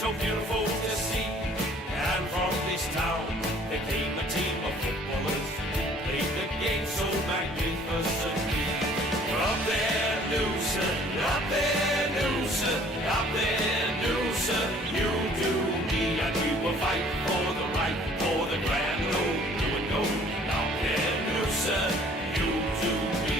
so beautiful to see. And from this town there came a team of footballers who played the game so magnificently. Up there, Noosa, up there, Noosa, up there, Noosa, you do me, and we will fight for the right, for the grand old blue and gold. Up there, Noosa, you do me.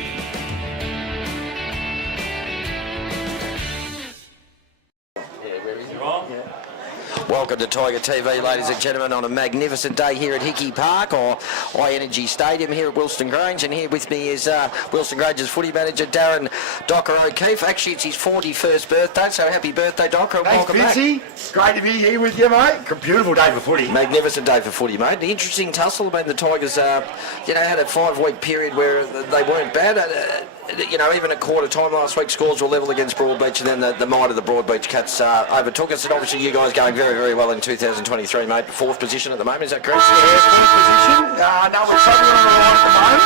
Welcome to Tiger TV, ladies and gentlemen, on a magnificent day here at Hickey Park, or iEnergy Stadium here at Wilston Grange. And here with me is Wilston Grange's footy manager, Darren Docker O'Keefe. Actually, it's his 41st birthday, so happy birthday, Docker, and welcome back. Thanks, Great to be here with you, mate. Beautiful day for footy. Magnificent day for footy, mate. The interesting tussle. I mean, the Tigers, had a 5-week period where they weren't bad. Even at quarter time last week, scores were level against Broadbeach, and then the might of the Broadbeach Cats overtook us. And obviously, you guys going very, very well in 2023, mate. 4th position at the moment, is that correct? Yeah, 4th position. No, we're struggling on the line at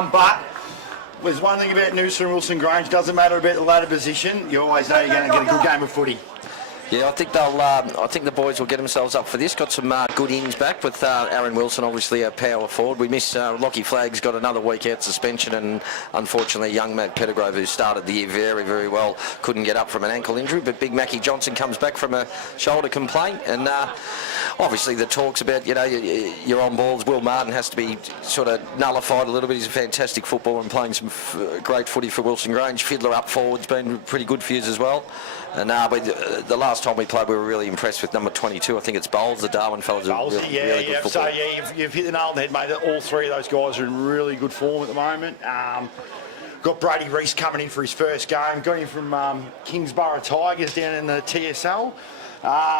the moment. But there's one thing about Noosa and Wilson Grange. Doesn't matter about the ladder position. You always know you're going to get a good game of footy. Yeah, I think they'll. I think the boys will get themselves up for this. Got some good ins back with Aaron Wilson, obviously a power forward. We miss Lockie Flagg's got another week out suspension, and unfortunately, young Matt Pettigrove, who started the year very, very well, couldn't get up from an ankle injury. But Big Mackie Johnson comes back from a shoulder complaint, and obviously the talks about your on balls. Will Martin has to be sort of nullified a little bit. He's a fantastic footballer and playing some great footy for Wilson Grange. Fiddler up forward's been pretty good for you as well. And the last time we played, we were really impressed with number 22. I think it's Bowles, the Darwin fellas. Really good football. So you've hit the nail on the head, mate. All three of those guys are in really good form at the moment. Got Brady Reese coming in for his first game. Got him from Kingsborough Tigers down in the TSL.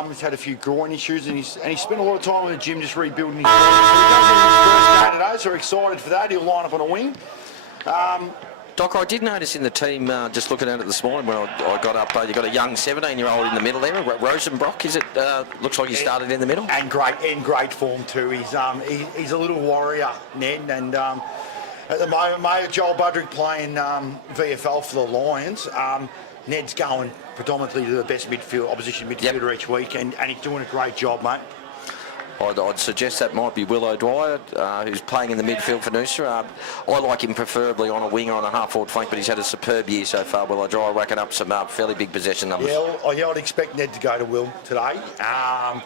He's had a few groin issues, and he spent a lot of time in the gym just rebuilding his body. So he goes in his first game today, so we're excited for that. He'll line up on a wing. Doc, I did notice in the team, just looking at it this morning when I got up, you got a young 17-year-old in the middle there, Rosenbrock, is it? Looks like he started in the middle. And great form too. He's a little warrior, Ned, and at the moment, mate, Joel Budrick playing VFL for the Lions. Ned's going predominantly to the best opposition midfielder each week, and he's doing a great job, mate. I'd suggest that might be Willow Dwyer, who's playing in the midfield for Noosa. I like him preferably on a wing or on a half-forward flank, but he's had a superb year so far, Willow Dwyer, racking up some fairly big possession numbers. Yeah, I'd expect Ned to go to Will today. And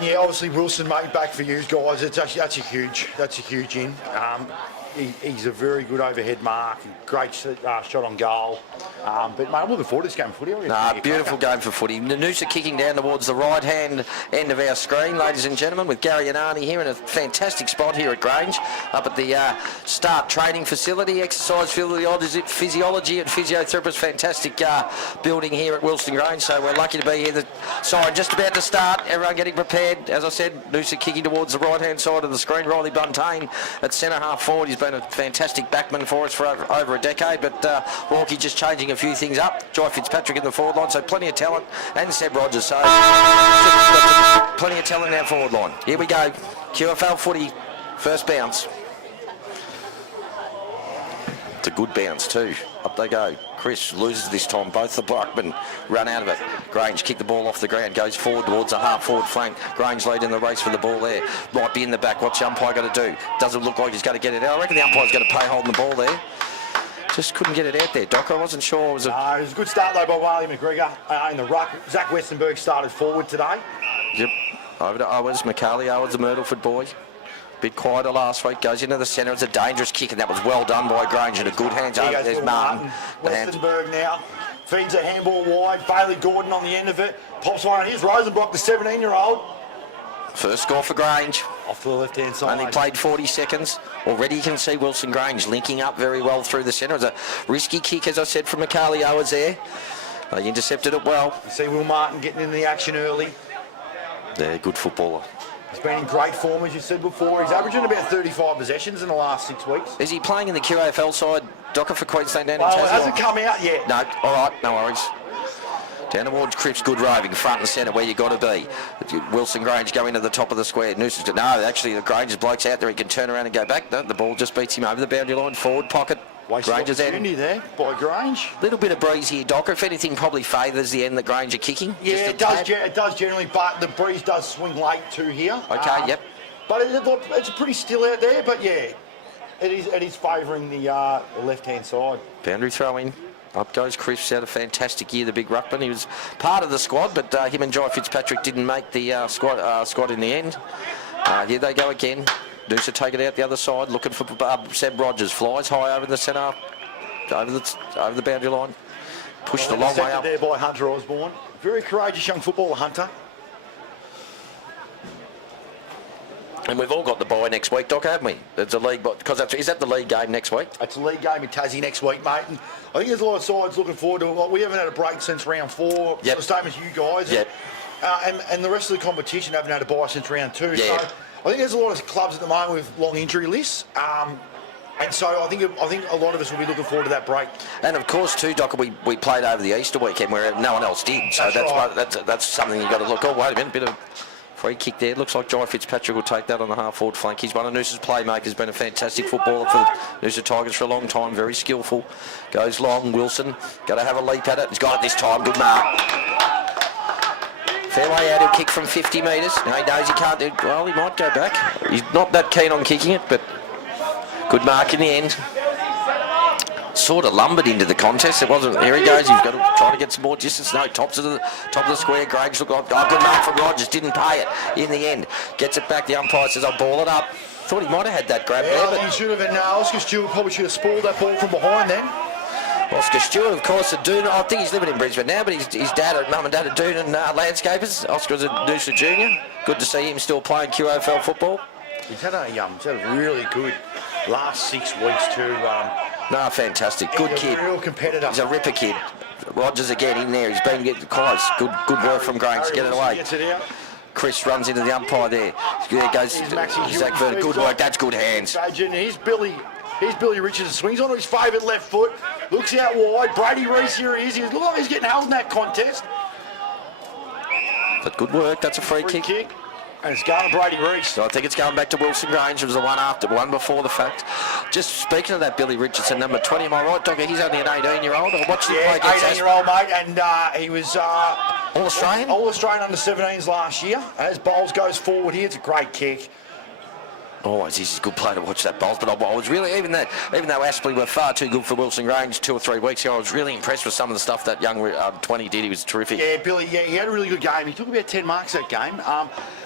yeah, obviously Wilson, mate, back for you guys. That's a huge in. He's a very good overhead mark, great shot on goal. But mate, I'm looking forward to this game of footy. Beautiful game for footy. Noosa kicking down towards the right-hand end of our screen, ladies and gentlemen, with Gary and Arnie here in a fantastic spot here at Grange, up at the Start Training Facility, exercise physiology and physiotherapist, fantastic building here at Wilston Grange. So we're lucky to be here. The siren just about to start. Everyone getting prepared. As I said, Noosa kicking towards the right-hand side of the screen. Riley Buntain at centre half forward. He's been a fantastic backman for us for over a decade, but Walkie just changing a few things up. Joy Fitzpatrick in the forward line, so plenty of talent, and Seb Rogers, so plenty of talent in our forward line. Here we go, QAFL footy, first bounce. It's a good bounce too. Up they go. Chris loses this time. Both the Blackmen run out of it. Grange kick the ball off the ground, goes forward towards a half-forward flank. Grange leading the race for the ball there. Might be in the back. What's the umpire going to do? Doesn't look like he's going to get it out. I reckon the umpire's going to pay holding the ball there. Just couldn't get it out there, Doc. I wasn't sure. It was a good start though by Wally McGregor in the ruck. Zach Westenberg started forward today. Yep. Over to Owens. McCarley Owens, the Myrtleford boy. Bit quieter last week, goes into the centre. It's a dangerous kick, and that was well done by Grange, and a good hands over. There's Martin. Westenberg now feeds a handball wide. Bailey Gordon on the end of it. Pops one on his. Rosenbrock, the 17-year-old. First score for Grange. Off to the left-hand side. Only played 40 seconds. Already you can see Wilson Grange linking up very well through the centre. It was a risky kick, as I said, from McCarley Owens there. They intercepted it well. You see Will Martin getting in the action early. They're a good footballer. He's been in great form, as you said before. He's averaging about 35 possessions in the last 6 weeks. Is he playing in the QAFL side, Docker, for Queensland down in Tassie? It hasn't come out yet. No, all right, no worries. Down towards Cripps, good roving, front and centre, where you got to be. Wilson Grange go into the top of the square. No, actually, the Grange's bloke's out there. He can turn around and go back. No, the ball just beats him over the boundary line. Forward pocket. Wasted Grange is opportunity there by Grange. Little bit of breeze here, Docker. If anything, probably favours the end that Grange are kicking. Yeah, Just a it does. tad. It does generally, but the breeze does swing late too here. Okay, yep. But it's pretty still out there. But yeah, it is favouring the left-hand side. Boundary throw in. Up goes Chris. Had a fantastic year, the big ruckman. He was part of the squad, but him and Jai Fitzpatrick didn't make the squad in the end. Here they go again. Noosa take it out the other side, looking for Seb Rogers. Flies high over the centre, over the boundary line. Pushed a long way up. There by Hunter Osborne. Very courageous young footballer, Hunter. And we've all got the bye next week, Doc, haven't we? It's a league, because is that the league game next week? It's a league game in Tassie next week, mate. And I think there's a lot of sides looking forward to it. Like, we haven't had a break since round 4. Yep. The same as you guys. Yep. And the rest of the competition haven't had a bye since round 2. Yeah. So I think there's a lot of clubs at the moment with long injury lists. And so I think a lot of us will be looking forward to that break. And of course, too, Doc, we played over the Easter weekend where no one else did. So that's something you've got to look. Oh, wait a minute, bit of free kick there. Looks like Jai Fitzpatrick will take that on the half-forward flank. He's one of Noosa's playmakers, been a fantastic footballer for the Noosa Tigers for a long time. Very skillful. Goes long. Wilson, got to have a leap at it. He's got it this time. Good mark. Fair way out, he'll kick from 50 metres. No, he knows he can't do it. Well, he might go back. He's not that keen on kicking it, but good mark in the end. Sort of lumbered into the contest. It wasn't. Here he goes. He's got to try to get some more distance. No, top of the square. Grange looked like good mark from Rogers. Didn't pay it in the end. Gets it back. The umpire says, "I'll ball it up." Thought he might have had that grab there, but he should have. And Oscar Stewart probably should have spoiled that ball from behind then. Oscar Stewart, of course, at Doonan. I think he's living in Brisbane now, but his dad, mum and dad at Doonan Landscapers. Oscar's a Noosa junior. Good to see him still playing QAFL football. He's had a really good last 6 weeks too. No, fantastic. Good kid. A real competitor. He's a ripper kid. Rogers again in there. He's been getting close. Good work from Grange. Get it away. Gets it out. Chris runs into the umpire there. There goes Zach Vernon. Good work. That's good hands. Here's Billy Richardson. Swings onto his favourite left foot. Looks out wide. Brady Reese, here he is. He looks like he's getting held in that contest. But good work. That's a free kick. And it's going to Brady Reese. So I think it's going back to Wilson Grange. It was the one before the fact. Just speaking of that, Billy Richardson, number 20, am I right, Docker? He's only an 18-year-old. I watched him play against 18-year-old, mate. And he was All-Australian? All-Australian under-17s last year. As Bowles goes forward here, it's a great kick. Always he's a good player to watch that Bowles, but I was really, even though Aspley were far too good for Wilson Grange 2 or 3 weeks ago, I was really impressed with some of the stuff that young 20 did. He was terrific. Yeah, Billy, he had a really good game. He took about 10 marks that game.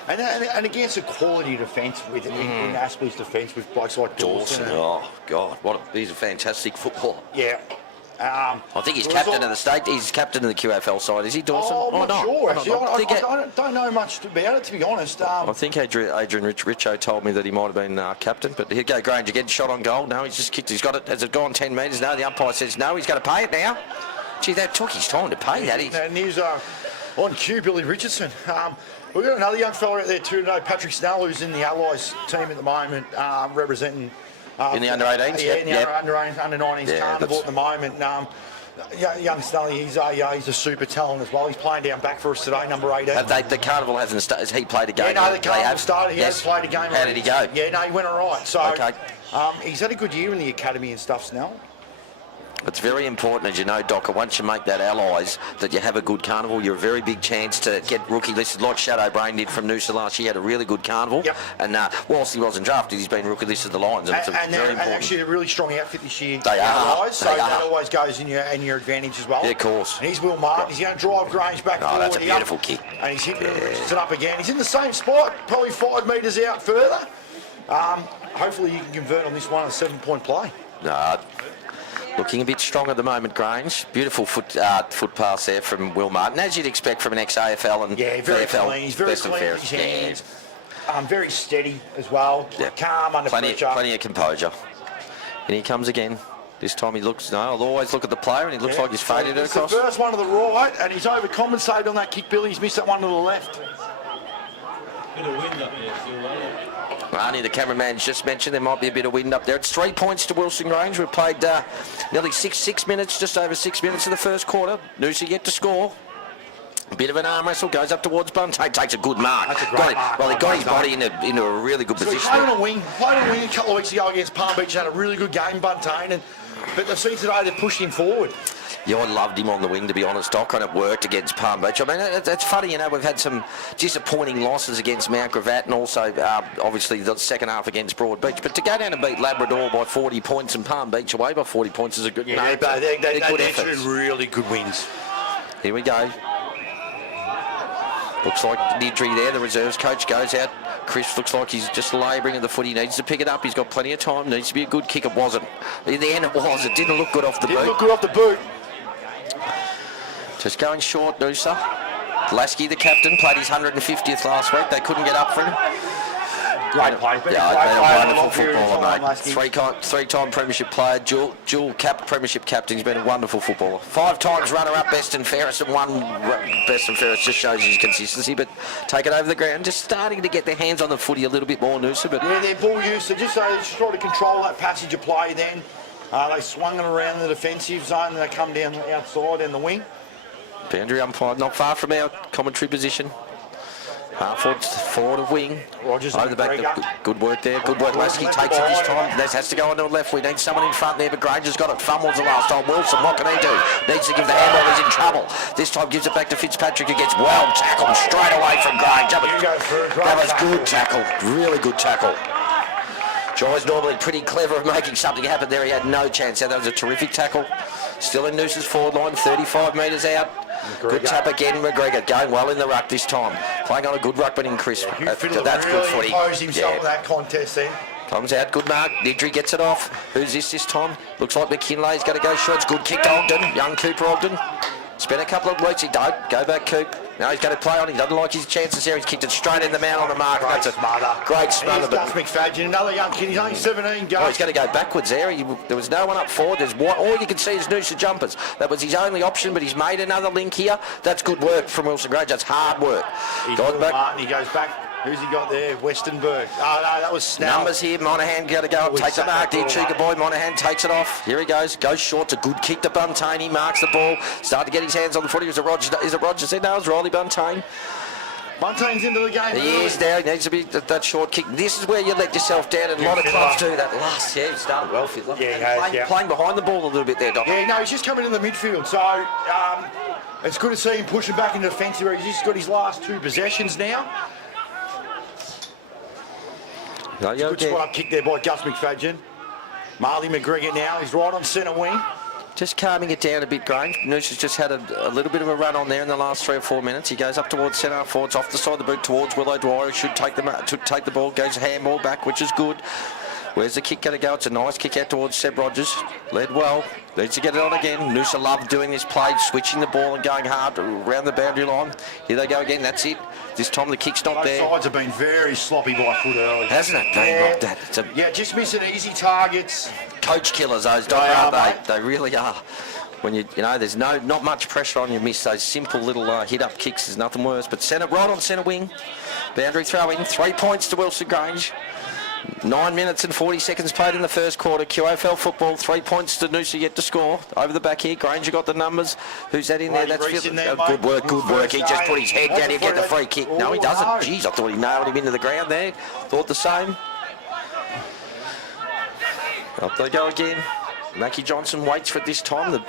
And against a quality defence in Aspley's defence with blokes like Dawson. Oh, God. He's a fantastic footballer. Yeah. I think he's captain of the state. He's captain of the QAFL side. Is he, Dawson? I'm not sure, actually. I don't know much about it, to be honest. I think Adrian Richo told me that he might have been captain, but here go Grange again, shot on goal. No, he's just kicked. He's got it. Has it gone 10 metres? No, the umpire says no. He's going to pay it now. Gee, that took his time to pay that. And he's on cue, Billy Richardson. We've got another young fella out there too today, Patrick Snell, who's in the Allies team at the moment, representing... in the under-18s? Yeah, in the under-19s carnival at the moment. Young Snelly, he's a super talent as well. He's playing down back for us today, number 18. The carnival hasn't started. Has he played a game? Yeah, no, the carnival started. He has played a game. How did he go? Yeah, no, he went all right. So, okay. He's had a good year in the academy and stuff, Snell. It's very important, as you know, Docker, once you make that Allies, that you have a good carnival. You're a very big chance to get rookie listed, like Shadow Brain did from Noosa last year. Had a really good carnival. Yep. And whilst he wasn't drafted, he's been rookie listed the Lions. And they're actually a really strong outfit this year. They are. Allies, so that always goes in your advantage as well. Yeah, of course. And he's Will Martin. He's going to drive Grange back forward. That's a beautiful kick. And he's hitting it up again. He's in the same spot, probably 5 metres out further. Hopefully you can convert on this one on a 7-point play. No. Looking a bit strong at the moment, Grange. Beautiful foot pass there from Will Martin, as you'd expect from an ex-AFL and very VFL. Clean. He's very clean with his hands. Very steady as well. Yeah. Calm under pressure. Plenty of composure. And he comes again. This time he looks, I'll always look at the player, and he looks like he's faded it across. The first one to the right, and he's overcompensated on that kick, Billy. He's missed that one to the left. Bit of wind up there, Arnie, the cameraman's just mentioned there might be a bit of wind up there. It's 3 points to Wilson Grange. We've played nearly six minutes, just over 6 minutes of the first quarter. Noosa yet to score. Bit of an arm wrestle, goes up towards Buntain, takes a good mark. That's a great mark. Well, he got his body into a really good So he position. played on a wing a couple of weeks ago against Palm Beach, had a really good game, Buntain, but they've seen today they've pushed him forward. Yeah, I loved him on the wing, to be honest, Doc, and it worked against Palm Beach. I mean, it's funny, you know, we've had some disappointing losses against Mount Gravatt and also, obviously, the second half against Broad Beach. But to go down and beat Labrador by 40 points and Palm Beach away by 40 points is a good, Yeah, they're good they're efforts. really good wins. Here we go. Looks like Nidri there, the reserves coach, goes out. Chris looks like he's just labouring at the foot. He needs to pick it up. He's got plenty of time. Needs to be a good kick. It wasn't. In the end, it was. It didn't look good off the boot. Didn't look good off the boot. Just going short, Noosa. Lasky, the captain, played his 150th last week. They couldn't get up for him. Great play. Yeah, been a wonderful footballer, mate. Three-time premiership player, dual premiership captain. He's been a wonderful footballer. 5 times runner-up, best and fairest, and 1 best and fairest. Just shows his consistency. But take it over the ground. Just starting to get their hands on the footy a little bit more, Noosa. But yeah, their ball use. They just try to control that passage of play. Then they swung it around the defensive zone, and they come down the outside and the wing. boundary umpire, not far from our commentary position. Forward of wing. Rogers over the back. Good work there. Good work. Lasky takes it this time. This has to go on to the left. We need someone in front there, but Granger's got it. Fumbles the last time. Wilson, what can he do? Needs to give the handball. He's in trouble. This time gives it back to Fitzpatrick, who gets well tackled straight away from Granger. That was good tackle. Really good tackle. Joy's normally pretty clever of making something happen there. He had no chance. That was a terrific tackle. Still in Noosa's forward line, 35 metres out. McGregor. Good tap again, McGregor going well in the ruck this time. Playing on a good ruckman in Chris. That's really good footy. Imposed himself in that contest then. Comes out, good mark. Nidri gets it off. Who's this time? Looks like McKinley's going to go short. It's good kick to Ogden. Young Cooper Ogden. Spent a couple of weeks. He don't. Go back, Coop. Now he's going to play on. He doesn't like his chances here. He's kicked it straight in the man on the mark. Great That's a great smother. Gus McFadden, another young kid. He's only 17. Oh, he's going to go backwards there. There was no one up forward. All you can see is Noosa jumpers. That was his only option, but he's made another link here. That's good work from Wilson Grange. That's hard work. He's back. Martin, he goes back. Who's he got there? Westernburg. Oh, no, that was Snell. Numbers here. Monahan got to go and take the mark there. Cheeker boy. Monahan takes it off. Here he goes. Goes short. It's a good kick to Buntain. He marks the ball. Started to get his hands on the footy. Is it Rogers? No, it's Riley Buntain. Buntain's into the game. He is there. He needs to be that short kick. This is where you let yourself down, and a lot of clubs do that. He started well. Playing behind the ball a little bit there, Doc. Yeah, no, he's just coming in the midfield. So it's good to see him pushing back into defence where he's just got his last 2 possessions now. Good spot up kick there by Gus McFadden. Marley McGregor now. He's right on centre wing. Just calming it down a bit, Grange. Noosa's just had a little bit of a run on there in the last 3 or 4 minutes. He goes up towards centre forwards, off the side of the boot towards Willow Dwyer. He should take the ball, goes handball back, which is good. Where's the kick going to go? It's a nice kick out towards Seb Rogers. Led well. Needs to get it on again. Noosa loved doing this play, switching the ball and going hard around the boundary line. Here they go again. That's it. This time the kick's not there. Both sides have been very sloppy by foot early. Hasn't it? Just missing easy targets. Coach killers, those, aren't they? They really are. When there's not much pressure on you, miss those simple little hit-up kicks. There's nothing worse. But right on centre wing. Boundary throw in. 3 points to Wilson Grange. 9 minutes and 40 seconds played in the first quarter. QAFL football, 3 points to Noosa yet to score. Over the back here, Granger got the numbers. Who's that in there? That's good work. He just put his head down. He'll get the free kick. No, he doesn't. Jeez, I thought he nailed him into the ground there. Thought the same. Up they go again. Mackie Johnson waits for it this time. The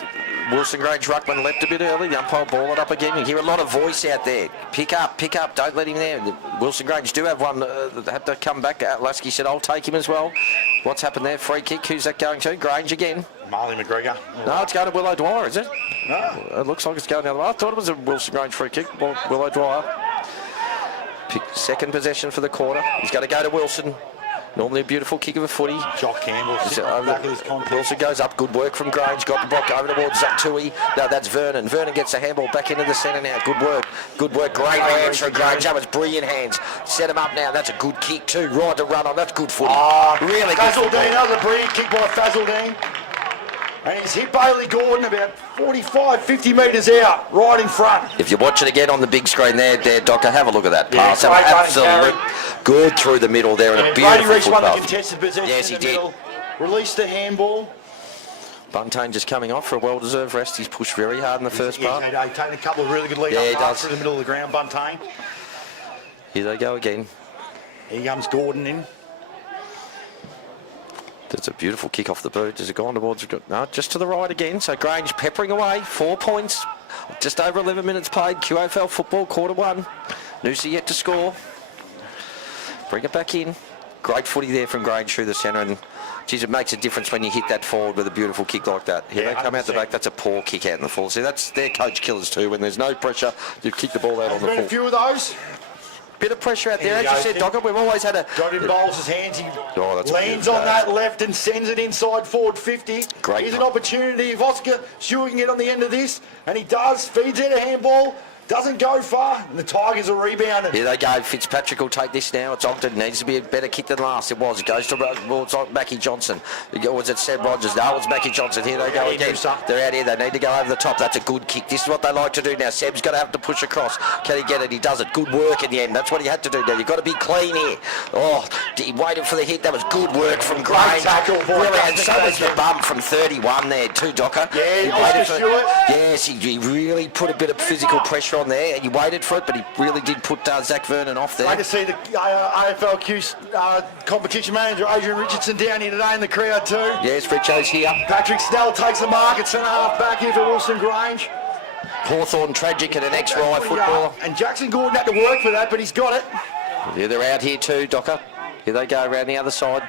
Wilson Grange ruckman left a bit early. The umpire ball it up again. You hear a lot of voice out there. Pick up. Don't let him there. The Wilson Grange do have one that had to come back. Lasky said, I'll take him as well. What's happened there? Free kick. Who's that going to? Grange again. Marley McGregor. No, it's going to Willow Dwyer, is it? No. It looks like it's going the other way. I thought it was a Wilson Grange free kick. Willow Dwyer. Second possession for the quarter. He's going to go to Wilson. Normally a beautiful kick of a footy. Jock Campbell. Wilson goes up. Good work from Grange. Got the block over towards Tui. No, that's Vernon. Vernon gets the handball back into the centre now. Good work. Great hands from Grange. That was brilliant hands. Set him up now. That's a good kick too. Right to run on. That's good footy. Really good footy. That was a brilliant kick by Fazaldine. And he's hit Bailey Gordon about 45, 50 metres out, right in front. If you watch it again on the big screen there, Doctor, have a look at that pass. Absolutely good through the middle there, and a beautiful Brady Reese won the pass. contested possession. Yes, he did. Released the handball. Buntain just coming off for a well-deserved rest. He's pushed very hard in the first part. He's taken a couple of really good lead Yeah, he up does. through the middle of the ground, Buntain. Here they go again. Here comes Gordon in. That's a beautiful kick off the boot. Does it go on towards... No, just to the right again. So Grange peppering away. 4 points. Just over 11 minutes played. QAFL football, quarter one. Noosa yet to score. Bring it back in. Great footy there from Grange through the centre. And, geez, it makes a difference when you hit that forward with a beautiful kick like that. Here Yeah, they come out the 100%. back. That's a poor kick out in the full. See, that's their coach killers too. When there's no pressure, you kick the ball out on There's the been a full. few of those. Bit of pressure out there. Here As you you go, said, Tim. Docker, we've always had a... Got in Bowles' hands. He That's a leans beautiful on pass. that left and sends it inside forward 50. Great. Here's an opportunity. If Oscar Stewart can get on the end of this, and he does, feeds out a handball, doesn't go far, and the Tigers are rebounded. Here they go. Fitzpatrick will take this now. It's Ogden. Needs to be a better kick than last. It was. It goes towards Mackie Johnson. Or was it Seb Rogers? No, it's Mackie Johnson. Here they go Yeah, again. Noosa. They're out here. They need to go over the top. That's a good kick. This is what they like to do now. Seb's got to have to push across. Can he get it? He does it. Good work in the end. That's what he had to do now. You've got to be clean here. Oh, he waited for the hit. That was good work from Grange. tackle for Really, and Justin so was the Grange. bump from 31 there too, Docker. Yeah, He Oscar waited for- Stewart. Yes, he really put a bit of physical pressure on there. He waited for it, but he really did put Zach Vernon off there. Great to see the AFLQ competition manager Adrian Richardson down here today in the crowd too. Yes, Richo's here. Patrick Snell takes the mark at centre half back here for Wilson Grange. Hawthorn tragic and an ex-Rye footballer. And Jackson Gordon had to work for that, but he's got it. Yeah, they're out here too, Docker. Here they go around the other side.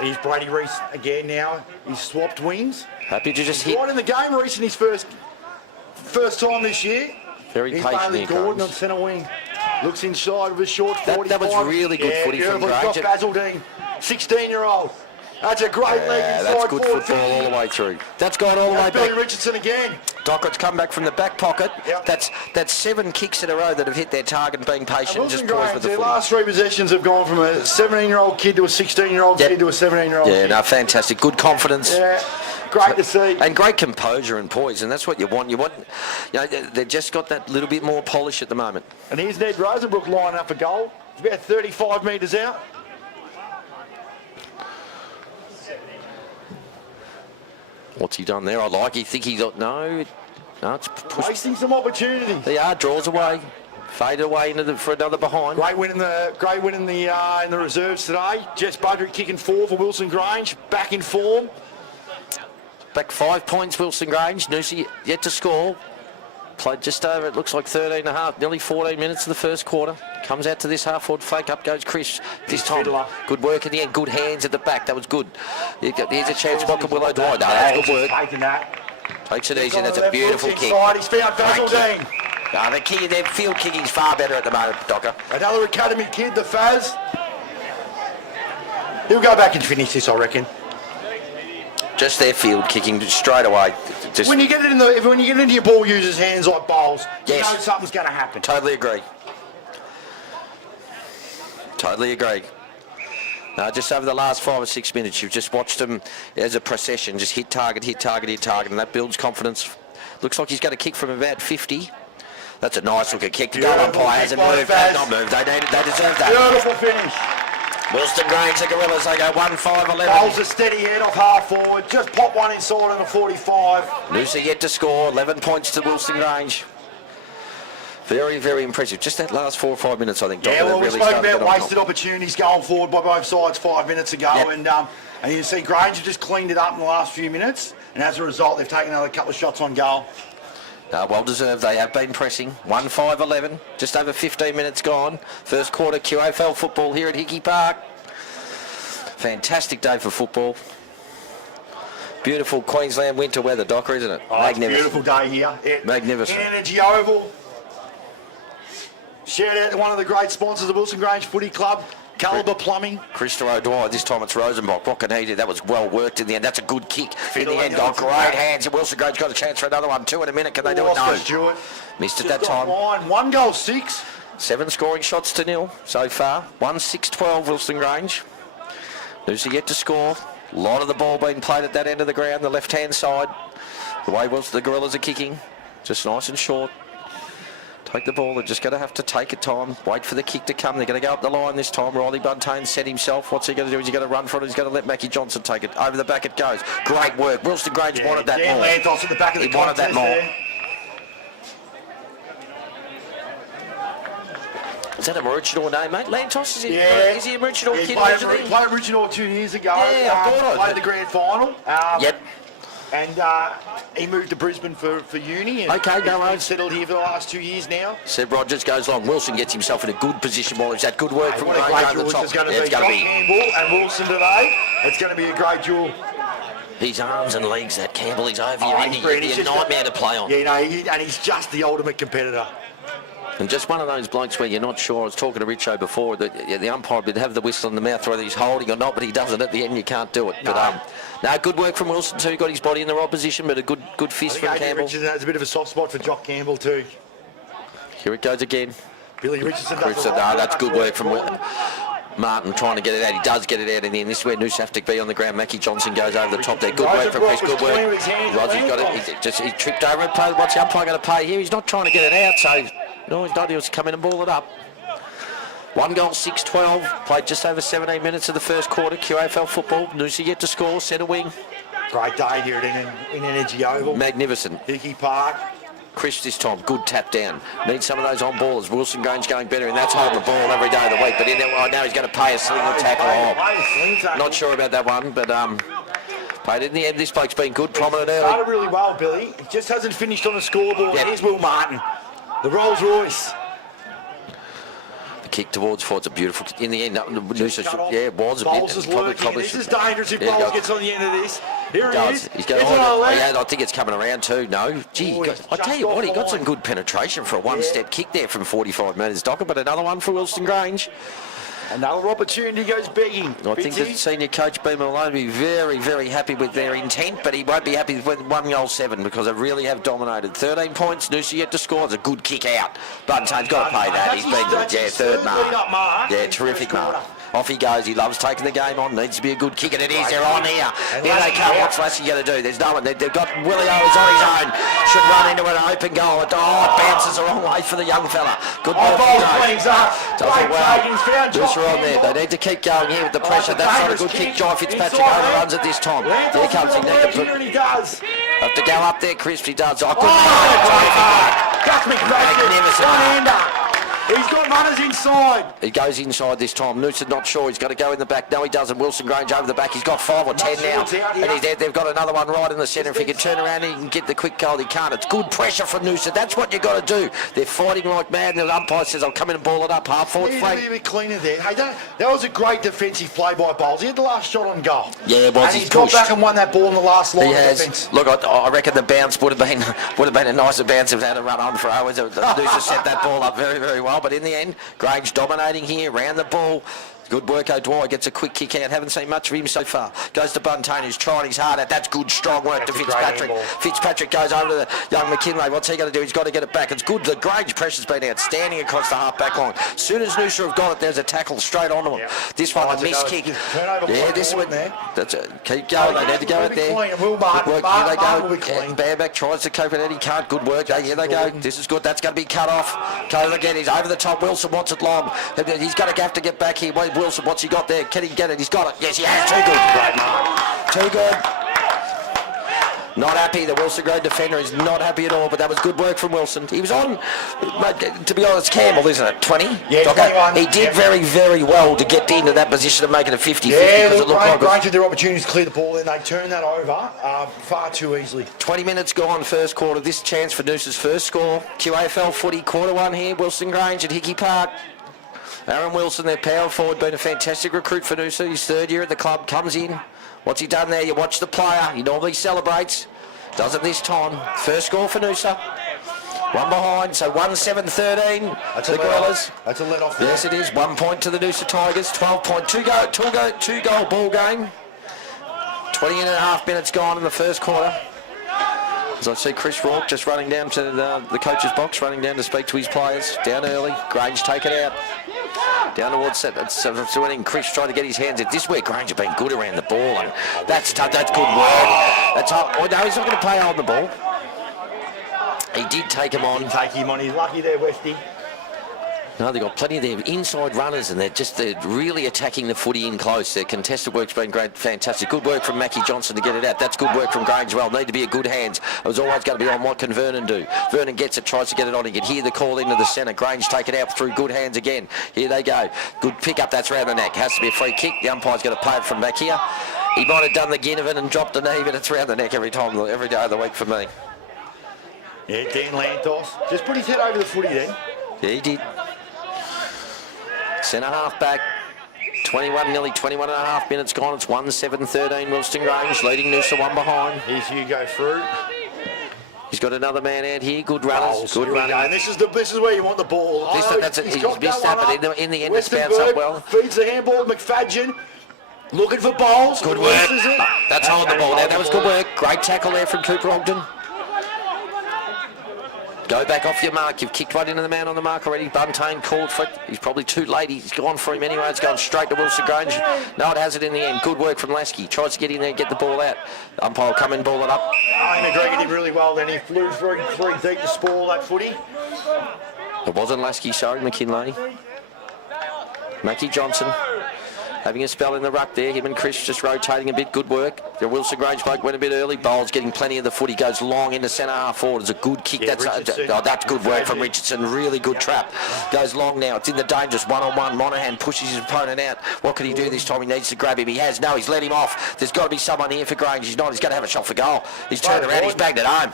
Here's Brady Reese again now. He's swapped wings. Happy to just hit. Right in the game, Reese in his first time this year. Very He's patient Bailey here, Gordon on Grange. centre wing. Looks inside with a short 45. That was really good footy from beautiful. Grange. He's got Basildine, 16-year-old. That's a great leg Yeah, inside that's good forward football 50. all the way through. That's gone all the way That's Billy back. Richardson again. Dockett's come back from the back pocket. Yep. That's 7 kicks in a row that have hit their target and being patient and Wilson just poised Grange, with the their footy. last 3 possessions have gone from a 17-year-old kid to a 16-year-old Yep. kid to a 17-year-old Yeah, kid. no, fantastic. Good confidence. Yeah, great to see. And great composure and poise, and that's what you want. You know, they've just got that little bit more polish at the moment. And here's Ned Rosenbrook lining up for goal. He's about 35 metres out. What's he done there? I like. You think he's no, it's pushed. Wasting some opportunities. They are draws away, faded away into for another behind. Great win in the reserves today. Jess Budrick kicking 4 for Wilson Grange, back in form. Back 5 points, Wilson Grange. Noosa yet to score. Played just over, it looks like 13 and a half, nearly 14 minutes of the first quarter. Comes out to this half-forward fake, up goes Chris. This time, Fiddler. good work in the end, good hands at the back, that was good. Here's a chance, Walker Willow Dwight. No, that's good work. Taking that. Takes it easy, that's a beautiful kick. Inside, he's found Great Basildine. The kick, their field kicking's far better at the moment, Docker. Another academy kid, the Faz. He'll go back and finish this, I reckon. Just their field kicking straight away. Just When you get it when you get into your ball users' hands like bowls, Yes. you know something's going to happen. totally agree. Totally agree. Just over the last 5 or 6 minutes, you've just watched them as a procession, just hit target, hit target, hit target, and that builds confidence. Looks like he's got a kick from about 50. That's a nice looking kick. The goal Beautiful umpire kick hasn't by moved. Faz. They've not moved. They deserve that. Beautiful finish. Wilson Grange, the Gorillas, they go 1-5-11. Bowls a steady head off half forward. Just pop one inside on the 45. Noosa yet to score. 11 points to Wilson Grange. Very, very impressive. Just that last 4 or 5 minutes, I think. Yeah, Doctor, well, we really spoke started to about get on wasted top. opportunities going forward by both sides 5 minutes ago, Yep. and you see Grange have just cleaned it up in the last few minutes, and as a result, they've taken another couple of shots on goal. Well deserved. They have been pressing. 1-5-11. Just over 15 minutes gone. First quarter QAFL football here at Hickey Park. Fantastic day for football. Beautiful Queensland winter weather, Docker, isn't it? Oh, it's a beautiful day here. Magnificent. In Energy Oval. Shout out to one of the great sponsors of Wilson Grange Footy Club, Calibre Plumbing. Christo O'Dwyer, this time it's Rosenbach. What can he do? That was well worked in the end. That's a good kick in the Fiddler end, goes Doc. to Great that. hands. And Wilson Grange got a chance for another one. 2 in a minute. Can they do it? Oscar No. Stewart. Missed it Just that time. offline. 1 goal 6. 7 scoring shots to nil so far. 1-6-12 Wilson Grange. Noosa yet to score. A lot of the ball being played at that end of the ground, the left-hand side. The way the Gorillas are kicking. Just nice and short. Take the ball. They're just going to have to take it time. Wait for the kick to come. They're going to go up the line this time. Riley Buntain set himself. What's he going to do? Is he going to run for it? He's going to let Mackie Johnson take it. Over the back it goes. Great work. Wilson Grange wanted that more. Lantos at the back of the he wanted that more. There. Is that a Maroochydore name, mate? Lantos? Is he a Maroochydore kid originally? He played Maroochydore 2 years ago. Yeah, I thought played the grand final. Yep. And he moved to Brisbane for uni. And okay, no worries. Settled here for the last 2 years now. Seb Rogers goes long. Wilson gets himself in a good position while he's had good work from Grange over the top. It's going to be Campbell and Wilson today. It's going to be a great duel. His arms and legs, that Campbell, he's over you. He's a nightmare to play on. Yeah, and he's just the ultimate competitor. And just one of those blokes where you're not sure. I was talking to Richo before that the umpire would have the whistle in the mouth whether he's holding or not, but he doesn't. At the end, you can't do it. No. But good work from Wilson too. Got his body in the right position, but a good fist from Campbell. Richardson has a bit of a soft spot for Jock Campbell too. Here it goes again. Billy Richardson. That's good work from Martin trying to get it out. He does get it out in the end. This is where Noosa have to be on the ground. Mackie Johnson goes over the top there. Good work from Chris. Good work. Roger's got it. He tripped over it. What's the umpire going to pay here? He's not trying to get it out, so no, he's not. He'll come in and ball it up. 1 goal, 6-12. Played just over 17 minutes of the first quarter. QAFL football. Noosa yet to score. Centre wing. Great day here in Energy Oval. Magnificent. Hickey Park. Chris this time, good tap down. Needs some of those on ballers. Wilson Grange going better, and that's holding the ball every day of the week. But in there, now he's going to pay a sling tackle. Not sure about that one, but played in the end. This bloke's been good, prominent early. Started really well, Billy. He just hasn't finished on the scoreboard. Yep. Here's Will Martin, the Rolls Royce. The kick towards Ford's a beautiful. In the end, Noosa, it was a Bowles is working. This is dangerous if Bowles gets on the end of this. Here he is. He's going I think it's coming around too. No, gee, I tell you what, he got some good penetration for a one-step kick there from 45 metres, Docker. But another one for Wilson Grange. Another opportunity goes begging. I think the senior coach Beamer Malone will be very, very happy with their intent, but he won't be happy with 1 goal 7 because they really have dominated. 13 points. Noosa yet to score. It's a good kick out. Buntain's got to pay that. He's been good. Yeah, third mark. Yeah, terrific mark. Off he goes. He loves taking the game on. Needs to be a good kick, and it is. They're on here. Here they come. What's Lassie going to do? There's no one. They've got Willie Owens on his own. Should run into an open goal. It bounces the wrong way for the young fella. Good ball. Does it well. Noosa on there. They need to keep going here with the pressure. That's not a good kick. John Fitzpatrick overruns it this time. Here comes he. He does. Have to go up there, Chris. He does. Oh, good. Magnificent. He's got runners inside. He goes inside this time. Noosa not sure. He's got to go in the back. No, he doesn't. Wilson Grange over the back. He's got 5 or 10 now. And they've got another one right in the centre. If he can turn around, he can get the quick goal. He can't. It's good pressure from Noosa. That's what you've got to do. They're fighting like mad. And the umpire says, I'll come in and ball it up. Half forward flank. A bit cleaner there. Hey, that was a great defensive play by Bowles. He had the last shot on goal. Yeah, it was. And he's got back and won that ball in the last line of defence. Look, I reckon the bounce would have been a nicer bounce if they had a run on for Owens. Noosa set that ball up very, very well. But in the end, Grange dominating here, round the ball. Good work, O'Dwyer gets a quick kick out. Haven't seen much of him so far. Goes to Buntain, who's trying his hard at. That's good, strong work to Fitzpatrick. Fitzpatrick goes over to the young McKinlay. What's he going to do? He's got to get it back. It's good. The Grange pressure's been outstanding across the half-back line. As soon as Noosa have got it, there's a tackle straight onto him. This one, a missed kick. Yeah, this one. That's it. Keep going. They need to go it there. Good work. Here they go. Bareback tries to cope with it. He can't. Good work. Here they go. This is good. That's going to be cut off. Cole again. He's over the top. Wilson wants it long. He's going to have to get back here. Wilson, what's he got there? Can he get it? He's got it. Yes, he has. Too good. Too good. Not happy. The Wilson Grange defender is not happy at all, but that was good work from Wilson. He was on, to be honest, Campbell, isn't it? 20? Yeah, 21. He did very, very well to get into that position of making it 50-50. Yeah, Grange had their opportunities to clear the ball, and they turned that over far too easily. 20 minutes gone, first quarter. This chance for Noosa's first score. QAFL footy, quarter 1 here. Wilson Grange at Hickey Park. Aaron Wilson, their power forward, been a fantastic recruit for Noosa. His 3rd year at the club, comes in. What's he done there? You watch the player. He normally celebrates. Doesn't this time. First score for Noosa. 1 behind, so 1-7-13. That's the Gorillas. That's a let-off there. Yes, it is. 1 point to the Noosa Tigers. 12 point. Two goal ball game. 20.5 minutes gone in the first quarter. As I see Chris Rourke just running down to the coach's box, running down to speak to his players. Down early. Grange take it out. Down towards that. That's winning. Chris trying to get his hands at this where Grange have been good around the ball, and that's good work. That's up. Oh no, he's not going to play on the ball. He did take him on. Take him on. He's lucky there, Westy. No, they've got plenty of their inside runners, and they're really attacking the footy in close. Their contested work's been great, fantastic. Good work from Mackie Johnson to get it out. That's good work from Grange. Well, need to be a good hands. It was always going to be on what can Vernon do. Vernon gets it, tries to get it on. He can hear the call into the centre. Grange take it out through good hands again. Here they go. Good pick up. That's round the neck. Has to be a free kick. The umpire's going to pay it from back here. He might have done the Ginnivan and dropped a knee, but it's round the neck every day of the week for me. Yeah, Dan Lantos. Just put his head over the footy then. Yeah, he did. Centre half back, 21, nearly 21 and a half minutes gone. It's 1-7-13, Wilston Grange leading Noosa one behind. Here's Hugo Fruit. He's got another man out here. Good runners. Good running. And this is where you want the ball. That's it. He's missed that, but in the end it's bounced up well. Feeds the handball to McFadgen. Looking for bowls. Good work. That's holding the ball now. That was good work. Great tackle there from Cooper Ogden. Go back off your mark. You've kicked one into the man on the mark already. Buntain called for it. He's probably too late. He's gone for him anyway. It's going straight to Wilson Grange. No, it has it in the end. Good work from Lasky. Tries to get in there and get the ball out. Umpire will come in, ball it up. McGregor did really well then. He flew through deep to spoil that footy. It wasn't Lasky, sorry, McKinley. Mackie Johnson having a spell in the ruck there. Him and Chris just rotating a bit. Good work. The Wilson Grange bloke went a bit early. Bowles getting plenty of the footy. Goes long into centre half forward. It's a good kick. Yeah, That's good work from Richardson. Really good trap. Goes long now. It's in the dangerous one-on-one. Monahan pushes his opponent out. What can he do this time? He needs to grab him. He has. No, he's let him off. There's got to be someone here for Grange. He's not. He's going to have a shot for goal. He's turned around. He's bagged it home.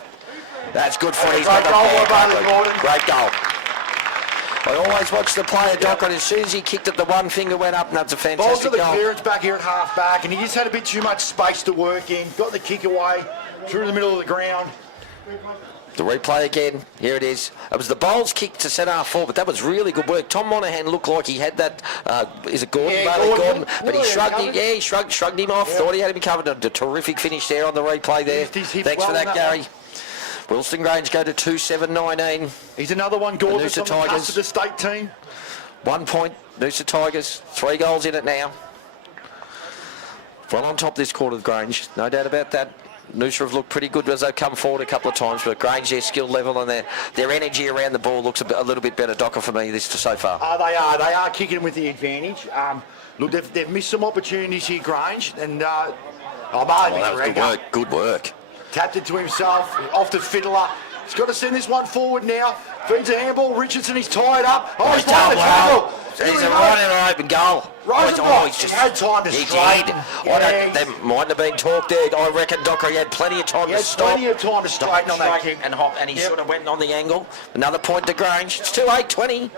That's good footy. He's got the great goal. I always watch the player, Doc, and as soon as he kicked it, the one finger went up, and that's a fantastic goal. goal. The clearance back here at half back, and he just had a bit too much space to work in. Got the kick away through the middle of the ground. The replay again. Here it is. It was the Bowles kick to centre half forward, but that was really good work. Tom Monahan looked like he had that. Is it Gordon? Yeah, Gordon. But he shrugged him off. Thought he had him covered. A terrific finish there on the replay there. Thanks for that, Gary. Wilson Grange go to 2-7-19. He's another one, Gordon, on the cusp of the state team. 1 point, Noosa Tigers. 3 goals in it now. Well on top this quarter of Grange, no doubt about that. Noosa have looked pretty good as they've come forward a couple of times, but Grange, their skill level and their energy around the ball looks a little bit better, Docker, for me this so far. They are kicking with the advantage. Look, they've missed some opportunities here, Grange, and Good work. Tapped it to himself, off to Fiddler. He's got to send this one forward now. Feeds a handball. Richardson, he's tied up. Oh, he's done the tackle. He's right in an open goal. He's had time to straighten. There mightn't have been talk there. I reckon Docker had plenty of time to stop. Plenty of time to straighten on that kick. And hop, and he should have went on the angle. Another point to Grange. It's 2-8-20.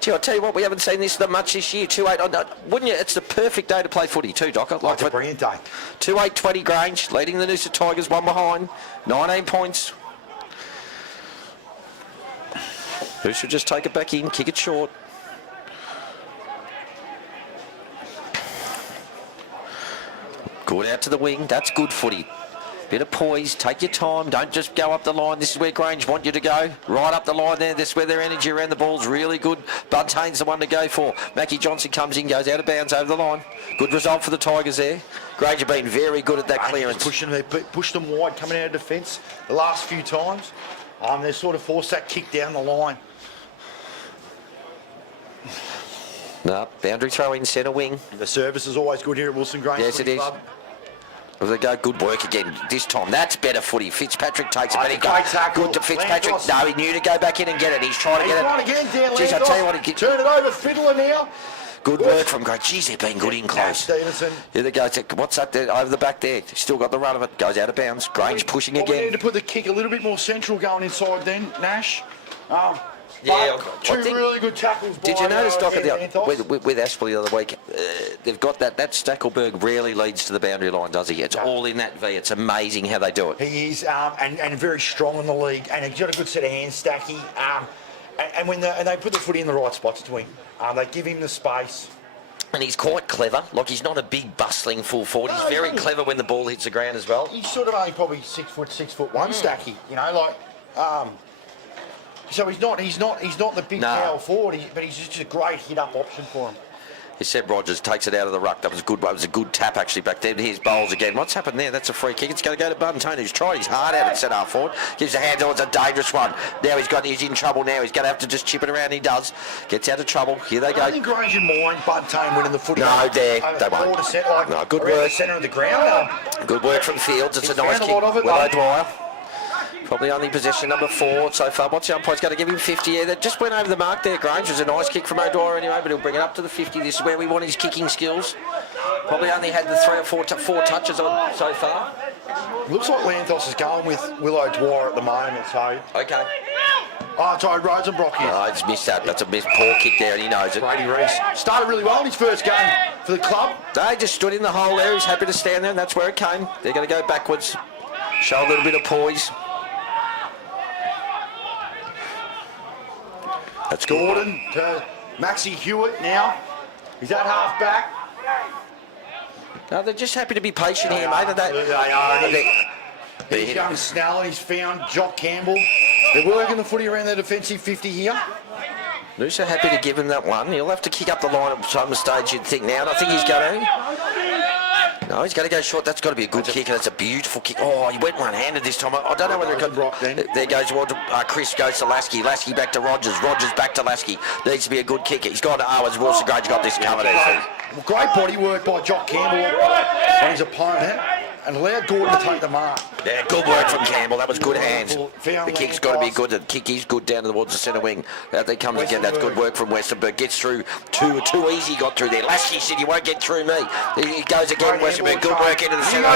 Gee, I'll tell you what, we haven't seen this much this year. 2-8, wouldn't you? It's the perfect day to play footy too, Docker. It's a brilliant day. 2-8-20 Grange, leading the Noosa Tigers, one behind, 19 points. Who should just take it back in, kick it short. Good out to the wing, that's good footy. Bit of poise, take your time, don't just go up the line. This is where Grange want you to go. Right up the line there, this is where their energy around the ball's really good. Buntain's the one to go for. Mackie Johnson comes in, goes out of bounds over the line. Good result for the Tigers there. Grange have been very good at that clearance. They pushed them wide coming out of defence the last few times. They sort of forced that kick down the line. No, boundary throw in centre wing. The service is always good here at Wilson Grange. Yes, it is. Well, they go good work again this time. That's better footy. Fitzpatrick takes it, but he goes good to Fitzpatrick. Lantos. No, he knew to go back in and get it. He's trying to get it. Again, Dan Jeez, I tell you what, turn it over, Fiddler now. Good work from Grange. Jeez, they've been good in close. Stevenson. Here they go. What's that there over the back there? Still got the run of it. Goes out of bounds. Grange pushing again. We need to put the kick a little bit more central going inside then, Nash. Two really good tackles. Did you notice, Doc, with Aspley the other week, they've got that Stackelberg rarely leads to the boundary line, does he? It's all in that V. It's amazing how they do it. He is, and very strong in the league, and he's got a good set of hands, Stacky. And they put the footy in the right spots to him. They give him the space. And he's quite clever. Like, he's not a big, bustling full forward. He's very clever when the ball hits the ground as well. He's sort of only probably 6'1", Stacky. You know, so he's not the big power forward, but he's just a great hit-up option for him. He said Rogers takes it out of the ruck. That was a good one. It was a good tap actually back there. Here's Bowles again. What's happened there? That's a free kick. It's going to go to Buntone, who's tried his heart out at centre half forward. Gives a hand. It's a dangerous one. Now he's in trouble now. He's going to have to just chip it around. He does. Gets out of trouble. Here they go. I think Grange and mind Buntone winning the footy. No, they won't. No, good work. The centre of the ground. Good work from Fields. It's a nice kick. A lot of it, Willow Dwyer. Probably only possession number 4 so far. What's the umpire's going to give him 50? Yeah, that just went over the mark there, Grange. It was a nice kick from O'Dwyer anyway, but he'll bring it up to the 50. This is where we want his kicking skills. Probably only had the 3 or 4 touches on so far. Looks like Lanthos is going with Willow Dwyer at the moment, so... Okay. Oh, sorry, Rosenbrock here. Oh, he's missed that. That's a poor kick there, and he knows it. Brady Reese started really well in his first game for the club. They just stood in the hole there. He's happy to stand there, and that's where it came. They're going to go backwards, show a little bit of poise. That's Gordon to Maxie Hewitt now. He's at half back. No, they're just happy to be patient here, mate. He's young Snell, and he's found Jock Campbell. They're working the footy around their defensive 50 here. Noosa happy to give him that one. He'll have to kick up the line at some stage, you'd think now, and I think he's going to. No, he's going to go short. That's got to be a good kick, and that's a beautiful kick. Oh, he went one-handed this time. I don't know whether it got... There goes Chris goes to Lasky. Lasky back to Rogers. Rogers back to Lasky. Needs to be a good kicker. He's gone to Owens. Wilson Grange got this covered. Great body work by Jock Campbell on his opponent, and allowed Gordon to take the mark. Yeah, good work from Campbell. That was good hands. The kick's got to be good. The kick is good down towards the centre wing. Out there comes again. That's good work from Westerberg. Gets through. Too easy got through there. Lasky said, you won't get through me. He goes again. Westerberg, good work into the centre.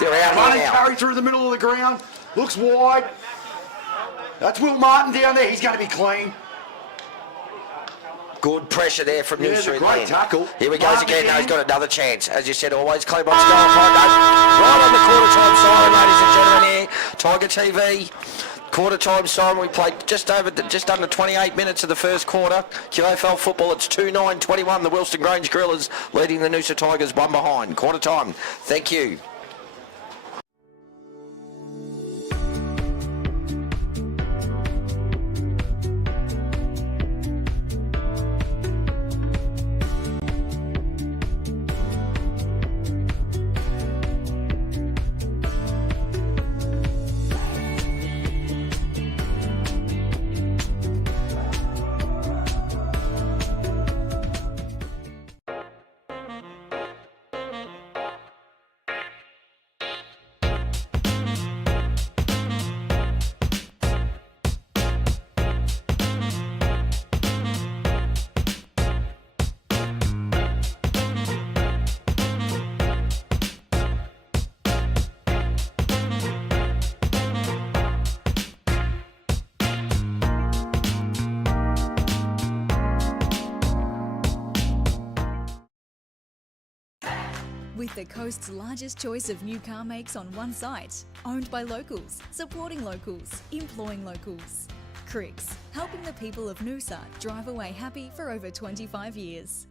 They're out here now. Carry through the middle of the ground. Looks wide. That's Will Martin down there. He's going to be clean. Good pressure there from Noosa. Great tackle. Here he goes again. Now he's got another chance. As you said, always Claiborne's going right on the quarter time siren, ladies and gentlemen. Here, Tiger TV. Quarter time siren. We played just under 28 minutes of the first quarter. QAFL football. It's 2-9-21. The Wilson Grange Gorillas leading the Noosa Tigers 1 behind. Quarter time. Thank you. With the coast's largest choice of new car makes on one site, owned by locals, supporting locals, employing locals. Cricks, helping the people of Noosa drive away happy for over 25 years.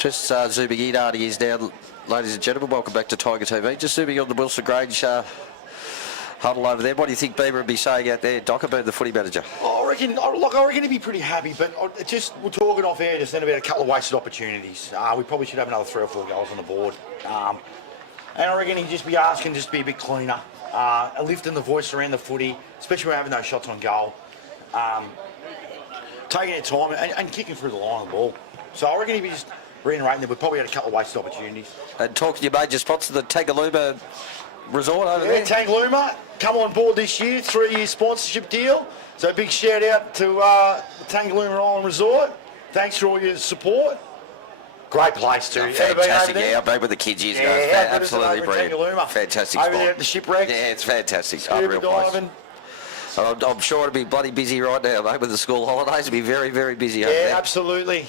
Just zooming in, Artie is now, ladies and gentlemen. Welcome back to Tiger TV. Just zooming on the Wilson Grange huddle over there. What do you think Bieber would be saying out there? Doc about the footy manager. I reckon he'd be pretty happy, but we're talking off air just then about a couple of wasted opportunities. We probably should have another 3 or 4 goals on the board. And I reckon he'd just be asking just to be a bit cleaner, lifting the voice around the footy, especially when having those shots on goal, taking their time and kicking through the line of the ball. So I reckon he'd be just reiterating that we probably had a couple of wasted opportunities. And talking to your major spots of the Tangaluma resort over there. Yeah, Tangaluma, come on board this year, 3-year sponsorship deal. So big shout out to the Tangaluma Island Resort. Thanks for all your support. Great place too. Fantastic, yeah, I've been with the kids years ago. Absolutely brilliant. Fantastic over spot. there at the shipwreck. Yeah, it's fantastic. Scuba Unreal place. diving. I'm sure it'll be bloody busy right now, mate, with the school holidays. It'll be very, very busy over Yeah, there. absolutely.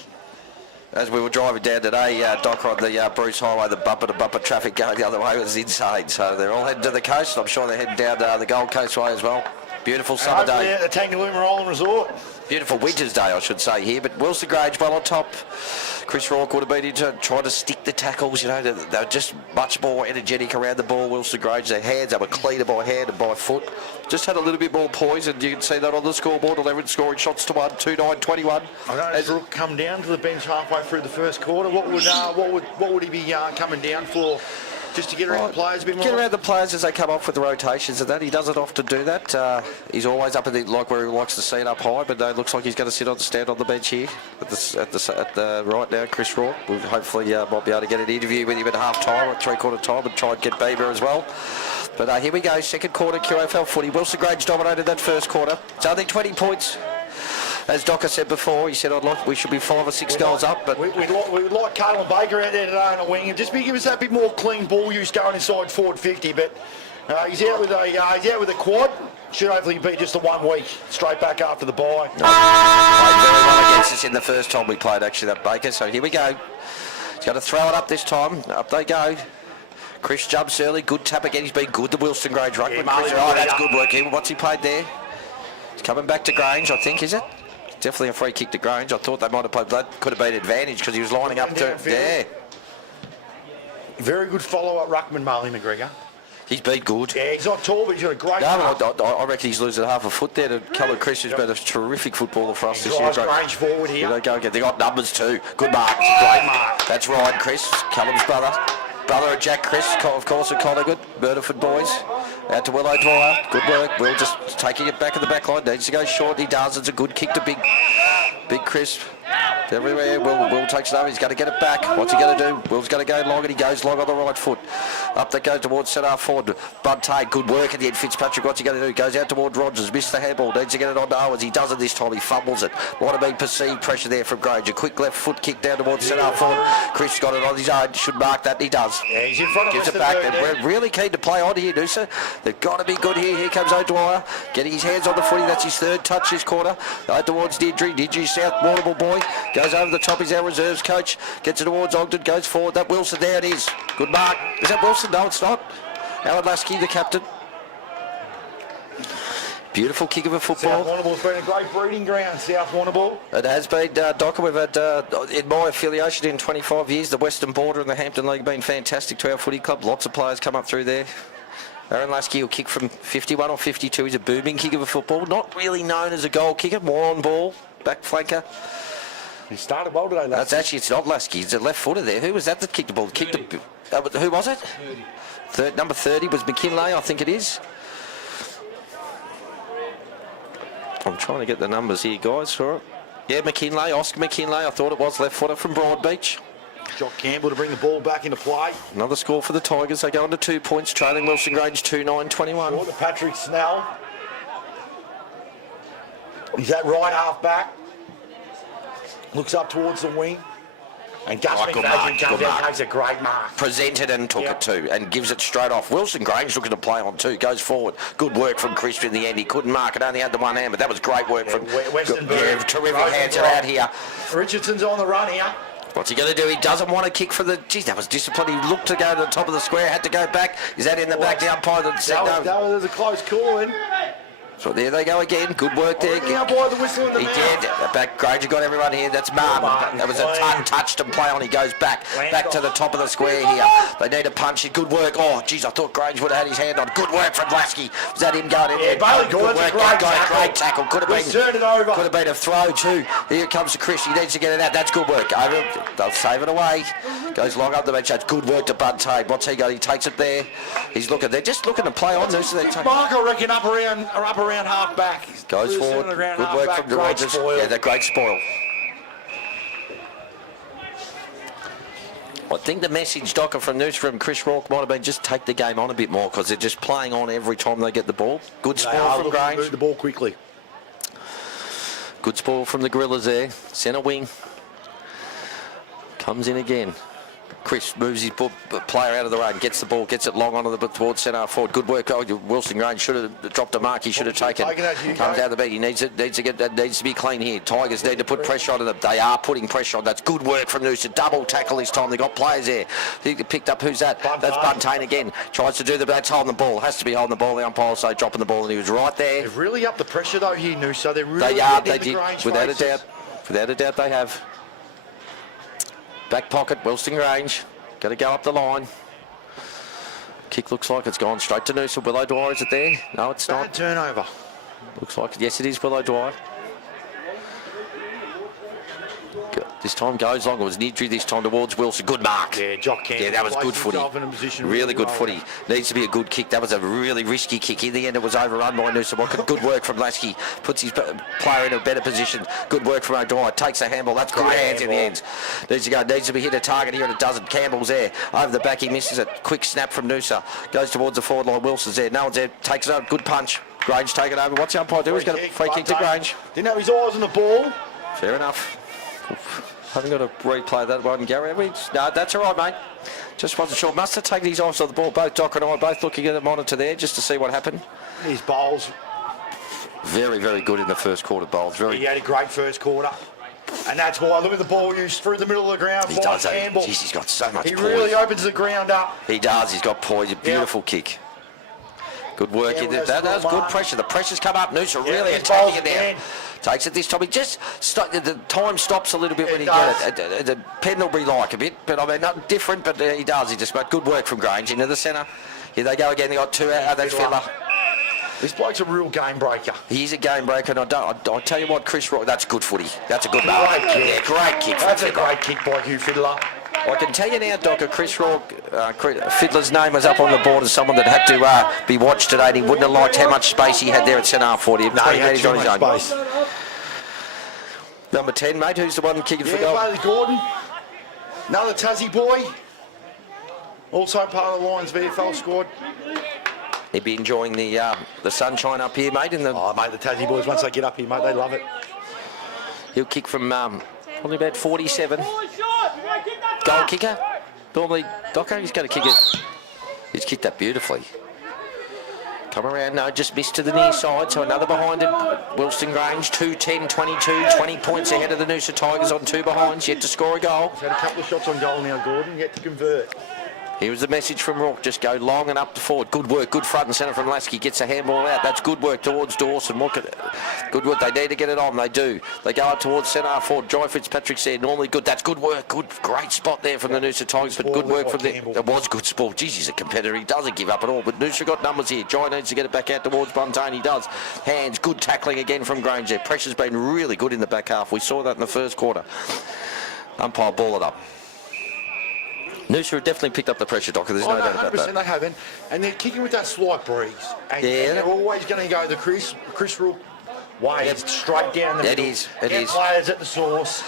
As we were driving down today, Doc, on the Bruce Highway, the bumper-to-bumper traffic going the other way was insane. So they're all heading to the coast. I'm sure they're heading down the Gold Coast way as well. Beautiful summer day. Yeah, the Tangaluma Island Resort. Beautiful winter's day, I should say, here. But Wilson Grange well on top. Chris Rourke would have been into trying to stick the tackles. You know, they're just much more energetic around the ball. Wilson Grange, their hands, they were cleaner by hand and by foot. Just had a little bit more poise, and you can see that on the scoreboard. 11 scoring shots to 1, 2-9-21. I know as Rourke come down to the bench halfway through the first quarter. What would he be coming down for? Just to get around the players a bit more? Get around the players as they come off with the rotations and that. He doesn't often do that. He's always up at the, like where he likes to see it up high, but it looks like he's going to stand on the bench here at the right now. Chris Rourke. We'll hopefully might be able to get an interview with him at half time or 3/4 time and try and get Bieber as well. But here we go, second quarter QAFL footy. Wilson Grange dominated that first quarter. It's only 20 points. As Docker said before, he said we should be 5 or 6 goals up. But we'd like Caitlin Baker out there today on the wing and just give us that bit more clean ball use going inside forward 50. But he's out with a quad. Should hopefully be just the 1 week straight back after the bye. Played very well against us in the first time we played actually, that Baker. So here we go. He's going to throw it up this time. Up they go. Chris jumps early. Good tap again. He's been good. The Wilson Grange ruckman. Yeah, that's good work here. What's he played there? He's coming back to Grange, I think, is it? Definitely a free kick to Grange. I thought they might have played that. Could have been advantage because he was lining up to there. Very good follow-up ruckman, Marley McGregor. He's been good. Yeah, he's not tall, but he's got a great... I reckon he's losing half a foot there to Callum Chris, who's been a terrific footballer for us this year. Grange forward here. They got numbers too. Good mark. Great mark. That's Ryan Chris, Callum's brother. Brother of Jack Chris, of course, at Collingwood. Murderford boys. Out to Willow Dwyer. Good work. Will just taking it back in the back line. Needs to go short. He does. It's a good kick to Big Chris. Everywhere. Will takes it over. He's going to get it back. What's he going to do? Will's going to go long, and he goes long on the right foot. Up that goes towards centre forward. Bunte, good work at the end. Fitzpatrick, what's he going to do? Goes out towards Rogers. Missed the handball. Needs to get it on to Owens. He does it this time. He fumbles it. Might have been perceived pressure there from Grange. A quick left foot kick down towards centre forward. Chris got it on his own. Should mark that. He does. Yeah, he's in front of us. Gives it back. We're really keen to play on here, Noosa. They've got to be good here. Here comes O'Dwyer. Getting his hands on the footy. That's his third touch this quarter. Out towards Deirdre. Deirdre South, Waterable boy. Goes over the top. He's our reserves coach. Gets it towards Ogden. Goes forward. That Wilson. There it is. Good mark. Is that Wilson? No, it's not. Alan Lasky, the captain. Beautiful kick of a football. South Warrnambool's been a great breeding ground, South Warrnambool. It has been, Docker. We've had, in my affiliation in 25 years, the Western Border and the Hampton League have been fantastic to our footy club. Lots of players come up through there. Aaron Lasky will kick from 51 or 52. He's a booming kick of a football. Not really known as a goal kicker, more on ball, back flanker. He started well today, Lasky. It's not Lasky. It's a left footer there. Who was that kicked the ball? Who was it? Number 30 was McKinlay, I think it is. I'm trying to get the numbers here, guys. All right. Yeah, McKinlay, Oscar McKinlay. I thought it was left footer from Broadbeach. Jock Campbell to bring the ball back into play. Another score for the Tigers. They go under 2 points, trailing Wilson Grange 2-9-21. Short to Patrick Snell. He's at right half back. Looks up towards the wing. And Gus McFadden comes out, takes a great mark. Presented and took it too, and gives it straight off. Wilson Grange looking to play on too, goes forward. Good work from Chris in the end. He couldn't mark it, only had the one hand, but that was great work from Westenberg. Terrific hands are out here. Richardson's on the run here. What's he going to do? He doesn't want to kick for the... Geez, that was discipline. He looked to go to the top of the square, had to go back. Is that in the back? The umpire that said no. That was a close call in. So there they go again. Good work there. Now by the whistle in the He mouth. did. Back, Granger got everyone here. That's Martin. That was a touched and play on. He goes back to the top of the square here. They need a punch. Good work. Oh, geez, I thought Grange would have had his hand on. Good work from Lasky. Was that him going in there? Bailey Good Gordon's work. a great Tackle. Could have been. Turn it over. Could have been a throw too. Here comes to Chris. He needs to get it out. That's good work. Over. They'll save it away. Goes long up the bench. That's good work to Bud Tate. What's he got? He takes it there. He's looking. They're just looking to play on. So Mark, I reckon, up around half back. Goes forward. Good work from the Rogers. Yeah, they're great spoil. I think the message, Docker, from Noosa, from Chris Rourke might have been just take the game on a bit more because they're just playing on every time they get the ball. Good spoil from Grange. Move the ball quickly. Good spoil from the Gorillas there. Centre wing. Comes in again. Chris moves his player out of the run, gets the ball, gets it long onto the towards centre forward. Good work. Oh, Wilson Grange should have dropped a mark. He should have taken. Comes out of the beat. He needs to be clean here. Tigers need to put pressure on them. They are putting pressure on. That's good work from Noosa. Double tackle this time. They got players there. He picked up. Who's that? That's Buntain again. Tries to do that's holding the ball. Has to be holding the ball. The umpire so dropping the ball, and he was right there. They've really upped the pressure though here, Noosa. They really they did. Without a doubt. Without a doubt, they have. Back pocket. Wilson Grange. Got to go up the line. Kick looks like it's gone straight to Noosa. Willow Dwyer, is it there? No, it's not. Bad turnover. Looks like, yes, it is Willow Dwyer. This time goes long. It was an injury this time towards Wilson. Good mark. Yeah, Jock Campbell. Yeah, that was good footy. Really good footy. Needs to be a good kick. That was a really risky kick. In the end, it was overrun by Noosa. Good work from Lasky. Puts his player in a better position. Good work from O'Dwyer. Takes a handball. That's good hands in the ends. Needs to go. Needs to be hit a target here, and it doesn't. Campbell's there. Over the back, he misses it. Quick snap from Noosa. Goes towards the forward line. Wilson's there. No one's there. Takes it out. Good punch. Grange take it over. What's the umpire do? He's got a free kick to Grange. Didn't have his eyes on the ball. Fair enough. Haven't got to replay that one, Gary. No, that's all right, mate. Just wasn't sure. Must have taken his eyes off the ball. Both Doc and I both looking at the monitor there just to see what happened. His bowls. Very, very good in the first quarter, Bowles. He had a great first quarter. And that's why, look at the ball used through the middle of the ground. He does. Jeez, he's got so much poise. He really opens the ground up. He does. He's got poise. A beautiful kick. Good work. Yeah, that was good pressure. The pressure's come up. Noosa really attacking it there. Takes it this time. He just the time stops a little bit when he gets it. The pen will be like a bit, but I mean not different. But he does. He just got good work from Grange into the centre. Here they go again. They got two out. That's Fiddler. This bloke's a real game breaker. He's a game breaker, and I tell you what, Chris Rock, that's good footy. That's a good great kick. Yeah, great kick. That's a great kick by Hugh Fiddler. I can tell you now, Docker, Chris Rourke, Fiddler's name was up on the board as someone that had to be watched today, and he wouldn't have liked how much space he had there at centre half 40. No, he had too much space. Number 10, mate, who's the one kicking for goal? Bailey Gordon. Another Tassie boy. Also part of the Lions VFL squad. He'd be enjoying the sunshine up here, mate. Oh, mate, the Tassie boys, once they get up here, mate, they love it. He'll kick from probably about 47. Goal kicker. Normally, Docker, he's going to kick it. He's kicked that beautifully. Come around, no, just missed to the near side, so another behind it. Wilson Grange, 2-10-22, 20 points ahead of the Noosa Tigers on two behinds, yet to score a goal. He's had a couple of shots on goal now, Gordon, yet to convert. Here was the message from Rourke, just go long and up to forward. Good work, good front and centre from Lasky. Gets a handball out. That's good work towards Dawson. Good work. They need to get it on. They do. They go up towards centre half forward. Jai Fitzpatrick's there. Normally good. That's good work. Good, great spot there from the Noosa Tigers. But good work from the... It was good sport. Jeez, he's a competitor. He doesn't give up at all. But Noosa got numbers here. Jai needs to get it back out towards Buntain. He does. Hands. Good tackling again from Grange there. Pressure's been really good in the back half. We saw that in the first quarter. Umpire ball it up. Noosa have definitely picked up the pressure, Docker. There's no doubt about that. 100% they haven't. And they're kicking with that slight breeze. And they're always going to go the Chris Rourke way. It's straight down the middle. It is. Players at the source.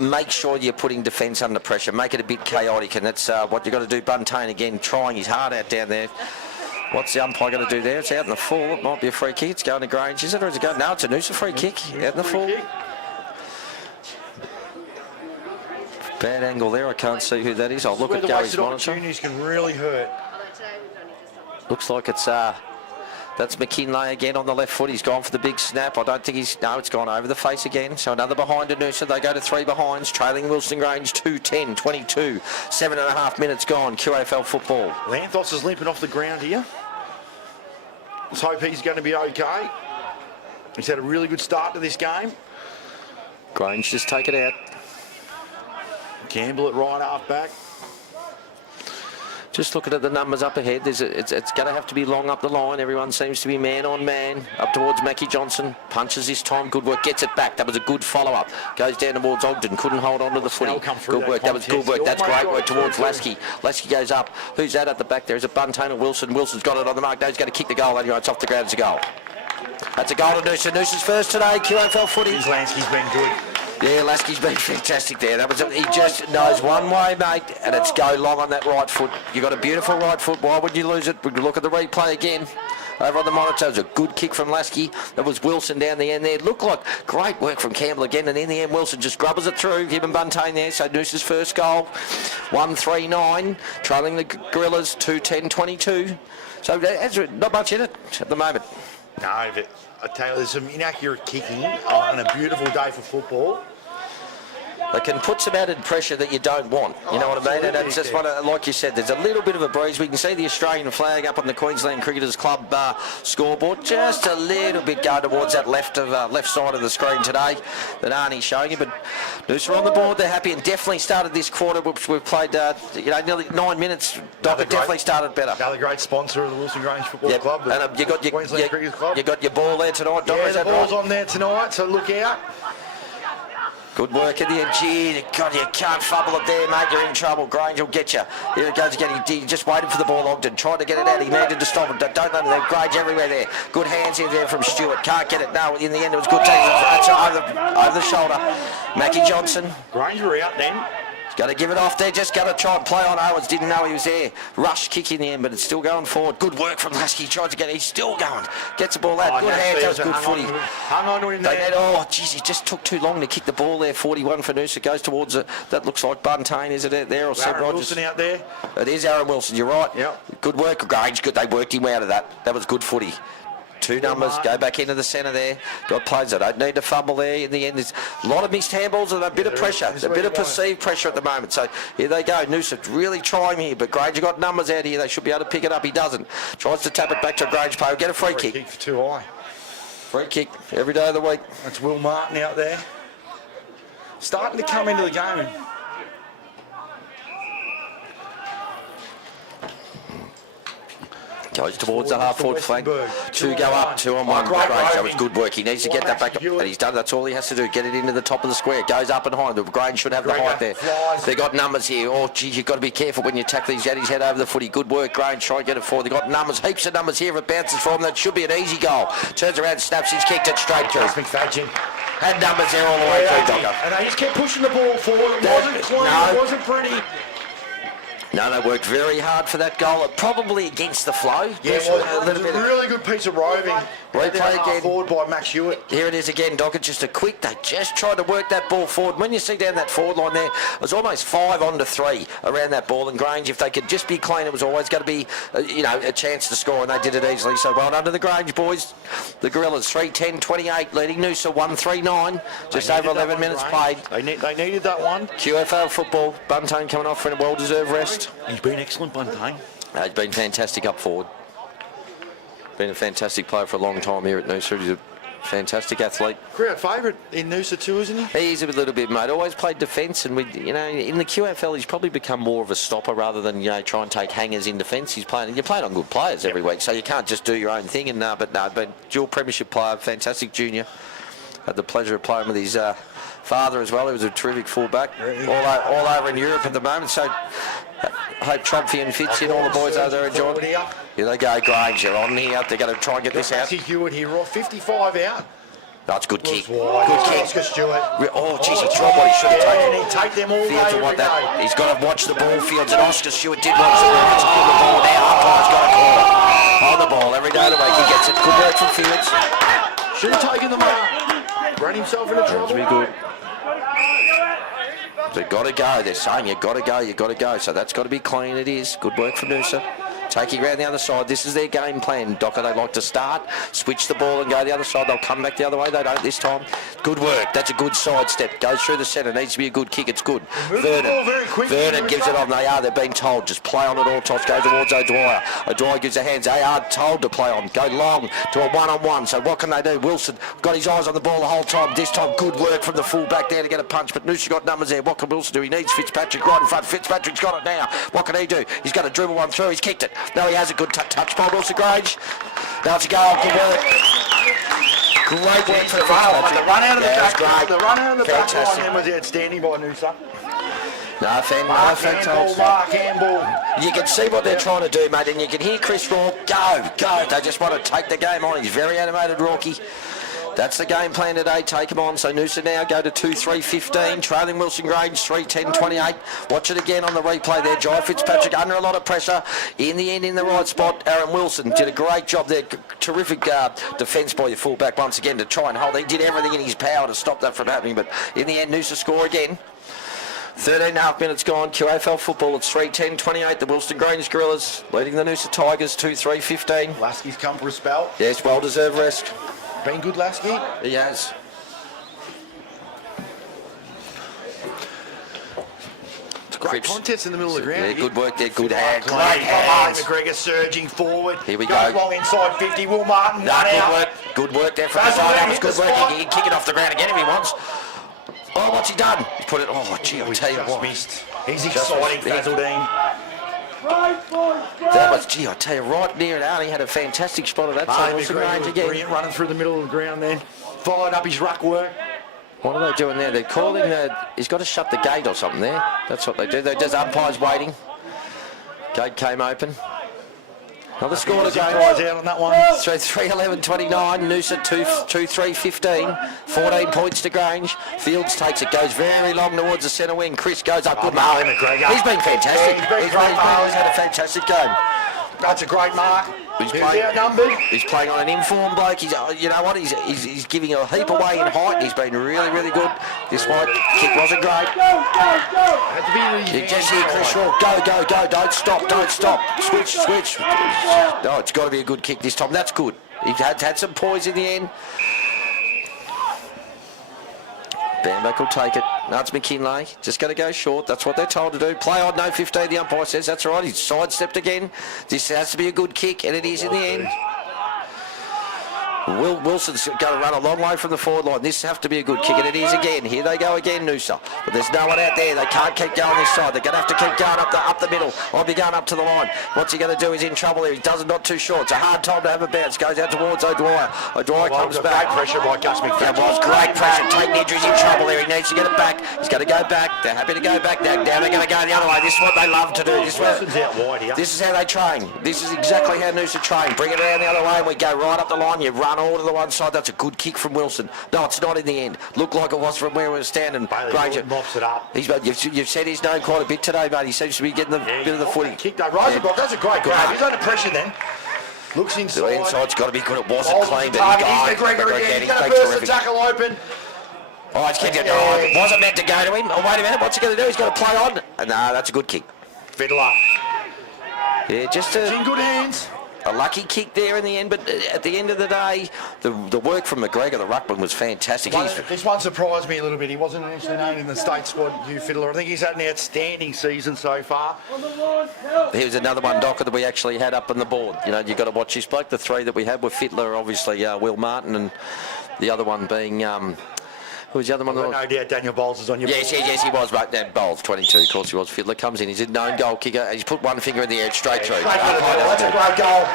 Make sure you're putting defence under pressure. Make it a bit chaotic. And that's what you've got to do. Buntain again, trying his heart out down there. What's the umpire going to do there? It's out in the full. It might be a free kick. It's going to Grange, is it? Or is it going? No, it's a Noosa free kick. Out in the full. Bad angle there. I can't see who that is. I'll look at Gary's monitor. Opportunities can really hurt. Looks like it's that's McKinlay again on the left foot. He's gone for the big snap. I don't think he's... No, it's gone over the face again. So another behind to Noosa. They go to three behinds. Trailing Wilson Grange 2-10-22. 7.5 minutes gone. QAFL football. Lanthos is limping off the ground here. Let's hope he's going to be okay. He's had a really good start to this game. Grange just take it out. Campbell at right half back. Just looking at the numbers up ahead, it's going to have to be long up the line. Everyone seems to be man on man. Up towards Mackie Johnson. Punches this time. Good work. Gets it back. That was a good follow-up. Goes down towards Ogden. Couldn't hold on to the footy. Good work. That was good work. That's great work towards Lasky. Lasky goes up. Who's that at the back there? Is it Buntain or Wilson? Wilson's got it on the mark. No, he's going to kick the goal. Anyway, it's off the ground. It's a goal. That's a goal to Noosa. Noosa's first today. QAFL footy. Lasky's been good. Yeah, Lasky's been fantastic there. That was he just knows one way, mate, and it's go long on that right foot. You got a beautiful right foot. Why would you lose it? We look at the replay again. Over on the monitor, it was a good kick from Lasky. That was Wilson down the end there. It looked like great work from Campbell again, and in the end, Wilson just grubbers it through. Him and Buntain there. So Noosa's first goal, 1-3-9, trailing the Gorillas 2-10-22. So there's not much in it at the moment. No, but I tell you, there's some inaccurate kicking on a beautiful day for football. They can put some added pressure that you don't want. You know what I mean? And that's just like you said, there's a little bit of a breeze. We can see the Australian flag up on the Queensland Cricketers Club scoreboard. Just a little bit going towards that left side of the screen today that Arnie's showing you. But Noosa on the board, they're happy and definitely started this quarter, which we've played nearly 9 minutes. Definitely started better. Another great sponsor of the Wilson Grange Football Club. And you got your Queensland Cricketers Club. You got your ball there tonight, Doc. Yeah, the ball's on there tonight, so look out. Good work at the end. Gee, God, you can't fumble it there, mate. You're in trouble. Grange will get you. Here it goes again. He just waited for the ball. Ogden tried to get it out. He needed to stop it. Don't let it. Grange everywhere there. Good hands in there from Stewart. Can't get it. No, in the end, it was good. That's over the shoulder. Mackie Johnson. Grange were out then. Got to give it off there. Just got to try and play on Owens. Didn't know he was there. Rush kick in the end, but it's still going forward. Good work from Lasky. Tries to get it. He's still going. Gets the ball out. Good hands. That was good footy. Hung on to him there. Oh, geez, he just took too long to kick the ball there. 41 for Noosa. Goes towards it. That looks like Buntain, is it out there? Or Seb Rogers? Wilson out there. It is Aaron Wilson. You're right. Yep. Good work, Grange. Good. They worked him out of that. That was good footy. 2 numbers, go back into the centre there. Got players that don't need to fumble there. In the end, there's a lot of missed handballs and a bit of pressure, a bit of perceived pressure at the moment. So here they go. Noosa really trying here, but Granger got numbers out here. They should be able to pick it up. He doesn't. Tries to tap it back to Grange player. Get a free kick. Kick for too high. Free kick every day of the week. That's Will Martin out there. Starting to come into the game. Goes towards the half-forward flank. 2 go up, 2 on 1. Great. That was good work. He needs to get that back up. And he's done. That's all he has to do. Get it into the top of the square. Goes up and high. The Grange should have the height there. They got numbers here. Oh, geez, you've got to be careful when you tackle. He's got his head over the footy. Good work, Grange. Try and get it forward. They got numbers. Heaps of numbers here. If it bounces for him, that should be an easy goal. Turns around, snaps. He's kicked it straight through. Had numbers there all the way through, Docker. And they just kept pushing the ball forward. It wasn't clean. It wasn't pretty. No, they worked very hard for that goal. Probably against the flow. Yeah, it was a really good piece of roving. Replay again. Forward by Max Hewitt. Here it is again, Docker. Just a quick. They just tried to work that ball forward. When you see down that forward line there, it was almost 5 on to 3 around that ball. And Grange, if they could just be clean, it was always going to be, a chance to score, and they did it easily. So well done to the Grange boys. The Gorillas 3-10-28, leading Noosa 1-3-9. Just over 11 minutes played. They needed that one. QAFL football. Buntain coming off for a well-deserved rest. He's been excellent, Buntain. He's been fantastic up forward. Been a fantastic player for a long time here at Noosa. He's a fantastic athlete. Crowd favourite in Noosa too, isn't he? He's a little bit, mate. Always played defence, and in the QAFL, he's probably become more of a stopper rather than try and take hangers in defence. You're playing on good players every week, so you can't just do your own thing. And but dual premiership player, fantastic junior. Had the pleasure of playing with his father as well. He was a terrific fullback, all over in Europe at the moment. So hope Trumpy and Fitz and all the boys over there enjoying it. Here they go, Grange. They're on here. They're going to try and get this out. Hewitt here, 55 out. That's good kick. Good kick. Stewart. Oh, geez, he tried what he should have taken. And he take them all Fields day, will want every that. day. He's got to watch the ball, Fields, and Oscar Stewart did watch the ball. Let's pull the ball now. Umpire's got a call. On the ball every day of the week. He gets it. Good work from Fields. Should have taken the mark. Ran himself into trouble. That'll be good. They've got to go. They're saying you've got to go. So that's got to be clean. It is. Good work from Noosa. taking around the other side. This is their game plan, Docker. They like to start, switch the ball and go the other side. They'll come back the other way. They don't this time. Good work. That's a good sidestep. Goes through the centre. Needs to be a good kick. It's good. Vernon gives it on. They've been told. Just play on at all times. Go towards O'Dwyer. O'Dwyer gives the hands. They are told to play on. Go long to a one-on-one. So what can they do? Wilson got his eyes on the ball the whole time. This time, good work from the full-back there to get a punch. But Noosa got numbers there. What can Wilson do? He needs Fitzpatrick right in front. Fitzpatrick's got it now. What can he do? He's got to dribble one through. He's kicked it. No, he has a good touch by Wilson Grange. Now it's a goal. Good work. Great work for Fitzpatrick. The run out of the back. Great. The run out of the back line was outstanding by Noosa. No, fantastic. Mark handball. You can see what they're trying to do, mate, and you can hear Chris Raw go. They just want to take the game on. He's very animated, Rorky. That's the game plan today. Take him on. So Noosa now go to 2-3-15, trailing Wilson Grange 3-10-28. Watch it again on the replay there. Jai Fitzpatrick under a lot of pressure. In the end, in the right spot. Aaron Wilson did a great job there. Terrific defence by your fullback once again to try and hold. He did everything in his power to stop that from happening, but in the end, Noosa score again. 13.5 minutes gone. QAFL football. It's 3-10-28. The Wilson Grange Gorillas leading the Noosa Tigers 2-3-15. Lasky's come for a spell. Yes, well-deserved rest. Been good, Lasky. He has. It's a great contest in the middle of the ground. Yeah, good work there. Good hand. Great Mark hands. McGregor surging forward. Here we Goes go. long inside 50. Will Martin No, run good out. work. Good work there from the Basil side. That hit was the good work. spot. He can kick it off the ground again if he wants. Oh, what's he done? He put it. Oh, gee, I'll tell you what. Missed. He's exciting, Fazaldine. That was, gee, I tell you, right near it out. He had a fantastic spot of that. So Wilson Grange again. Brilliant running through the middle of the ground then. Followed up his ruck work. What are they doing there? They're calling he's got to shut the gate or something there. That's what they do. They're just umpires waiting. Gate came open. Another score to go. Out on that one. 3-11-29. Noosa 2-3-15. 14 points to Grange. Fields takes it. Goes very long towards the centre wing. Chris goes up. Good mark. He's been fantastic. Yeah, He's had a fantastic game. That's a great mark. He's He's playing, outnumbered. he's playing on an informed bloke. He's, you know what? He's giving a heap away in height. He's been really, really good. This one kick wasn't great. Had to be You just hear Chris Shaw, go, don't stop, switch. No, it's got to be a good kick this time. That's good. He had some poise in the end. Bambuck will take it. No, it's McKinlay. Just going to go short. That's what they're told to do. Play on, no 15. The umpire says that's all right. He's sidestepped again. This has to be a good kick, and it is in the end. Wilson's going to run a long way from the forward line. This has to be a good kick, and it is again. Here they go again, Noosa. But there's no one out there. They can't keep going this side. They're going to have to keep going up the middle. I'll be going up to the line. What's he going to do? He's in trouble there. He does it not too short. It's a hard time to have a bounce. Goes out towards O'Dwyer. O'Dwyer comes back. Great pressure by Gus McFadden. That was great pressure. Tate Nidry's in trouble there. He needs to get it back. He's going to go back. They're happy to go back now. Now they're going to go the other way. This is what they love to do. Wilson's out wide here. This is how they train. This is exactly how Noosa train. Bring it around the other way and we go right up the line. You run all to the one side. That's a good kick from Wilson. No, it's not in the end. Looked like it was from where we were standing. Granger mops it up. You've said he's known quite a bit today, mate. He seems to be getting the bit of the footy. Kick that. Rosenbrock, that's a great grab. He's under pressure then. Looks inside. The inside's got to be good. It wasn't clean, but he's McGregor again. He's going to burst the tackle open. Oh, it's kicked it. Oh, it wasn't meant to go to him. Oh, wait a minute. What's he going to do? He's got to play on. No, that's a good kick. Fiddler. Yeah, just It's in good hands. a lucky kick there in the end, but at the end of the day, the work from McGregor, the ruckman, was fantastic. This one surprised me a little bit. He wasn't initially named in the state squad, Hugh Fiddler. I think he's had an outstanding season so far. Here's another one, Docker, that we actually had up on the board. You know, you've got to watch this bloke. The three that we had were Fiddler, obviously, Will Martin, and the other one being... who was the other one? No doubt Daniel Bowles is on your board. Yes, he was, mate. That Bowles, 22, of course he was. Fiddler comes in. He's a known goal kicker. He's put one finger in the air straight through. That's a great goal.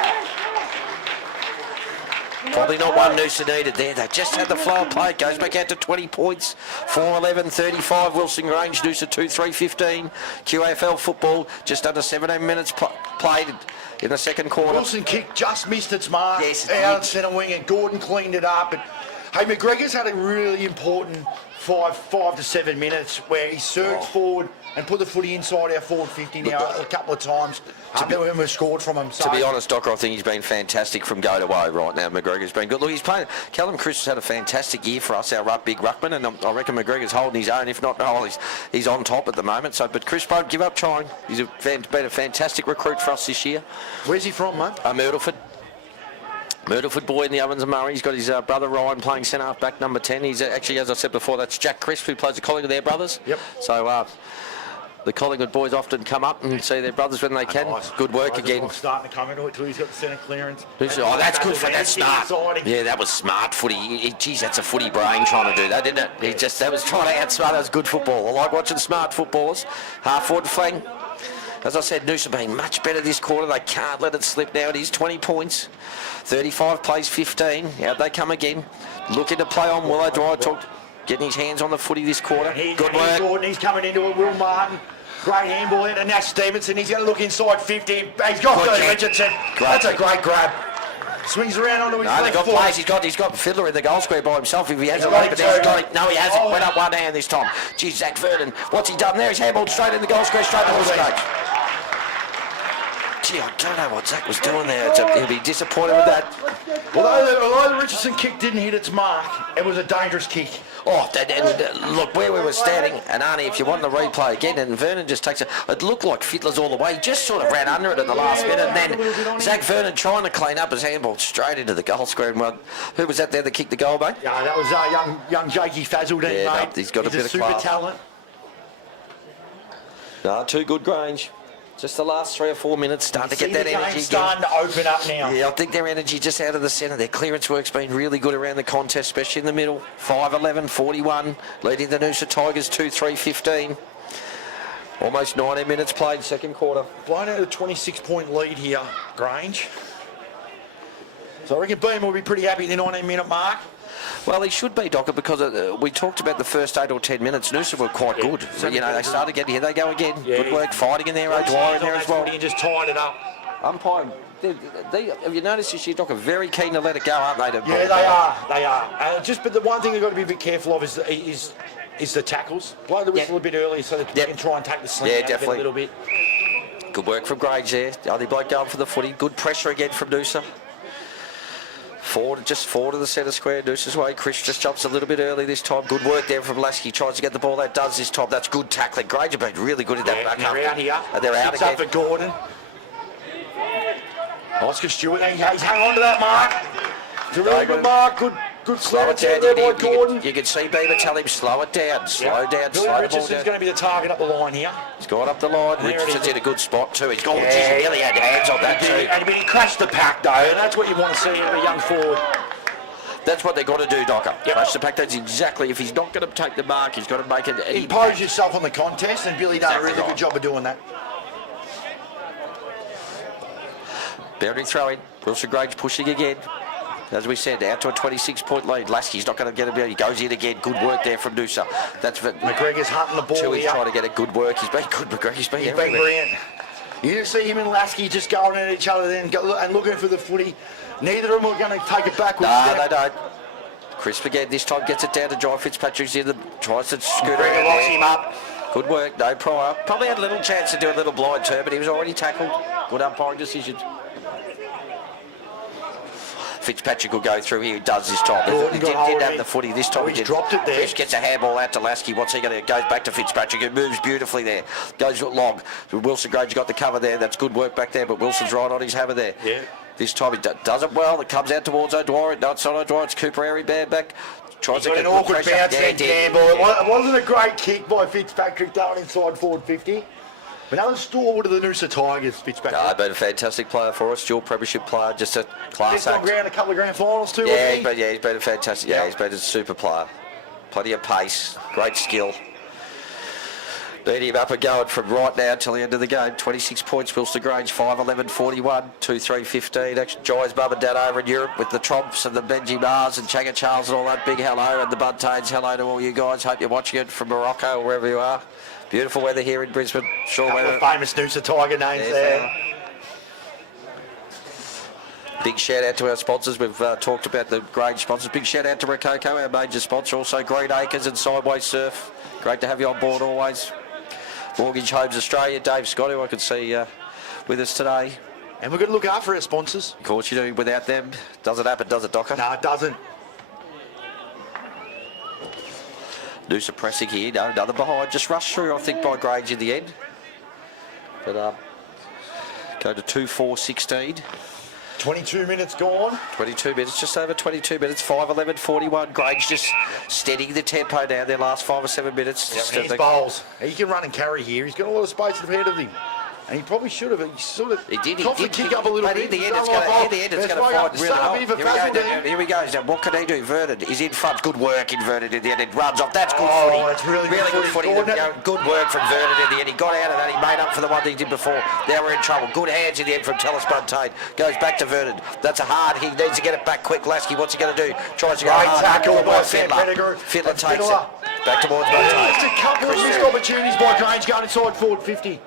Probably not one Noosa needed there. They just had the flow of play. It goes back out to 20 points. 4-11-35. Wilson Grange, Noosa 2-3-15. QAFL football, just under 17 minutes played in the second quarter. Wilson kick just missed its mark. Yes, out of centre wing, and Gordon cleaned it up. And Hey, McGregor's had a really important 5 to 7 minutes where he surged forward and put the footy inside our forward 50 now a couple of times. When we've scored from him. So. To be honest, Docker, I think he's been fantastic from go to woe right now. McGregor's been good. Look, he's playing. Callum Chris has had a fantastic year for us, our big ruckman, and I reckon McGregor's holding his own. If not, he's on top at the moment. So, but Chris won't give up trying. He's been a fantastic recruit for us this year. Where's he from, mate? Myrtleford boy in the Ovens and Murray. He's got his brother Ryan playing centre half back number 10. He's actually, as I said before, that's Jack Crisp who plays the Collingwood, their brothers. Yep. So the Collingwood boys often come up and see their brothers when they can. Nice. Good work again. Starting to come into it too. He's got the centre clearance. Oh, that's good for that start. Yeah, that was smart footy. Geez, that's a footy brain trying to do that, didn't it? That was trying to outsmart. That was good football. I like watching smart footballers. Half forward flank. As I said, Noosa being much better this quarter. They can't let it slip now. It is 20 points. 35 plays 15. Out they come again. Looking to play on Willow Dwyer. Getting his hands on the footy this quarter. Good work. Gordon, he's coming into it. Will Martin. Great handball in. And Nash Stevenson. He's going to look inside 50. He's got the Richardson. That's a great grab. Swings around onto his left foot. Plays. He's got Fiddler in the goal square by himself if he has a lead, but he's got it. No, he hasn't. Went up one hand this time. Geez, Zach Vernon. What's he done there? He's handballed straight in the goal square, straight to the stage. Gee, I don't know what Zach was doing there. He'll be disappointed with that. Although the Richardson kick didn't hit its mark, it was a dangerous kick. Oh, look where we were standing, and Arnie, if you want the replay again, and Vernon just takes it. It looked like Fiddler's all the way. He just sort of ran under it at the last minute, and then Zach Vernon trying to clean up his handball straight into the goal square. And who was that there that kicked the goal, mate? Yeah, that was young Jakey Fazaldine, mate. He's got a bit of super class. Talent. No, too good, Grange. Just the last 3 or 4 minutes, starting to get that energy again. Starting to open up now. Yeah, I think their energy just out of the centre. Their clearance work's been really good around the contest, especially in the middle. 5-11, 41, leading the Noosa Tigers 2-3-15. Almost 90 minutes played, second quarter. Blown out a 26-point lead here, Grange. So I reckon Beam will be pretty happy at the 19-minute mark. Well, he should be, Docker, because we talked about the first 8 or 10 minutes. Noosa were quite good. So, they started getting here. They go again. Yeah, good work fighting in there. O'Dwyer in there as well. And just tied it up. Umpire, have you noticed this year, Docker, very keen to let it go, aren't they? Yeah, they are. But the one thing they've got to be a bit careful of is the tackles. Blow the whistle a bit early so that they can try and take the sling out a little bit. Good work from Grange there. The other bloke going for the footy. Good pressure again from Noosa. Just forward to the centre square, Noosa's way. Chris just jumps a little bit early this time. Good work there from Lasky. Tries to get the ball. That does this time. That's good tackling. Grange have been really good at that back. They're out here. They're out again. Up for Gordon. Oscar Stewart. He's hung on to that mark. It's a really good mark. Good slow it down there by Gordon. You can see Bieber tell him slow it down. Slow down. Slow the ball Richardson's down. going to be the target up the line here. He's gone up the line. Richardson's in a good spot too. He's gone. He nearly had hands on that too. And he crashed the pack though. And that's what you want to see in a young forward. That's what they've got to do, Docker. Crash the pack. That's exactly. If he's not going to take the mark, he's got to make it. Impose yourself on the contest, and Billy done a really good job of doing that. Boundary throw in. Wilson Grange pushing again. As we said, out to a 26-point lead. Lasky's not going to get it. He goes in again. Good work there from Noosa. That's McGregor's hunting the ball. He's trying to get it. Good work. He's been good. McGregor's been everywhere. Brilliant. You didn't see him and Lasky just going at each other then and looking for the footy. Neither of them are going to take it backwards. No, they don't. Crisp again. This time gets it down to John Fitzpatrick's here. Tries to scoot around. Locks him up. Good work. No prior. Probably had a little chance to do a little blind turn, but he was already tackled. Good umpiring decisions. Fitzpatrick will go through here. He does this time. He didn't have the footy this time. He's dropped it there. Chris gets a handball out to Lasky. What's he going to? Goes back to Fitzpatrick. It moves beautifully there. Goes long. Wilson Grange got the cover there. That's good work back there, but Wilson's right on his hammer there. Yeah. This time he does it well. It comes out towards O'Dwyer. No, it's not O'Dwyer. It's Cooper Airy bad back. Tries to get an awkward bounce and gamble. Yeah. It wasn't a great kick by Fitzpatrick down inside forward 50. Another stalwart of the Noosa Tigers, Fitzpatrick. No, been a fantastic player for us. Dual premiership player, just a class act. Ground a couple of grand finals too. Yeah, he's been a fantastic. Yeah, he's been a super player. Plenty of pace, great skill. Need him up and going from right now till the end of the game. 26 points, Wilson Grange, 5-11, 41, 2-3, 15. Actually, Jai's mum and dad over in Europe with the Tromps and the Benji Mars and Chagga Charles and all that. Big hello, and the Buntanes. Hello to all you guys. Hope you're watching it from Morocco or wherever you are. Beautiful weather here in Brisbane. Sure weather. Famous Noosa Tiger names there. Big shout out to our sponsors. We've talked about the Grange sponsors. Big shout out to Rococo, our major sponsor. Also Green Acres and Sideways Surf. Great to have you on board always. Mortgage Homes Australia, Dave Scott, who I could see with us today. And we're going to look after our sponsors. Of course you do. Without them, doesn't happen, does it, Docker? No, it doesn't. Noosa pressing here. No, another behind. Just rushed through, I think, by Grange in the end. But go to 2-4-16. 22 minutes gone. 22 minutes, just over 22 minutes. 5-11-41. Grange just steadying the tempo down their last 5 or 7 minutes. Yeah, he's bowls. He can run and carry here. He's got a lot of space ahead of him. And he probably should have. He sort of kick up a little bit. In the end, it's going to find really well. Here we go. Now, what can he do? Vernon is in front. Good work in Vernon in the end. It runs off. That's good footy. That's really good footy. Good work from Vernon in the end. He got out of that. He made up for the one he did before. Now we're in trouble. Good hands in the end from Tellis Buntain. Goes back to Vernon. That's a hard. He needs to get it back quick. Lasky, what's he going to do? Tries to go hard. Tackle by Fiddler. Fiddler takes it. Back towards Buntain. Just a couple of missed opportunities by Grange going inside forward 50.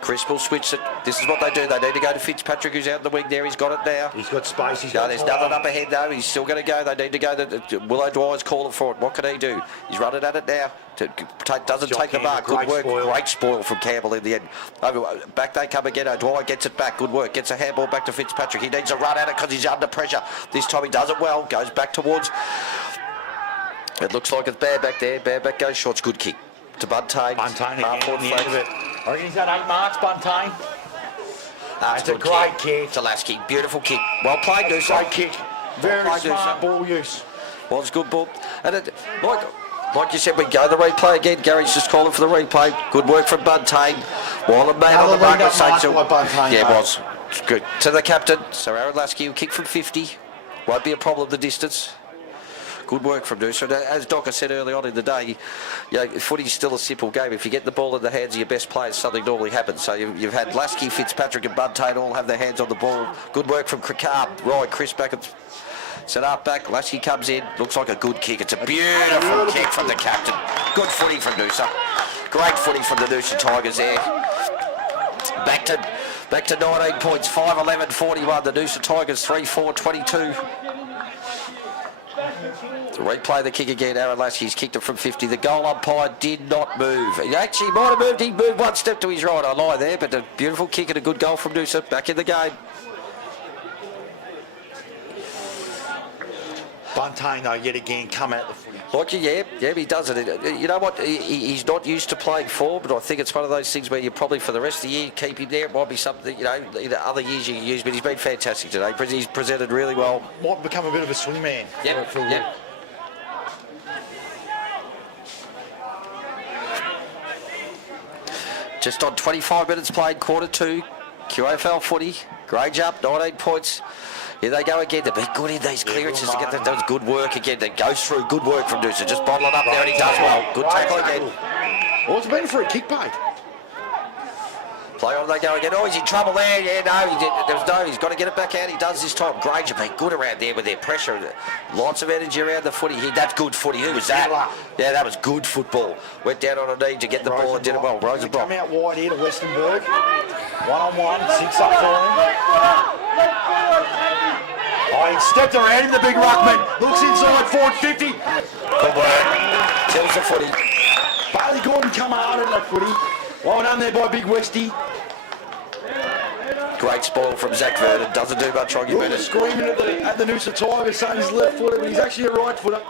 Chris will switch it. This is what they do. They need to go to Fitzpatrick, who's out in the wing there. He's got it now. He's got space. There's nothing up ahead, though. He's still going to go. They need to go. Willow Dwyer's calling for it. What can he do? He's running at it now. Doesn't take the mark. Good work. Great spoil from Campbell in the end. Back they come again. Dwyer gets it back. Good work. Gets a handball back to Fitzpatrick. He needs a run at it because he's under pressure. This time he does it well. Goes back towards... It looks like it's Bareback there. Bareback goes short. It's good kick to Buntain. Buntain again at the end of it. I reckon he's had 8 marks, Buntain. It's a great kick. It's a Lasky. Beautiful kick. Well played, Noosa. Great kick. Very smart ball use. Well, it's good ball. And like you said, we go the replay again. Gary's just calling for the replay. Good work from Buntain. Wallen made on the mark. Yeah, it was. It's good. To the captain. So Aaron Lasky will kick from 50. Won't be a problem, the distance. Good work from Noosa. As Docker said early on in the day, footy's still a simple game. If you get the ball in the hands of your best players, something normally happens. So you've had Lasky, Fitzpatrick and Buntain all have their hands on the ball. Good work from Ryan Chris back and set up back. Lasky comes in. Looks like a good kick. It's a beautiful kick from the captain. Good footy from Noosa. Great footy from the Noosa Tigers there. Back to 19 points. 5-11-41. The Noosa Tigers 3-4-22. To replay the kick again, Aaron Lasky's kicked it from 50. The goal umpire did not move. He actually might have moved. He moved one step to his right. I lie there, but a beautiful kick and a good goal from Noosa. Back in the game. Buntain, though, yet again, come out the footy. Yeah, he does it. You know what? He's not used to playing forward, but I think it's one of those things where you probably for the rest of the year keep him there. It might be something, in other years you can use, but he's been fantastic today. He's presented really well. Might become a bit of a swing man. Yep. Just on 25 minutes played, quarter 2. QAFL footy. Grange up, 19 points. Here they go again. They've been good in these clearances to get that. That was good work again. That goes through. Good work from Noosa. Just bottle it up there and he does well. Good tackle again. Well, it's been for a kick bait. Play on, they go again. Oh, he's in trouble there. Yeah, no, he's got to get it back out. He does this time. Grange have been good around there with their pressure. Lots of energy around the footy. That's good footy. Who was that? Yeah, that was good football. Went down on a knee to get the ball and did it well. Rosenbrock. Come out wide here to Westenberg. 1-on-1. 6 up for him. Oh, he stepped around him, the big ruckman. Looks inside, forward 50. Good work. Tells the footy. Bailey Gordon come hard at that footy. Well done there by Big Westy. Great spoil from Zach Vernon. Doesn't do much wrong. We're screaming at the Noosa Tigers saying he's left footer, but he's actually a right footer.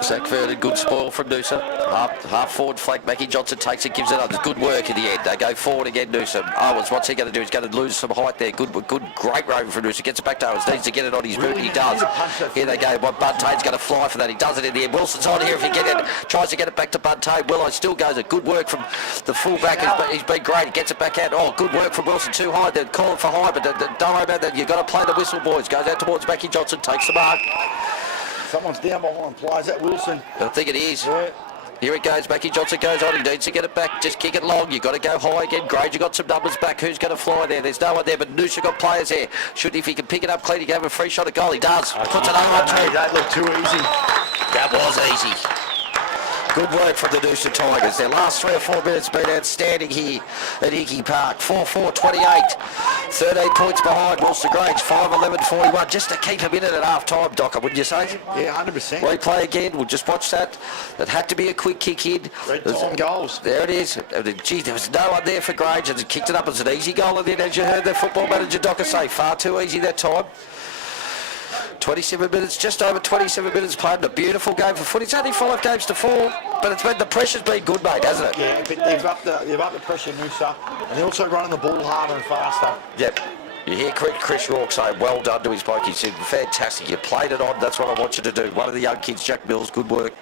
Zach Vernon, good spoil from Noosa. Half forward flank. Mackie Johnson takes it, gives it up. It's good work in the end. They go forward again, Noosa. Owens, what's he going to do? He's going to lose some height there. Good, great roving from Noosa. Gets it back to Owens. Needs to get it on his boot, and he does. Here they go. Buntain's going to fly for that. He does it in the end. Wilson's on here if he get it. Tries to get it back to Buntain. Willow still goes. Good work from the fullback. He's been great. He gets it back out. Oh, good work from Wilson. Too high. They're calling for high, but don't worry about that. You've got to play the whistle, boys. Goes out towards Mackie Johnson. Takes the mark. Someone's down behind. Plays that Wilson. I think it is. Yeah. Here it goes. Mackie Johnson goes on. He needs to get it back. Just kick it long. You've got to go high again. Granger got some numbers back. Who's going to fly there? There's no one there, but Noosa got players there. If he can pick it up clean, he can have a free shot at goal. He does. Puts it over on two. That looked too easy. That was easy. Good work from the Noosa Tigers. Their last 3 or 4 minutes been outstanding here at Hickey Park. 4-4-28. 13 points behind Wilson Grange. 5-11-41. Just to keep them in it at half time, Docker, wouldn't you say? Yeah, 100%. Replay again. We'll just watch that. It had to be a quick kick in. Red time goals. There it is. Gee, there was no one there for Grange, and it kicked it up as an easy goal. And then, as you heard the football manager Docker say, far too easy that time. 27 minutes, just over 27 minutes played. A beautiful game for footy. It's only 5 games to 4, but the pressure's been good, mate, hasn't it? Yeah, but they've upped the pressure, Noosa, and they're also running the ball harder and faster. Yep. You hear Chris Rourke say, well done to his bloke. He said, fantastic, you played it on. That's what I want you to do. One of the young kids, Jack Mills, good work.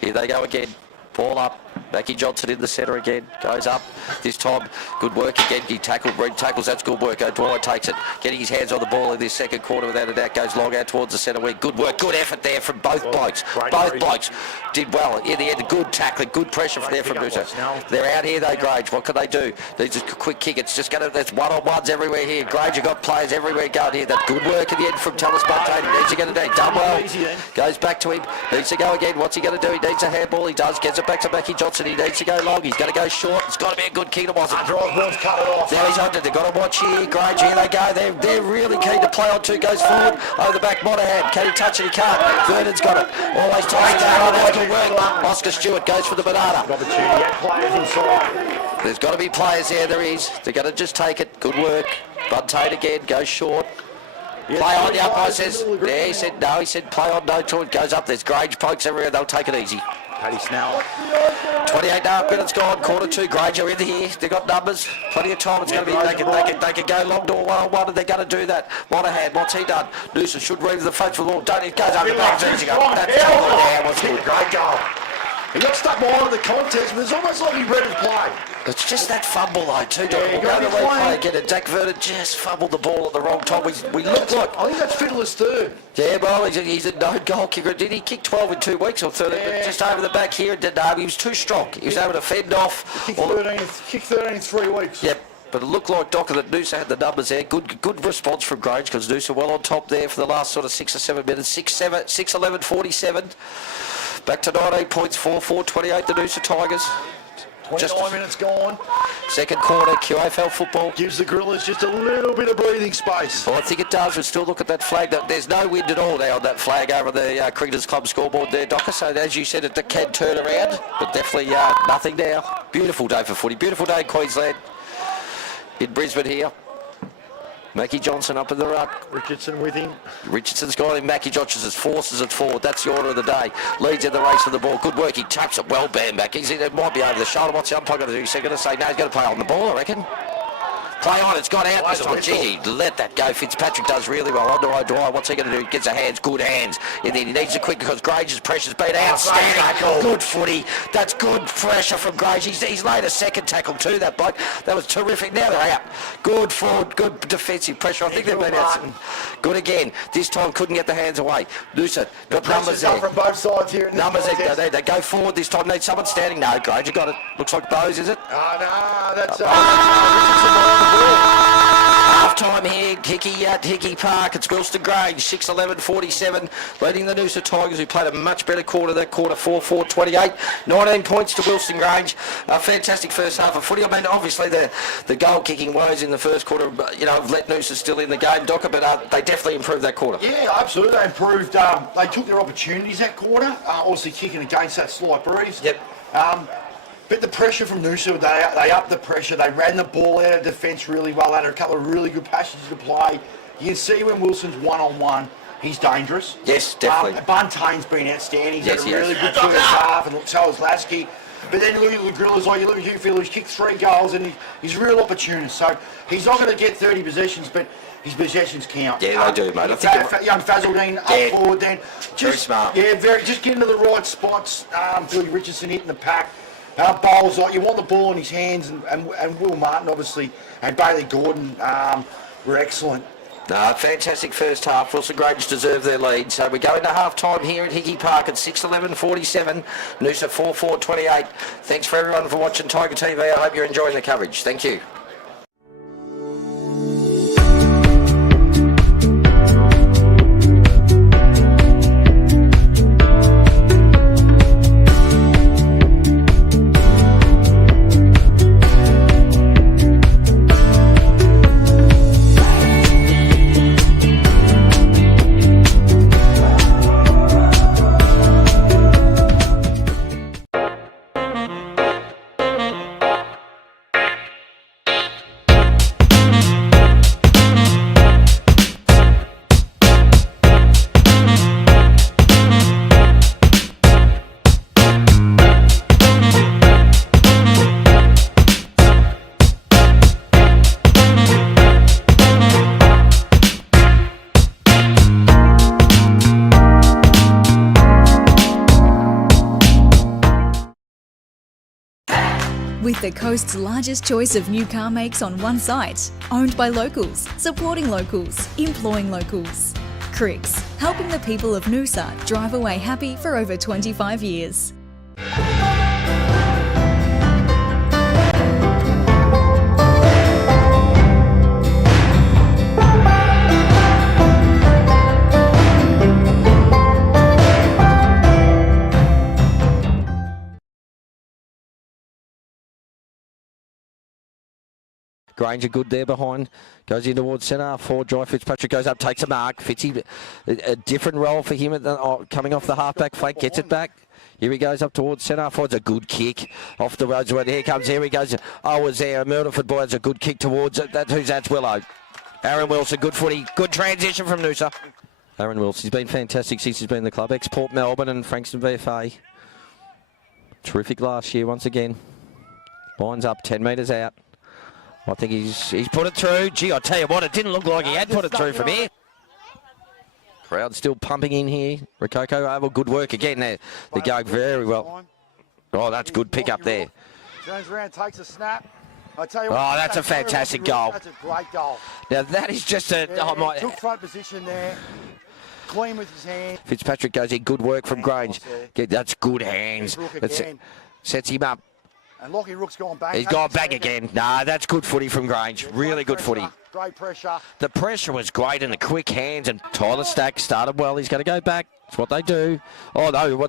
Here they go again. Ball up. Mackie Johnson in the centre again. Goes up. This time, good work again. He tackled. Reed tackles. That's good work. O'Dwyer takes it. Getting his hands on the ball in this second quarter without a doubt. Goes long out towards the centre wing. Good work. Good effort there from both blokes. Both blokes did well. In the end, good tackling. Good pressure from there from Noosa. They're out here though, Grange. What can they do? They just a quick kick. It's just going to... There's one-on-ones everywhere here. Grange have got players everywhere going here. That good work in the end from Talis Montaigne. Needs to get it done. Done well. Goes back to him. Needs to go again. What's he going to do? He needs a handball. He does. Gets it back to Mackie Johnson. He needs to go long. He's going to go short. It's got to be a good kick, wasn't it? Cut it off. Now he's on it. They've got to watch here. Grange, here they go. They're really keen to play on two. Goes forward. Over the back, Monahan. Can he touch it? He can't. Vernon's got it. Always ties down. That's good work. Oscar Stewart goes for the banana. Players inside. There's got to be players there. There is. They're going to just take it. Good work. Buntain again. Goes short. Play on, the umpire says. Yeah, he said no. He said play on, no to it. Goes up. There's Grange pokes everywhere. They'll take it easy. Paddy Snell. 28.5 minutes gone. Quarter 2. Grange are in here. They've got numbers. Plenty of time. It's going to be. They can go long to a 1-on-1, and they're going to do that. Monahan, what's he done? Noosa should read the front for the ball. Don't it goes over the back. There you go. That's down. What's good? Great goal. He got stuck behind the contest, but it's almost like he read his play. It's just that fumble though too, Doc. Yeah, We'll go the replay again, and Jack Vernon just fumbled the ball at the wrong time. We look like... I think that's Fiddler's third. Yeah, well, he's a known goal kicker. Did he kick 12 in 2 weeks or 13? Yeah. Just over the back here, and he was too strong. He was able to fend off. Kicked 13 in 3 weeks. Yep. But it looked like, Docker, that Noosa had the numbers there. Good response from Grange, because Noosa well on top there for the last sort of 6 or 7 minutes. 6-11-47. Back to 19 points, 4-4-28, the Noosa Tigers. 29 minutes gone. Second quarter, QAFL football. Gives the Gorillas just a little bit of breathing space. Well, I think it does. We'll still look at that flag. There's no wind at all now on that flag over the Cricketers Club scoreboard there, Docker. So, as you said, it can turn around, but definitely nothing now. Beautiful day for footy. Beautiful day in Queensland. In Brisbane here. Mackie Johnson up in the ruck. Richardson with him. Richardson's got him. Mackie Johnson's forces it forward. That's the order of the day. Leads in the race for the ball. Good work. He taps it well, Bam back. It might be over the shoulder. What's the umpire going to do? He's going to say, no, he's going to play on the ball, I reckon. Play on, it's got out this time. Gee, let that go. Fitzpatrick does really well. Under O'Dwyer, what's he going to do? He gets the hands, good hands. And then he needs it quick because Grange's pressure's been outstanding. Good footy. That's good pressure from Grange. He's laid a second tackle too, that bloke. That was terrific. Now they're out. Good forward, good defensive pressure. I think they've been out. Good again. This time couldn't get the hands away. Noosa got numbers there. From both sides here. Numbers there. They go forward this time. Need someone standing. No, Grange, you got it. Looks like Bose, is it? No, that's... Half-time here, Hickey Park. It's Wilson Grange, 6-11-47, leading the Noosa Tigers, who played a much better quarter that quarter, 4-4-28. 19 points to Wilson Grange. A fantastic first half of footy. I mean, obviously the goal-kicking woes in the first quarter, have let Noosa still in the game, Docker, but they definitely improved that quarter. Yeah, absolutely. They improved. They took their opportunities that quarter, obviously kicking against that slight breeze. Yep. But the pressure from Noosa, they upped the pressure. They ran the ball out of defence really well. They had a couple of really good passages to play. You can see when Wilson's one-on-one, he's dangerous. Yes, definitely. Buntaine's been outstanding. He's had a really good first half, and so has Lasky. But then you look at the Gorillas, like you look at Hugh Fiddler, he's kicked 3 goals, and he's a real opportunist. So he's not going to get 30 possessions, but his possessions count. Yeah, they do, mate. Young Fazaldine up forward then. Very smart. Yeah, just get into the right spots. Billy Richardson hitting the pack. Bowles, like you want the ball in his hands, and Will Martin obviously and Bailey Gordon were excellent. No, fantastic first half. Wilson Grange deserve their lead. So we go into half-time here at Hickey Park at 6-11-47. Noosa 4-4-28. Thanks for everyone for watching Tiger TV. I hope you're enjoying the coverage. Thank you. With the coast's largest choice of new car makes on one site, owned by locals, supporting locals, employing locals. Cricks, helping the people of Noosa drive away happy for over 25 years. Granger good there behind. Goes in towards centre. Forward drive. Fitzpatrick goes up, takes a mark. Fitzy, a different role for him at the, coming off the halfback flank. Gets it back. Here he goes up towards centre. Forward's a good kick off the roads. Here comes. Here he goes. Oh, was there. A Myrtleford boy has a good kick towards it. That's Willow. Aaron Wilson, good footy. Good transition from Noosa. Aaron Wilson, he's been fantastic since he's been in the club. Ex-Port Melbourne and Frankston VFA. Terrific last year once again. Lines up, 10 metres out. I think he's put it through. Gee, I tell you what, it didn't look like he had put it through from here. Crowd still pumping in here. Rococo Oval, good work again there. They're going very well. Oh, that's good pick up there. Turns around, takes a snap. I tell you what, oh, that's a fantastic goal. That's a great goal. Now that is just a... Yeah, oh, took front position there. Clean with his hand. Fitzpatrick goes in, good work from Grange. That's good hands. Sets him up. And Lockie Rook's gone back. He's gone back again. Nah, that's good footy from Grange. Really good footy. Great pressure. The pressure was great and the quick hands. And Tyler Stack started well. He's going to go back. That's what they do. Oh, no.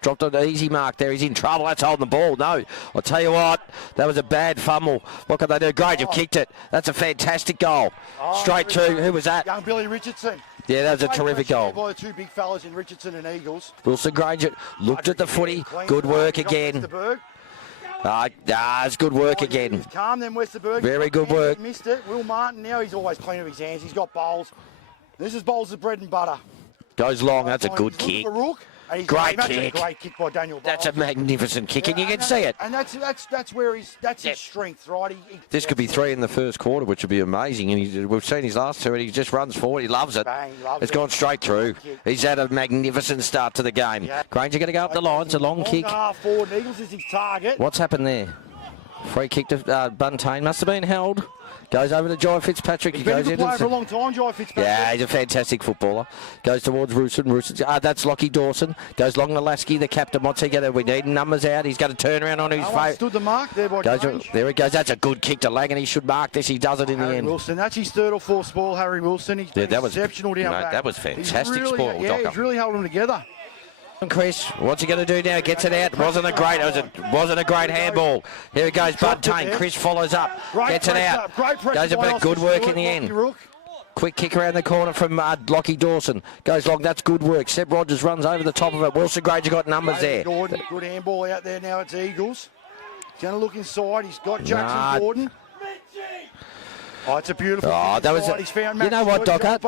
Dropped an easy mark there. He's in trouble. That's holding the ball. No. I'll tell you what. That was a bad fumble. What can they do? Grange have kicked it. That's a fantastic goal. Straight to... Who was that? Young Billy Richardson. Yeah, that was a terrific goal. By the two big fellas in Richardson and Eagles. Wilson Granger looked at the footy. Good work again. It's good work again. Calm then, Westerberg. Very good work. Missed it. Will Martin, now he's always clean of his hands. He's got bowls. This is bowls of bread and butter. Goes long. That's a good kick. Great kick. Great kick by Daniel. That's a magnificent kick, and you can see it. And that's where his strength, right? This could be 3 in the first quarter, which would be amazing. And we've seen his last 2, and he just runs forward. He loves it. Bang, it's gone straight through. He's had a magnificent start to the game. Yeah. Granger going to go up the line. It's a long kick. Half forward. Eagles is his target. What's happened there? Free kick to Buntain. Must have been held. Goes over to Jai Fitzpatrick. He's been a good player for a long time, Jai Fitzpatrick. Yeah, he's a fantastic footballer. Goes towards Rooson. That's Lockie Dawson. Goes long to Lasky, the captain. What's he going to do? We need numbers out. He's going to turn around on his face. Stood the mark there by there he goes. That's a good kick to Lang, he should mark this. He does it in the end. Wilson. That's his third or fourth spoil, Harry Wilson. He's been exceptional down back. That was fantastic spoil, Yeah, he's really held them together. Chris, what's he going to do now? Gets it out. Wasn't a great handball. Here he goes, Buntain. Chris follows up. Gets it out. Goes a bit good work in the end. Quick kick around the corner from Lockie Dawson. Goes long. That's good work. Seb Rogers runs over the top of it. Wilson Granger got numbers there. Gordon, good handball out there now. It's Eagles. He's going to look inside. He's got Jackson Gordon. Oh, it's a beautiful. Oh, that was. He's found you know what, Docker?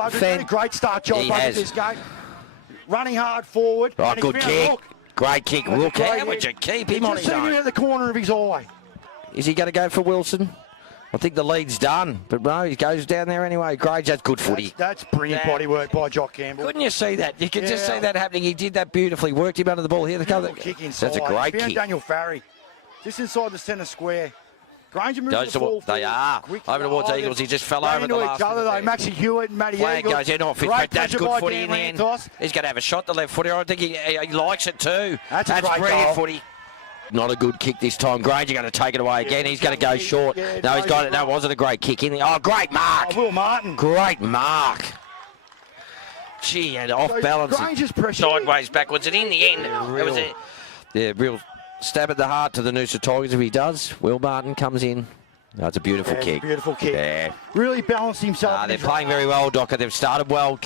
Great start, Joel Budget, this game. Running hard forward. Oh, good kick. Great kick. Rook. How would you keep him on his own? Just him at the corner of his eye. Is he going to go for Wilson? I think the lead's done. But no, he goes down there anyway. Grange, that's good footy. That's brilliant body work by Jock Campbell. Couldn't you see that? You could just see that happening. He did that beautifully. Worked him under the ball. Here they go. That's a great kick. Daniel Farry. Just inside the centre square. Granger moves the ball They are. Over towards Eagles. He just fell over at the last minute. Maxie Hewitt and Matty Eagles. Goes in off. That's good footy in the end. He's going to have a shot to left footy. I think he likes it too. That's brilliant footy. Not a good kick this time. Granger going to take it away again. He's going to go short. No, he's got it. No, it wasn't a great kick in there. Oh, great mark. Will Martin. Great mark. Gee, and off balance. Granger's pressure. Sideways, backwards, and in the end, it was a real stab at the heart to the Noosa Tigers if he does. Will Martin comes in. That's a beautiful kick. Beautiful kick. Yeah. Really balanced himself. They're playing very well, Docker. They've started well.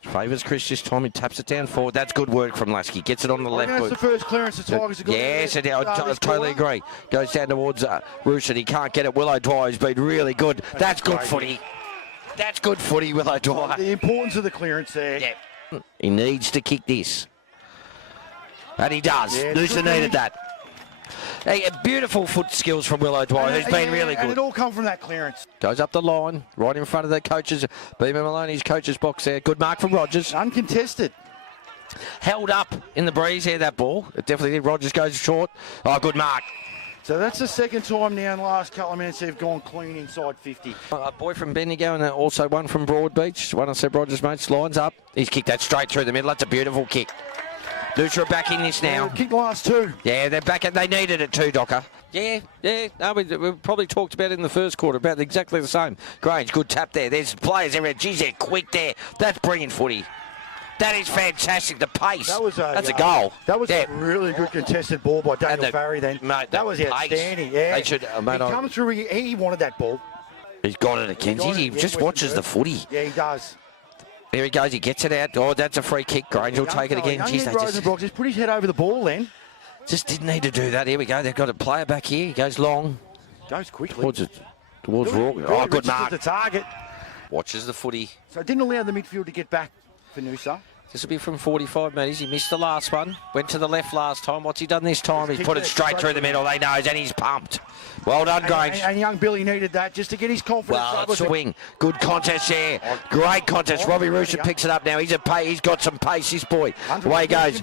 Favours Chris this time. He taps it down forward. That's good work from Lasky. Gets it on the left That's boot. the first clearance the Tigers have got. Yes, I totally agree. Goes down towards Rooson. He can't get it. Willow Dwyer's been really good. That's good footy. That's good footy, Willow Dwyer. The importance of the clearance there. Yeah. He needs to kick this. And he does. Yeah, Noosa needed that. Hey, beautiful foot skills from Willow Dwyer, who's been really good. And it all come from that clearance. Goes up the line, right in front of the coaches. Beamer Maloney's coach's box there. Good mark from Rogers. Uncontested. Held up in the breeze here, that ball. It definitely did. Rogers goes short. Oh, good mark. So that's the second time now in the last couple of minutes they've gone clean inside 50. A boy from Bendigo and also one from Broadbeach. One of Seb Rogers' mates lines up. He's kicked that straight through the middle. That's a beautiful kick. Noosa are back in this now. Kick the last two. Yeah, they're back. They needed it too, Docker. Yeah. No, we probably talked about it in the first quarter, about exactly the same. Grange, good tap there. There's players everywhere. Geez, they're quick there. That's brilliant footy. That is fantastic. The pace. That's a goal. That was a really good contested ball by Daniel Farry then. Mate, that was outstanding. Yeah. They should, he comes through. He wanted that ball. He's got it again. He just watches the footy. Yeah, he does. There he goes. He gets it out. Oh, that's a free kick. Grange will take it again. Jeez, Rosenbrock just put his head over the ball then. Just didn't need to do that. Here we go. They've got a player back here. He goes long. Goes quickly. Towards Raw. Oh, good mark. The target. Watches the footy. So it didn't allow the midfield to get back for Noosa. This will be from 45 metres. He missed the last one. Went to the left last time. What's he done this time? He's put it straight through the middle. They knows, and he's pumped. Well done, Grange. And young Billy needed that just to get his confidence up. Well, swing. Good contest there. Great contest. Robbie Rooster picks it up now. He's got some pace, this boy. Away he goes.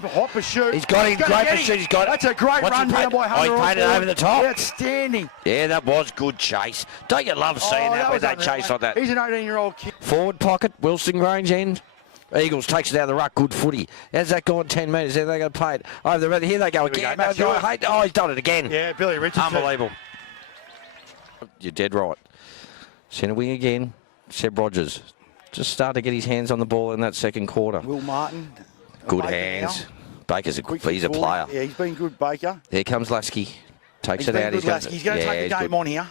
He's got him. Great pursuit. He's got it. That's a great run down by Hunter. Oh, he painted over the top. Outstanding. Yeah, that was good chase. Don't you love seeing that when they chase like that? He's an 18-year-old kid. Forward pocket. Wilson Grange end. Eagles takes it out of the ruck. Good footy. How's that gone 10 metres? There they go play it. Over the here they go again. Oh, he's done it again. Yeah, Billy Richardson. Unbelievable. You're dead right. Centre wing again. Seb Rogers. Just started to get his hands on the ball in that second quarter. Will Martin. Good hands. Baker's a player. Yeah, he's been good, Baker. Here comes Lasky. Takes it out. He's going to take the game on here.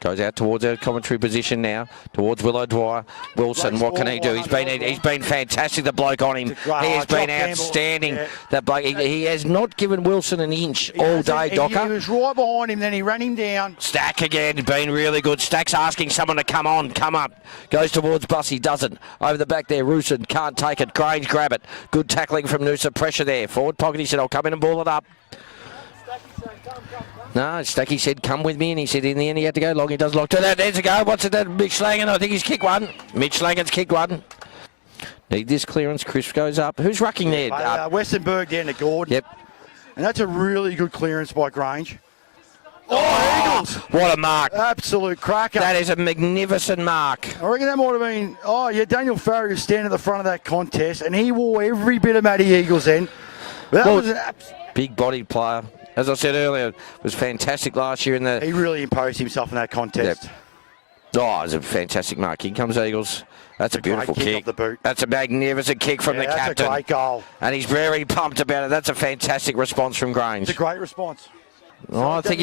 Goes out towards our commentary position now, towards Willow Dwyer. Wilson, what can he do? He's been fantastic, the bloke on him. He has been outstanding. Yeah. That bloke, he has not given Wilson an inch all day, Docker. He was right behind him, then he ran him down. Stack again, been really good. Stack's asking someone to come up. Goes towards Bussy, doesn't. Over the back there, Rooson can't take it. Grange grab it. Good tackling from Noosa, pressure there. Forward pocket, he said, I'll come in and ball it up. No, Stacky said, come with me, and he said in the end he had to go long. He does lock to that. There's a go. What's it? That Mitch Langan, I think he's kicked one. Mitch Langan's kicked one. Need this clearance. Chris goes up. Who's rucking there? Westenberg down to Gordon. Yep. And that's a really good clearance by Grange. Oh, Eagles! What a mark. Absolute cracker. That is a magnificent mark. I reckon that might have been, Daniel Farry was standing at the front of that contest, and he wore every bit of Matty Eagles then. That was an big-bodied player. As I said earlier, was fantastic last year in the... He really imposed himself in that contest. Yep. Oh, it's a fantastic mark. Here comes Eagles. That's a beautiful kick. The boot. That's a magnificent kick from the captain. That's a great goal. And he's very pumped about it. That's a fantastic response from Grange. It's a great response. So I think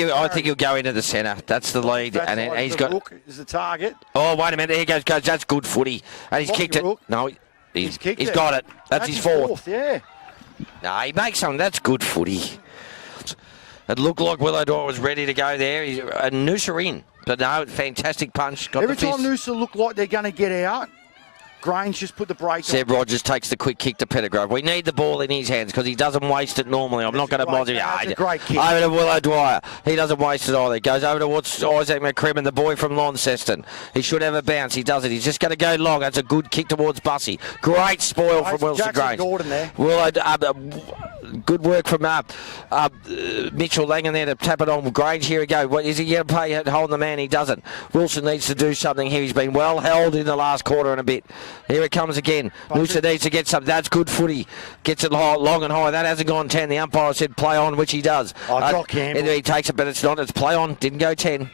he'll go into the centre. That's the lead. That's he's got... Hook is the target. Oh, wait a minute. Here goes. That's good footy. And he's kicked it. No, he's got it. That's his fourth. Yeah. No, he makes something. That's good footy. It looked like Willow Dwyer was ready to go there. And Noosa in. But no, fantastic punch. Every time Noosa look like they're going to get out, Grange just put the brake on. Seb Rogers takes the quick kick to Pettigrove. We need the ball in his hands because he doesn't waste it normally. I'm not going to bother you. That's a great kick. Over to Willow Dwyer. He doesn't waste it either. Goes over towards Isaac McCrimmon, the boy from Launceston. He should have a bounce. He doesn't. He's just going to go long. That's a good kick towards Bussy. Great spoil from Wilson Grange. Gordon there. Good work from Mitchell Langan there to tap it on Grange. Here we go. What is he going to play holding the man? He doesn't. Wilson needs to do something here. He's been well held in the last quarter and a bit. Here it comes again. Noosa needs to get something. That's good footy. Gets it long and high. That hasn't gone 10. The umpire said play on, which he does. Jock Campbell. He takes it, but it's not. It's play on. Didn't go 10.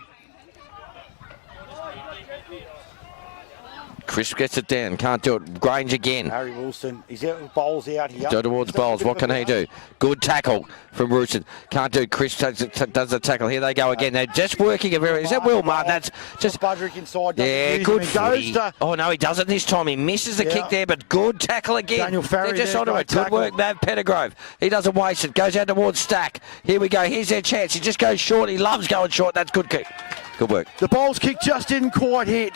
Chris gets it down. Can't do it. Grange again. Harry Wilson. He's out. Bowls out here. Go towards Bowles. What can he do? Good tackle from Rooster. Can't do. Chris does the tackle. Here they go again. They're just working a very... Is that Will Martin? That's just... Budrick inside. Yeah, good footy. Oh, no, he doesn't this time. He misses the kick there, but good tackle again. Daniel Farry. They're just onto it. Good work, Matt Pettigrove. He doesn't waste it. Goes out towards Stack. Here we go. Here's their chance. He just goes short. He loves going short. That's good kick. Good work. The Bowles kick just didn't quite hit.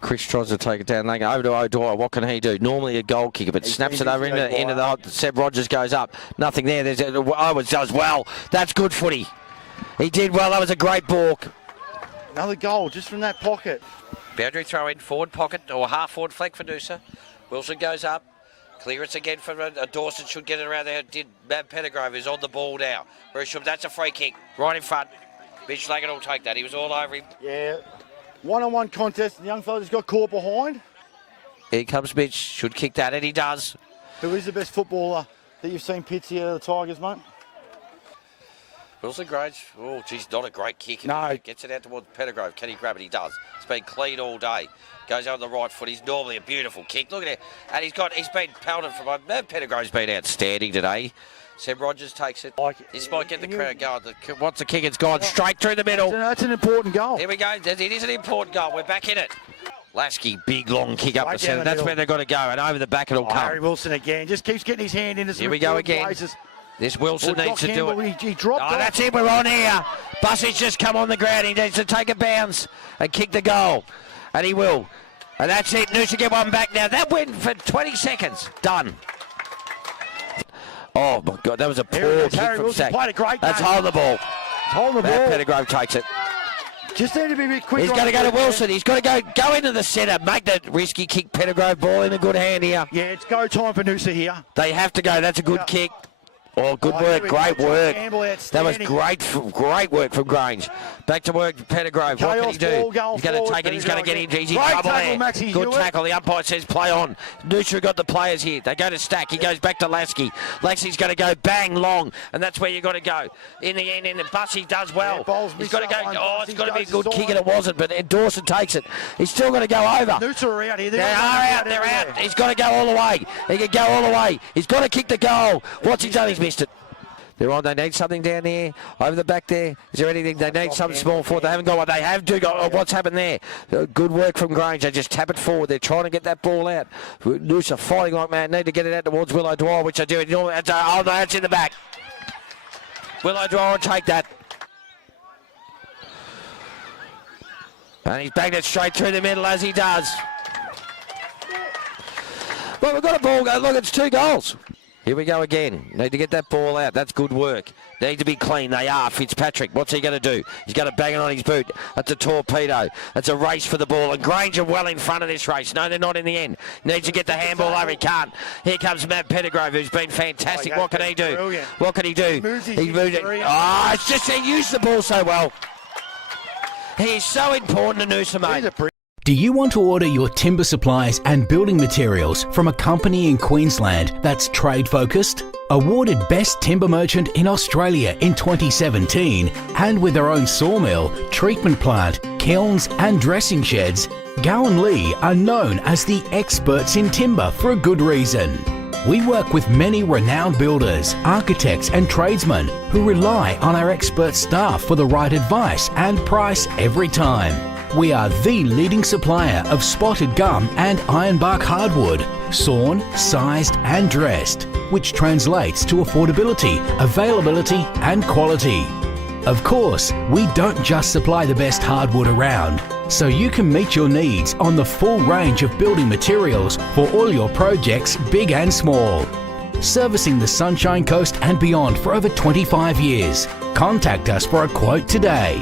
Chris tries to take it down. They go over to O'Dwyer. What can he do? Normally a goal kicker, but snaps it over into the Seb Rogers goes up. Nothing there. There's Owens does well. That's good footy. He did well. That was a great balk. Another goal just from that pocket. Boundary throw in, forward pocket or half forward flank for Noosa. Wilson goes up. Clearance again for Dawson, should get it around there. Did Matt Pettigrove, who's on the ball now. That's a free kick right in front. Mitch Lagan will take that. He was all over him. Yeah, one-on-one contest. The young fella just got caught behind. Here comes Mitch. Should kick that, and he does. Who is the best footballer that you've seen pitch here at the Tigers, mate? Wilson Grange. Oh, geez, not a great kick. No. Gets it out towards Pettigrove. Can he grab it? He does. It's been clean all day. Goes over the right foot. He's normally a beautiful kick. Look at it. And he's been pelted from... Pettigrove's been outstanding today. Seb Rogers takes it. This might get the crowd going. Once the kick, it's gone straight through the middle. That's an important goal. Here we go. It is an important goal. We're back in it. Lasky, big long kick up Right the centre. That's middle. where they've got to go. And over the back it'll come. Harry Wilson again. Just keeps getting his hand into some Here we go again. places. This Wilson needs to do it. He dropped off. That's it. We're on here. Bussage just come on the ground. He needs to take a bounce and kick the goal. And he will. And that's it. Noosa get one back now. That went for 20 seconds. Done. Oh, my God. That was a poor kick Harry from Wilson Sack. played a great That's game. hold the ball. Hold the Matt ball. Pettigrove takes it. Just need to be a bit quicker. He's going to go to Wilson. He's got to go into the centre. Make that risky kick. Pettigrove ball in a good hand here. Yeah, it's go time for Noosa here. They have to go. That's a good kick. Oh, good work, great work. That was great work from Grange. Back to work, Pettigrove. What can he do? He's going to take it. He's going to get in. He's in trouble there. Good tackle. The umpire says play on. Noosa got the players here. They go to Stack. He goes back to Lasky. Lasky's going to go bang long, and that's where you got to go. In the end, Bussy does well. He's got to go. Oh, it's got to be a good kick, and it wasn't. But Dawson takes it. He's still going to go over. Noosa are out here. They are out. They're out. He's got to go all the way. He can go all the way. He's got to kick the goal. What's he done? He's missed it. They're on. They need something down there, over the back there. Is there anything? They need something small forward. They haven't got what they have. What's happened there? Good work from Grange. They just tap it forward. They're trying to get that ball out. Noosa fighting like man. Need to get it out towards Willow Dwyer, which they do. Oh no, that's in the back. Willow Dwyer will take that. And he's banged it straight through the middle as he does. Well, we've got a ball go. Look, it's 2 goals. Here we go again. Need to get that ball out. That's good work. Need to be clean. They are. Fitzpatrick, what's he going to do? He's going to bang it on his boot. That's a torpedo. That's a race for the ball. And Granger well in front of this race. No, they're not in the end. Needs to get the handball over. He can't. Here comes Matt Pettigrove, who's been fantastic. What can he do? Brilliant. What can he do? He moved it. Oh, it's just he used the ball so well. He is so important to Noosa, mate. Do you want to order your timber supplies and building materials from a company in Queensland that's trade focused? Awarded Best Timber Merchant in Australia in 2017 and with their own sawmill, treatment plant, kilns and dressing sheds, Gowan Lee are known as the experts in timber for a good reason. We work with many renowned builders, architects and tradesmen who rely on our expert staff for the right advice and price every time. We are the leading supplier of spotted gum and ironbark hardwood, sawn, sized and dressed, which translates to affordability, availability and quality. Of course, we don't just supply the best hardwood around, so you can meet your needs on the full range of building materials for all your projects, big and small. Servicing the Sunshine Coast and beyond for over 25 years. Contact us for a quote today.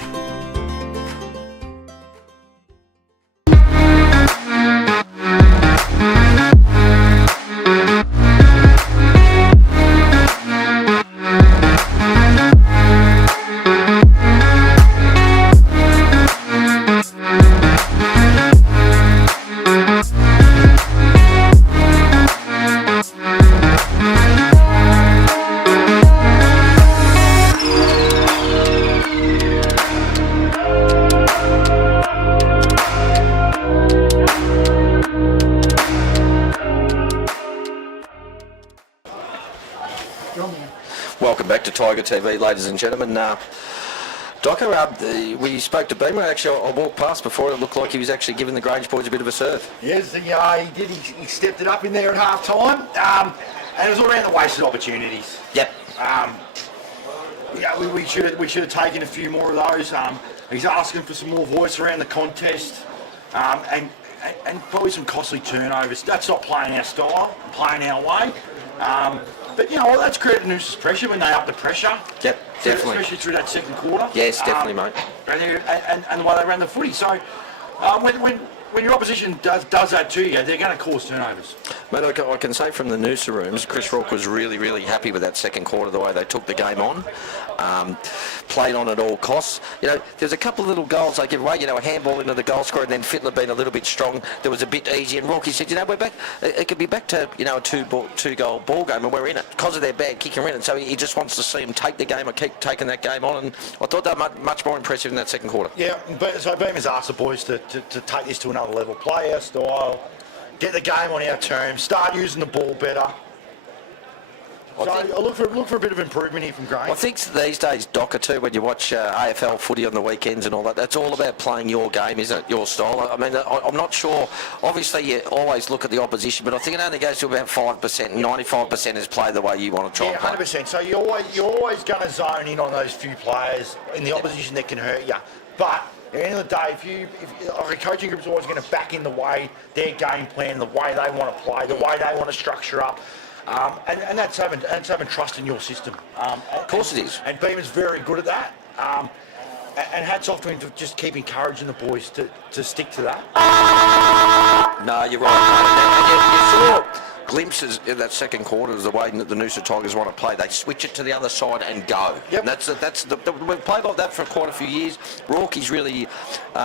Welcome back to Tiger TV, ladies and gentlemen. Docker, we spoke to Beamer. Actually, I walked past before. It looked like he was actually giving the Grange boys a bit of a serve. Yes, he did. He stepped it up in there at half time. And it was all around the wasted opportunities. Yep. Yeah, we should have taken a few more of those. He's asking for some more voice around the contest, and probably some costly turnovers. That's not playing our style, playing our way. But, you know, that's created Noosa's pressure when they up the pressure. Yep, definitely. Especially through that second quarter. Yes, definitely, mate. And the way they ran the footy. So when your opposition does that to you, they're going to cause turnovers. Mate, I can say from the Noosa rooms, Chris Rourke was really, really happy with that second quarter, the way they took the game on. Played on at all costs. You know, there's a couple of little goals they give away, you know, a handball into the goal scorer, and then Fittler being a little bit strong. There was a bit easy, and Rourke said, you know, we're back. It could be back to, you know, a two-goal ball game, and we're in it. Because of their bad kick, we're in it. So he just wants to see them take the game and keep taking that game on, and I thought they were much more impressive in that second quarter. Yeah, but so Beamer's asked the boys to take this to another level. Play our style, get the game on our terms, start using the ball better. I look for a bit of improvement here from Grange. I think these days, Docker too, when you watch AFL footy on the weekends and all that, that's all about playing your game, isn't it? Your style. I mean, I'm not sure. Obviously, you always look at the opposition, but I think it only goes to about 5%. 95% is play the way you want to try. Yeah, 100%. So you're always going to zone in on those few players in the opposition that can hurt you. But at the end of the day, if a coaching group's always going to back in the way their game plan, the way they want to play, the way they want to structure up. And that's having trust in your system. Of course it is. And Beamer's very good at that. And hats off to him for just keep encouraging the boys to stick to that. No, you're right. You saw glimpses in that second quarter of the way that the Noosa Tigers want to play. They switch it to the other side and go. Yep. And we've played like that for quite a few years. Rourke's really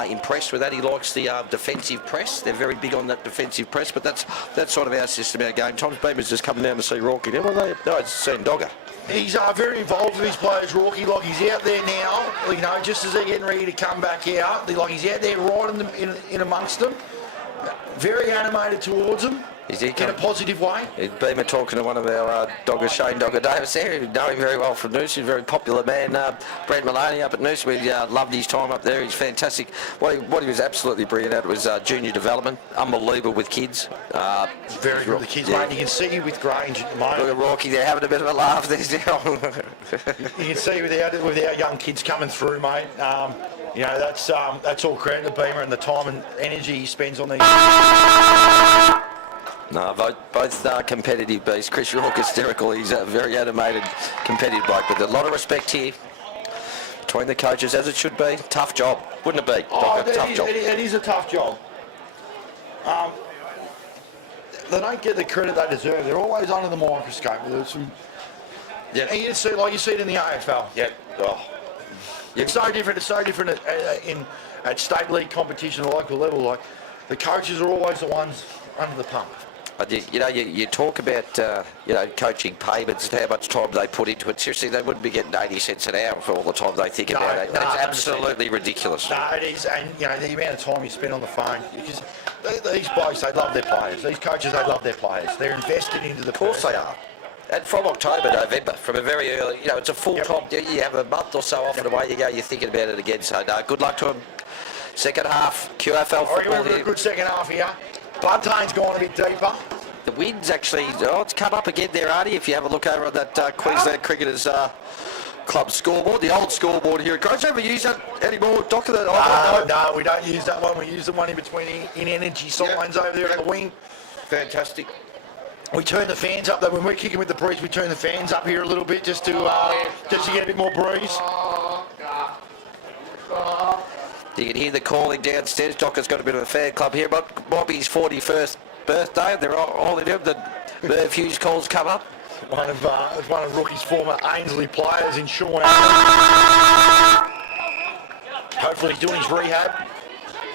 impressed with that. He likes the defensive press. They're very big on that defensive press, but that's sort of our system, our game. Thomas Beamer's just coming down to see Rourke. No, it's seeing Dogger. He's very involved with his players, Rourke. Like he's out there now, you know, just as they're getting ready to come back out. Like he's out there right in amongst them. Very animated towards them. In a positive way. Beamer talking to one of our doggers, Shane Dogger Davis there. You know him very well from Noosa. He's a very popular man. Brad Maloney up at Noosa. We loved his time up there. He's fantastic. What he was absolutely brilliant at was junior development. Unbelievable with kids. Very good with the kids, mate. You can see with Grange at the moment. Look at Rocky there having a bit of a laugh there. You can see with our young kids coming through, mate. You know, that's all credit to Beamer and the time and energy he spends on these. No, both competitive beasts. Chris Rourke hysterical. He's a very animated, competitive bloke. But a lot of respect here between the coaches, as it should be. Tough job, wouldn't it be? Tough job. It is a tough job. They don't get the credit they deserve. They're always under the microscope. There's some. Yeah. And you see it in the AFL. Yeah. Oh. It's so different. It's so different at state league competition, or local level. Like the coaches are always the ones under the pump. You know, you talk about, you know, coaching payments and how much time they put into it. Seriously, they wouldn't be getting 80 cents an hour for all the time they think about it. It's absolutely ridiculous. No, it is. And, you know, the amount of time you spend on the phone. Because these blokes, they love their players. These coaches, they love their players. They're invested into the Of course they are. And from October, November, from a very early, you know, it's a full time. You have a month or so off and away you go, you're thinking about it again. So, no, good luck to them. Second half, QAFL football here. A good second half here. Buntane's gone a bit deeper. The wind's actually, it's come up again there, Artie, if you have a look over at that Queensland Cricketers Club scoreboard, the old scoreboard here at Grange. Don't we use that anymore, Doc? No, we don't use that one. We use the one in between in energy signs over there at the wing. Fantastic. We turn the fans up, though. When we're kicking with the breeze, we turn the fans up here a little bit just to get a bit more breeze. You can hear the calling downstairs. Docker's got a bit of a fan club here, but Bobby's 41st birthday. They're all in him. The Merv Hughes calls come up. One of Rookie's former Ainsley players in Sean. Hopefully he's doing his rehab.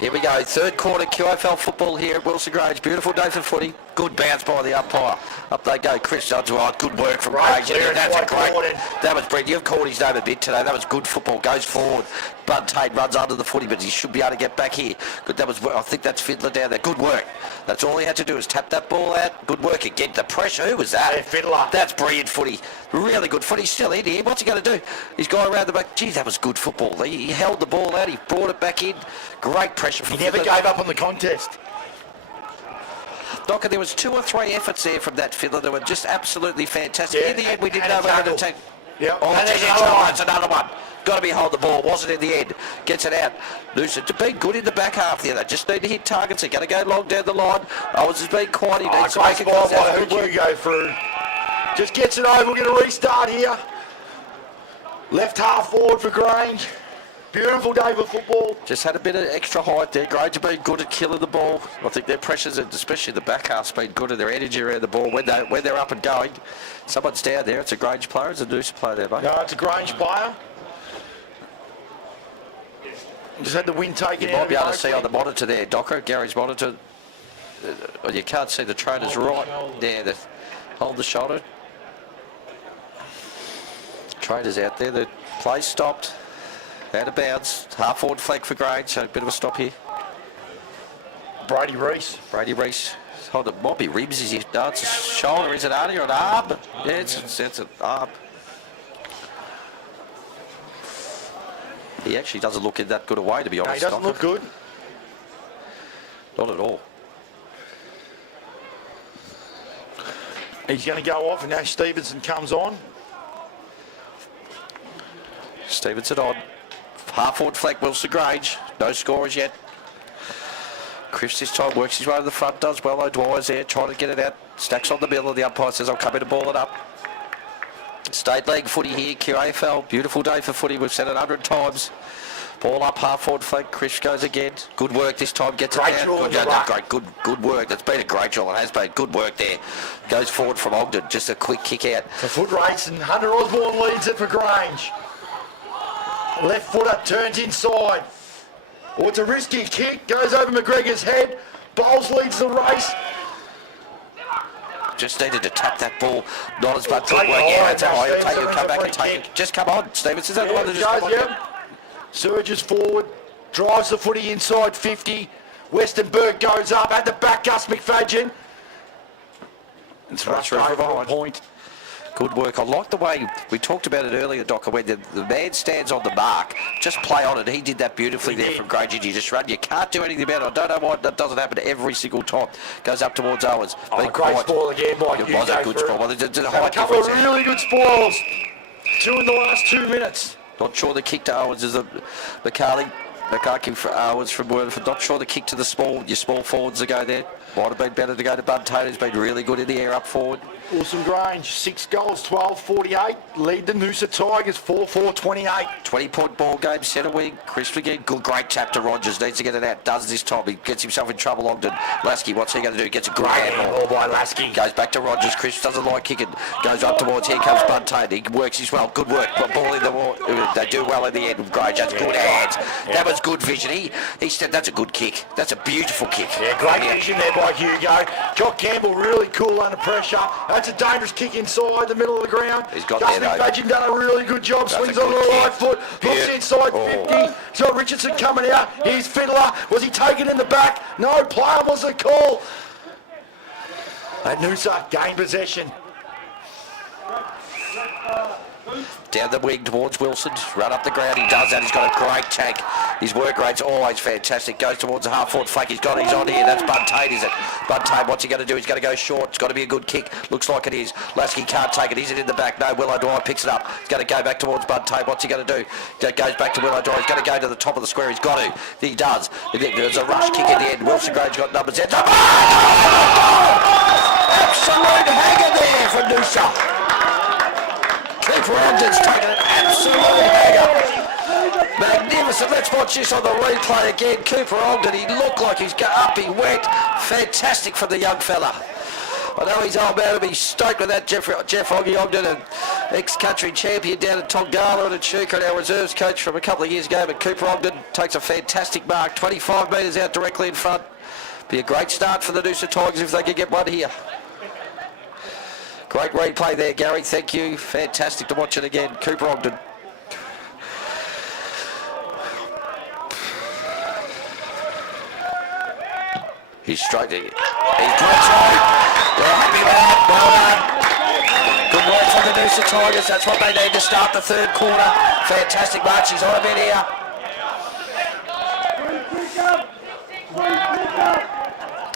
Here we go, third quarter QAFL football here at Wilson Grange. Beautiful day for footy. Good bounce by the umpire. Up they go. Chris Judd's right. Good work from Grange. That's a great. That was Brett. You've called his name a bit today. That was good football. Goes forward. Bud Tate runs under the footy, but he should be able to get back here. Good. That was. I think that's Fiddler down there. Good work. That's all he had to do is tap that ball out. Good work again. The pressure. Who was that? Yeah, Fiddler. That's brilliant footy. Really good footy. Still in here. What's he going to do? He's gone around the back. Gee, that was good football. He held the ball out. He brought it back in. Great pressure from Fiddler. He never gave up on the contest. Docker, there was 2 or 3 efforts there from that Fiddler that were just absolutely fantastic. Yeah, in the end, we didn't know how to take. Yep. Oh, that's another one. Got to be hold the ball. Wasn't in the end. Gets it out. Noosa to be good in the back half there. They just need to hit targets. They're going to go long down the line. I was just being quiet. He needs to make it. Who go through? Just gets it over. We're going to restart here. Left half forward for Grange. Beautiful day for football. Just had a bit of extra height there. Grange have been good at killing the ball. I think their pressures, especially the back half's been good and their energy around the ball when they're up and going. Someone's down there. It's a Grange player. It's a Noosa player there, mate. No, it's a Grange player. Just had the wind taken You out. might be able to see on the monitor there, Docker, Gary's monitor. Well, you can't see the trainers right there. They hold the shoulder. Trainers out there. The play stopped. Out of bounds. Half forward flag for Grange. So a bit of a stop here. Brady Reese. Brady Reese. Hold it. Might be ribs. Is he? No, it's a shoulder. Is it Arnie or an arm? Yeah, it's an arm. He actually doesn't look in that good a way, to be honest. No, he doesn't look good. Not at all. He's going to go off and Ash Stevenson comes on. Stevenson on. Half forward flank, Wilson Grange. No scorers yet. Chris this time works his way to the front, does well. O'Dwyer's there, trying to get it out. Stacks on the middle, and the umpire says, I'll come in and ball it up. State leg footy here, QAFL. Beautiful day for footy. We've said it 100 times. Ball up, half forward flank. Chris goes again. Good work this time. Gets great it down. Good work. That's been a great drill. It has been good work there. Goes forward from Ogden. Just a quick kick out. It's a foot race and Hunter Osborne leads it for Grange. Left footer turns inside. Oh, it's a risky kick. Goes over McGregor's head. Bowles leads the race. Just needed to tap that ball. Not as much good work. Yeah, it's a high. He'll take it. Come back and take it. Just come on, Stevens. Is that the one that just come on? Yep. Surges forward. Drives the footy inside 50. Westenberg goes up at the back. Gus McFadgen. It's rushed over a point. Good work. I like the way we talked about it earlier, Docker, when the man stands on the mark, just play on it. He did that beautifully there from Grange. You just run. You can't do anything about it. I don't know why that doesn't happen every single time. Goes up towards Owens. Great spoil again, Mike. It was a good spoil. Well, there's a couple of really good spoils. 2 in the last 2 minutes. Not sure the kick to Owens is a McCarthy for Owens from Wordford. Not sure the kick to your small forwards to go there. Might have been better to go to Bud Taylor, who's been really good in the air up forward. Awesome Grange, 6 goals, 12-48. Lead the Noosa Tigers, 4-4-28. 20-point ball game, centre wing. Chris again, great tap to Rogers. Needs to get it out. Does this time. He gets himself in trouble. Ogden. Lasky, what's he going to do? Gets a good handball by Lasky. Goes back to Rogers. Chris doesn't like kicking. Goes up towards. Here comes Bud Taylor. He works his well. Good work. Ball in the wall. They do well in the end with Grange. That's good hands. That was good vision. He said that's a good kick. That's a beautiful kick. Yeah, great vision there by Hugo. Jock Campbell really cool under pressure. That's a dangerous kick inside the middle of the ground. He's got Gus there, McFadgen done a really good job. Swings on the right foot. Looks inside 50. He's got Richardson coming out. Here's Fiddler. Was he taken in the back? No, player was the call. And Noosa gained possession. Down the wing towards Wilson. Run up the ground. He does that. He's got a great tank. His work rate's always fantastic. Goes towards the half-forward flank. He's on here. That's Bud Tate, is it? Bud Tate, what's he going to do? He's going to go short. It's got to be a good kick. Looks like it is. Lasky can't take it. Is it in the back? No, Will O'Dwyer picks it up. He's going to go back towards Bud Tate. What's he going to do? Goes back to Will O'Dwyer. He's going to go to the top of the square. He's got to. He does. There's a rush kick in the end. Wilson Grange got numbers. Absolute hanger there for Noosa. Keith Ramsden's taken an absolute hanger. Magnificent. Let's watch this on the replay again. Cooper Ogden, he looked like he's up, he went. Fantastic from the young fella. I know he's old man to be stoked with that. Jeff Ogden, an ex-country champion down at Tongala and Echuca, our reserves coach from a couple of years ago. But Cooper Ogden takes a fantastic mark, 25 metres out directly in front. Be a great start for the Noosa Tigers if they can get one here. Great replay there, Gary. Thank you. Fantastic to watch it again. Cooper Ogden. He's straight there. He's good through. They're happy with that. Well done. Good work from the Noosa Tigers. That's what they need to start the third quarter. Fantastic march. He's on a bit here.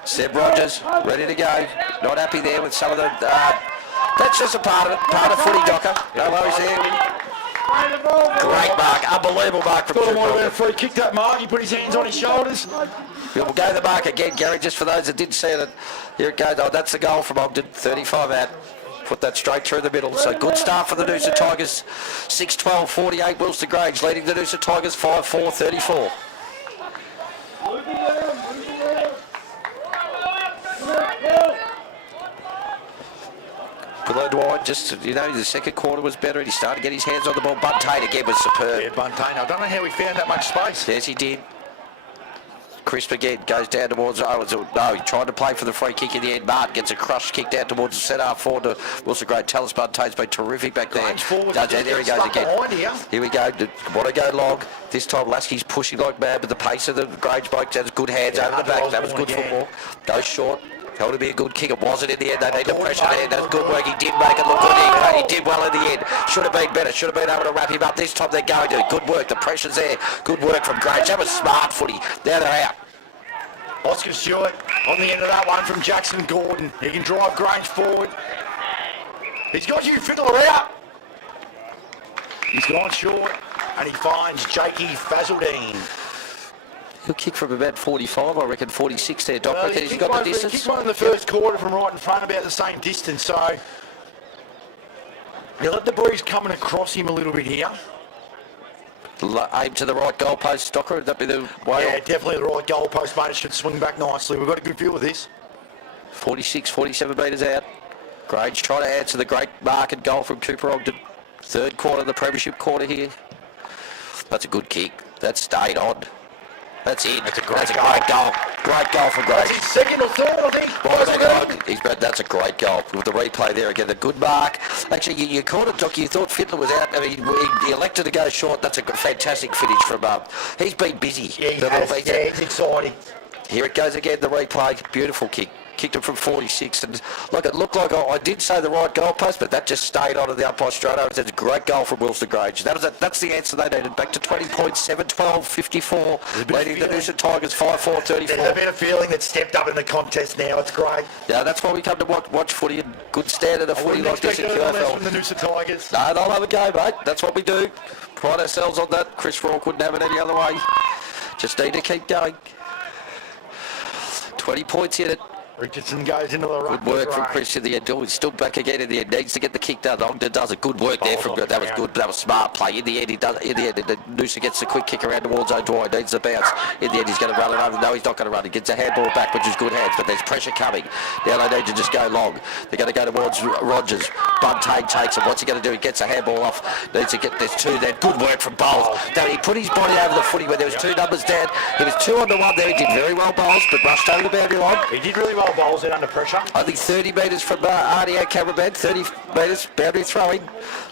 Seb Rogers, ready to go. Not happy there with some of the... that's just a part of footy, Docker. No worries there. Great mark. Unbelievable mark from Cooper Ogden. Free kick that mark. He put his hands on his shoulders. We'll go to the mark again, Gary, just for those that didn't see it. Here it goes. Oh, that's the goal from Ogden. 35 out. put that straight through the middle. So good start for the Noosa Tigers. 6-12-48, Wilson Grange leading the Noosa Tigers 5-4-34. Below Dwight, just, the second quarter was better and he started to get his hands on the ball. Buntain again was superb. Yeah, Buntain. I don't know how he found that much space. Yes, he did. Crisp again, goes down towards Owens. No, he tried to play for the free kick in the end. Martin gets a crushed kick down towards the centre half forward to Wilson Grange. Talis Buntain's been terrific back there. There he goes again. Here we go. Want to go long. This time Lasky's pushing like mad, but the pace of the Grange bloke has good hands over the back. That was good football. Goes short. Held to be a good kick. It wasn't in the end. They need the pressure there. That's good work. He did make it look good. He did well in the end. Should have been better. Should have been able to wrap him up. This time they're going to. Good work. The pressure's there. Good work from Grange. That was smart footy. Now they're out. Oscar Stewart on the end of that one from Jackson Gordon. He can drive Grange forward. He's got you Fiddler out. He's gone short and he finds Jakey Fazaldine. He'll kick from about 45, I reckon 46 there, Doc. Well, He's got the distance. He kicked one in the first quarter from right in front, about the same distance. So you let the breeze coming across him a little bit here. Aim to the right goalpost, Docker. Would that be the way? Yeah, definitely the right goalpost, mate. It should swing back nicely. We've got a good feel of this. 46, 47 metres out. Grange trying to answer the great market goal from Cooper Ogden. Third quarter, the premiership quarter here. That's a good kick. That stayed on. That's it. That's a great goal. Great goal for Grange. That's his second or third, I think. That's a great goal. With the replay there again, a good mark. Actually, you caught it, Doc. You thought Fiddler was out. I mean, he elected to go short. That's a fantastic finish from he's been busy. Yeah, it's exciting. Here it goes again, the replay. Beautiful kick. Kicked it from 46, and look, it looked like I did say the right goalpost, but that just stayed onto the umpire straight over. It's a great goal from Wilson Grange. That's the answer they needed. Back to 20 points, 7-12-54, leading the Noosa Tigers 5-4-34. There's a bit of feeling that stepped up in the contest now. It's great. Yeah, that's why we come to watch footy, and good standard of footy like this in QAFL. From the Noosa Tigers. No, they'll have a go, mate. That's what we do. Pride ourselves on that. Chris Rourke wouldn't have it any other way. Just need to keep going. 20 points in it. Richardson goes into the right. Good work from Chris in the end. He's still back again in the end. Needs to get the kick done. Ogden does a good work there from good. That was good. That was smart play. In the end, he does. In the end, Noosa gets the quick kick around towards O'Dwyer. Needs the bounce. In the end, he's going to run it over. No, he's not going to run. He gets a handball back, which is good hands. But there's pressure coming. Now they need to just go long. They're going to go towards Rogers. Buntain takes him. What's he going to do? He gets a handball off. Needs to get. There's two there. Good work from Bowles. Now he put his body over the footy where there was two numbers down. He was 2 on the 1 there. He did very well, Bowles, but rushed over the boundary line. He did really well, Bowles, there under pressure. I think 30 metres from RDO cameraman, 30 metres, boundary throwing.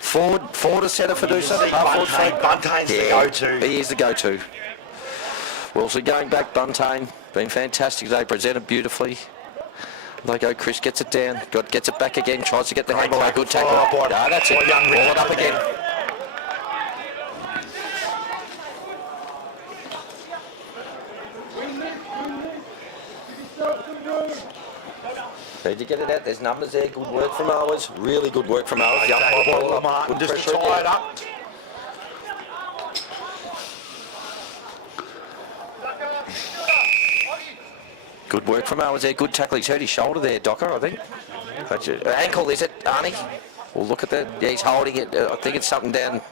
Forward to centre for Noosa. Buntain's the go-to. He is the go-to. Wilson going back, Buntain. Been fantastic today, presented beautifully. There go, Chris gets it down, gets it back again, tries to get the handball. Good tackle. That's it. Ball it up again. Need to get it out. There's numbers there. Good work from Owens. Really good work from Owens. Good just to tie it up. Good work from Owens there. Good tackle. He's hurt his shoulder there, Docker, I think. Ankle, is it, Arnie? We'll look at that. Yeah, he's holding it. I think it's something down.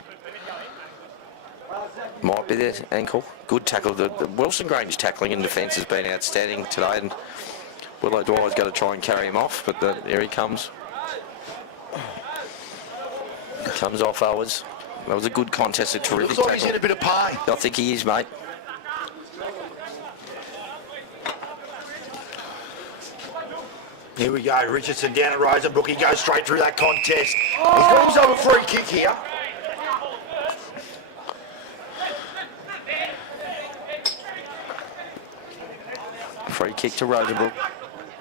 Might be the ankle. Good tackle. The Wilson Grange tackling in defence has been outstanding today, and Willow Dwyer's going to try and carry him off, but here he comes. Comes off Owens. That was a good contest, a terrific tackle. He's in a bit of pain. I think he is, mate. Here we go, Richardson down at Rosenbrook. He goes straight through that contest. He's got himself a free kick here. Free kick to Rosenbrook.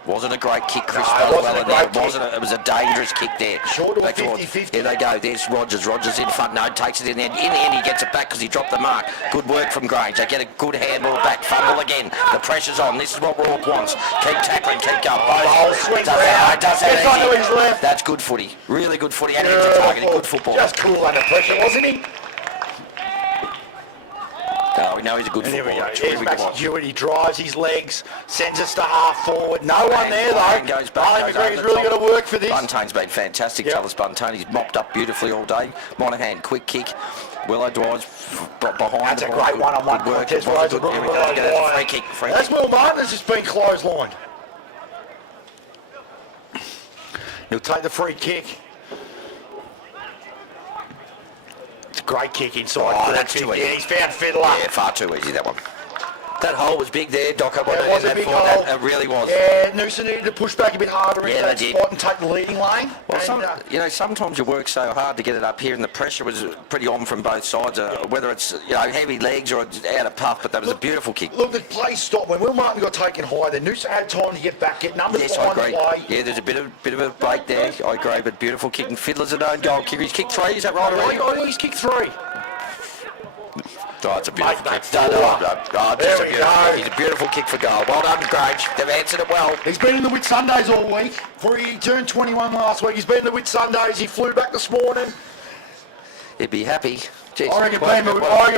Wasn't a great kick, Chris. It was a dangerous kick there. Short of 50-50. Here they go. There's Rogers. Rogers in front. No, takes it in there. In the end, he gets it back because he dropped the mark. Good work from Grange. They get a good handball back. Fumble again. The pressure's on. This is what Rourke wants. Keep tackling. Keep going. That's good footy. Really good footy. And into targeting. Good football. Just cool under pressure, wasn't he? Oh, we know he's a good And here we footballer. go. Here's Terrific to Maxi watch. Hewitt. He drives his legs, sends us to half forward. No one Bang, there, bang, though. goes back, Barney goes over McGree's the really top. got to work for this. Buntane's been fantastic. Yep. Tell us Buntane. He's mopped up beautifully all day. Monahan, quick kick. Willow drives behind. That's the a ball. great one-on-one Good work. contest. It was a Rosa good- Here we go. Willow Get a wide. free kick. Free That's kick. Will Martin has just been clotheslined. He'll take the free kick. It's a great kick inside. Oh, that's too easy. Yeah, he's found Fiddler. Yeah, far too easy, that one. That hole was big there, Doco. It was a big hole. It really was. Yeah, Noosa needed to push back a bit harder into Yeah, that they did. spot and take the leading lane. Well, And, sometimes you work so hard to get it up here, and the pressure was pretty on from both sides. Whether it's heavy legs or it's out of puff, but that was a beautiful kick. Look, the play stopped when Will Martin got taken high. Then Noosa had time to get back, get numbers Yes, I behind agree. the play. Yeah, there's a bit of a break there. I agree, but beautiful kick. And Fiddler's a known goal kicker. He's kicked 3. Is that right? I think he's kicked 3. Oh, it's a beautiful Mate, kick. that's Just There a we beautiful go. kick. He's a beautiful kick for goal. Well done, Grange. They've answered it well. He's been in the Whit Sundays all week. He turned 21 last week. He's been in the Whit Sundays. He flew back this morning. He'd be happy. Jeez, I reckon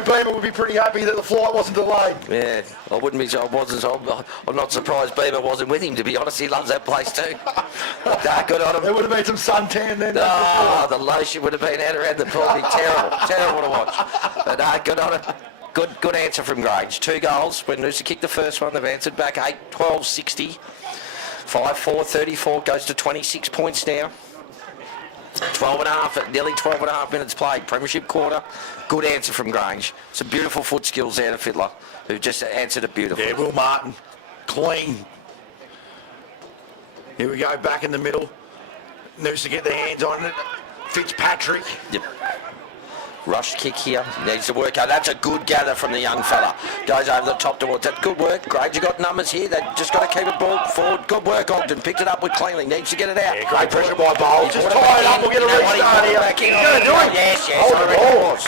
Beamer would be pretty happy that the flight wasn't delayed. Yeah, I wouldn't be. I'm not surprised Beamer wasn't with him. To be honest, he loves that place too. Good on him. There would have been some suntan then. Oh, the lotion would have been out around the pool. Be terrible to watch. But good on it. Good answer from Grange. 2 goals. When Noosa kicked the first one, they've answered back 8-12-60. 5-4-34 goes to 26 points now. nearly 12 and a half minutes played. Premiership quarter. Good answer from Grange. Some beautiful foot skills there to Fiddler, who just answered it beautifully. Yeah, Will Martin. Clean. Here we go, back in the middle. Noosa get their hands on it. Fitzpatrick. Yep. Rush kick here. Needs to work out. That's a good gather from the young fella. Goes over the top towards that. Good work. Grange, you got numbers here. They've just got to keep it ball forward. Good work, Ogden. Picked it up with cleanly. Needs to get it out. Yeah, great pressure by Bowles. Just tie it up. We'll get a restart here. He's going to do it. Yes, Hold I the reckon it ball. was.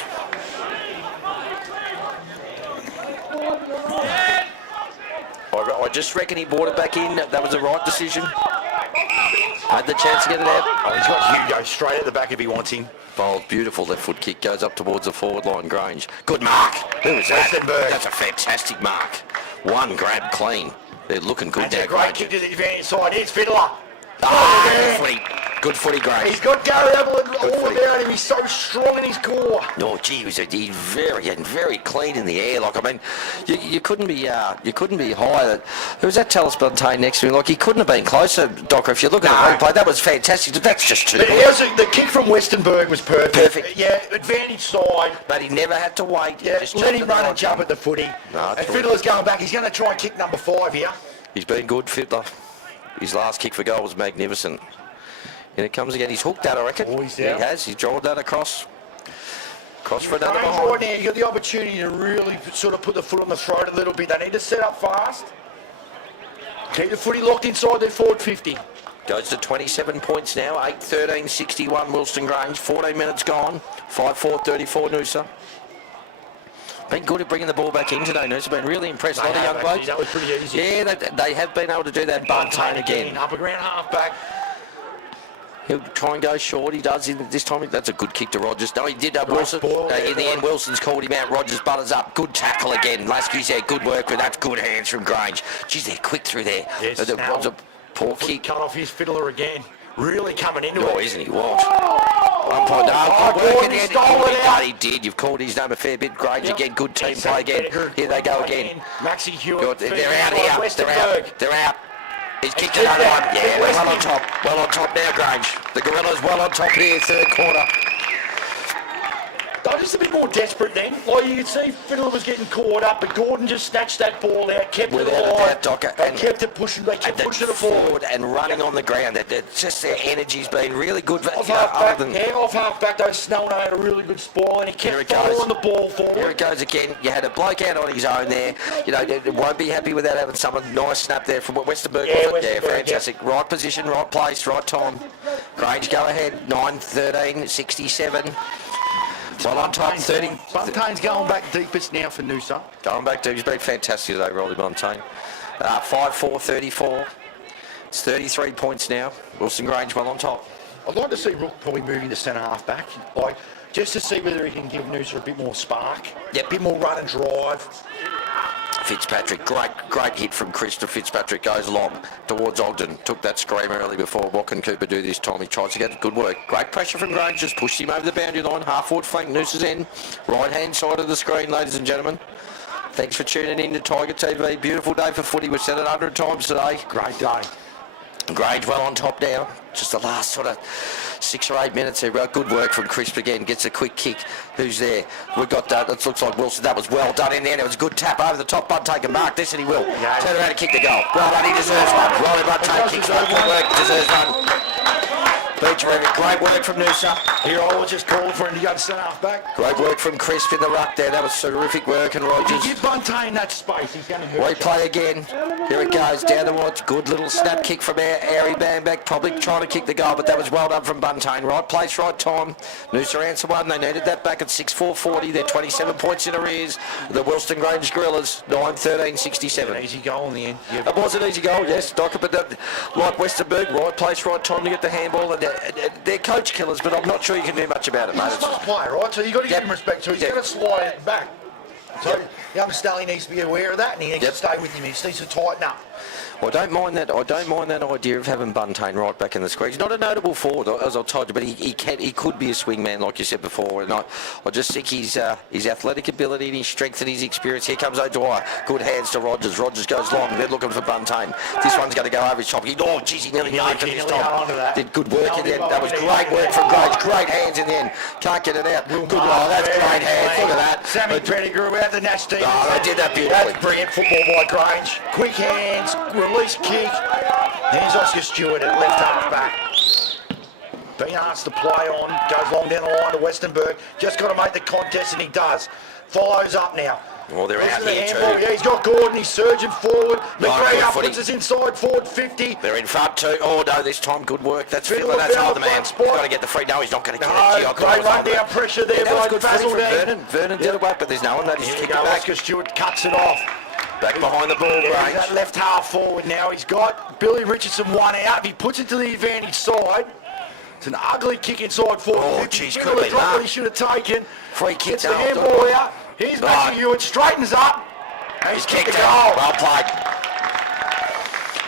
I just reckon he brought it back in. That was the right decision. Had the chance to get it out. Oh, he's got Hugo straight at the back if he wants him. Bowles, beautiful left foot kick, goes up towards the forward line. Grange. Good mark. Who was that? Westenberg. That's a fantastic mark. One grab clean. They're looking good That's now, a great Grange. kick to the advantage side. Here's Fiddler. Ah, good footy. Good footy, Grange. He's got Gary Ablett all footy. about him. He's so strong in his core. Oh, gee, he's very clean in the air. Like, I mean, you couldn't be higher. Who was that? Tallis Buntain next to him. Like, he couldn't have been closer, Docker. If you look at the replay, that was fantastic. That's just too good. The kick from Westenberg was perfect. Perfect. Yeah, advantage side. But he never had to wait. He Yeah, just let jumped him at the run right and jump time. at the footy. No, And terrific. Fiddler's going back. He's going to try and kick number 5 here. He's been good, Fiddler. His last kick for goal was magnificent. And it comes again. He's hooked that, I reckon. Oh, he's He down. has. He's drawn that across. Cross for another Right behind. now, you've got the opportunity to really sort of put the foot on the throat a little bit. They need to set up fast. Keep the footy locked inside their forward 50. Goes to 27 points now. 8-13-61 Wilston Grange. 14 minutes gone. 5-4-34 Noosa. Been good at bringing the ball back in today, Noosa. Been really impressed. A lot of young blokes. That was pretty easy. Yeah, they have been able to do that. Buntain again. Upper ground half-back. He'll try and go short. He does this time. That's a good kick to Rogers. No, he did. Wilson. ball, In the end, Wilson's called him out. Rogers butters up. Good tackle again. Lasky's there. Good work with that. Good hands from Grange. Geez, they're quick through there. Yes, That now. was a poor kick. Cut off his Fiddler again. Really coming into Oh, it. isn't he? What? 1 point. No, Oh, good work Gordon again. stole it out. He did. You've called his name a fair bit. Grange Yep. again. Good team It's play again. Pettigrew. Here they go again. Maxi Hewitt. Good. They're out here. Westenberg. They're out. He's kicked kicked another out. one. Yeah, they're well on Westy. top. Well on top now, Grange. The Gorillas well on top here, third quarter. They were just a bit more desperate then. Like you could see, Fiddler was getting caught up, but Gordon just snatched that ball out, kept it Without a alive. doubt, Docker. They And- kept it pushing. They And kept then pushing it forward. forward and running on the ground. Just their energy's been really good. Off You know, half other back, than off half back, though, Snellman had a really good spine. He Here kept it goes. following the ball Here forward. it goes again. You had a bloke out on his own there. You know, won't be happy without having someone nice snap there from Westerberg. Yeah, was it? Westerberg, Fantastic. Right position, right place, right time. Grange go ahead. 9-13-67. Well on top, 30. Buntain's going back deepest now for Noosa. Going back to, he's been fantastic today, Rolly Buntain. 5-4-34. It's 33 points now. Wilson Grange well on top. I'd like to see Rook probably moving to centre half back. Like, just to see whether he can give Noosa a bit more spark. Yep. A bit more run and drive. Fitzpatrick, great hit from Chris to Fitzpatrick, goes long towards Ogden. Took that scream early before. What can Cooper do this time? He tries to get good work. Great pressure from Grange, just pushed him over the boundary line. Half-forward flank, Noosa's end. Right-hand side of the screen, ladies and gentlemen. Thanks for tuning in to Tiger TV. Beautiful day for footy. We've said it 100 times today. Great day. Grange well on top now. Just the last sort of 6 or 8 minutes here. Good work from Crisp again. Gets a quick kick. Who's there? We've got that. It looks like Wilson. That was well done in there. It was a good tap over the top. Bud take a mark. This and he will. Yeah. Turn around and kick the goal. Well done. He deserves one. Riley Bud take kicks one. Good work. Deserves one. Beach River. Great work from Noosa. Here I was just calling for him to go to centre half back. Great work from Crisp in the ruck there. That was terrific work. And Rogers. You give Buntain that space, he's going to hurt. Replay again. Here it goes. Down the watch. Good little snap kick from Ari Bamback. Probably trying to kick the goal, but that was well done from Buntain. Right place, right time. Noosa answer one. They needed that back at 6-4-40. They're 27 points in arrears. The Wilston Grange Gorillas, 9-13-67. An easy goal in the end. Yep. It was an easy goal, yes, Docker, but like Westerberg, right place, right time to get the handball. And they're coach killers, but I'm not sure you can do much about it, mate. He's a smart player, right? So you've got to give him respect. So he's going to slide it back. So young Stelly needs to be aware of that, and he needs to stay with him. He just needs to tighten up. I don't mind that idea of having Buntain right back in the square. He's not a notable forward, as I told you, but he could be a swing man, like you said before. And I just think his athletic ability and his strength and his experience. Here comes O'Dwyer. Good hands to Rogers. Rogers goes long. They're looking for Buntain. This one's going to go over his top. Oh, geez, he nearly got it this time. Did good work in the end. That was great work from Grange. Great hands in the end. Can't get it out. Good. Oh, that's great hands. Look at that. Sammy Pettigrew out the Nash team. Oh, they did that beautifully. That's brilliant football by Grange. Quick hands. Release kick. Here's Oscar Stewart at left half back. Being asked to play on, goes long down the line to Westenberg. Just got to make the contest, and he does. Follows up now. Well, they're out here too. Yeah, he's got Gordon, he's surging forward. McGregor footing. puts us inside, forward 50. They're in front too. Oh no, this time good work. That's Fiddler, that's the man. He's got to get the free. No, he's not going to get it. Great run down pressure there that was by good footing from Vernon. Vernon did it well, but there's no one that he's kicked it back. Oscar Stewart cuts it off. Back behind the ball, Grange. That left half forward now. He's got Billy Richardson one out. If he puts it to the advantage side, it's an ugly kick inside forward. Oh, geez, could be that. He should have taken. Free kick. Gets the handball out. Here's Matthew Hewitt, straightens up. He's kicked it. Well played.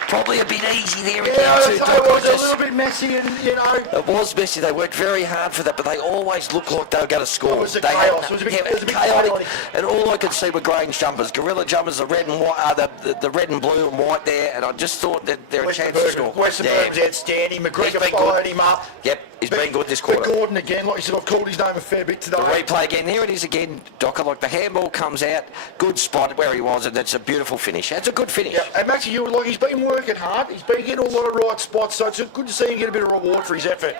Probably a bit easy there again too. It was a little bit messy, and it was messy. They worked very hard for that, but they always looked like they were going to score. It was chaos. It was a bit chaotic. And all I could see were Grange jumpers, Gorilla jumpers, the red and white, the red and blue and white there, and I just thought that there a chance to score. Westerberg's outstanding. McGregor followed him up. Yep, he's been good this quarter. But Gordon again, like you said, I've called his name a fair bit today. The replay again. There it is again, Docker. Like the handball comes out, good spot where he was, and that's a beautiful finish. That's a good finish. Yeah, and Maxie Hewitt, like he's been working hard. He's been getting a lot of right spots, so it's good to see him get a bit of reward for his effort.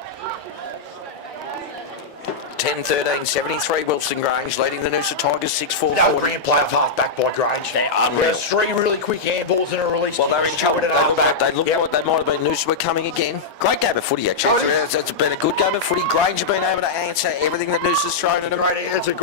10-13-73, Wilson Grange leading the Noosa Tigers 6-4. No grand play of half back by Grange. Unreal. There's 3 really quick handballs and a release. Well, they're in trouble. They look like they might have been Noosa were coming again. Great game of footy, actually. It's been a good game of footy. Grange have been able to answer everything that Noosa's thrown at them. It's a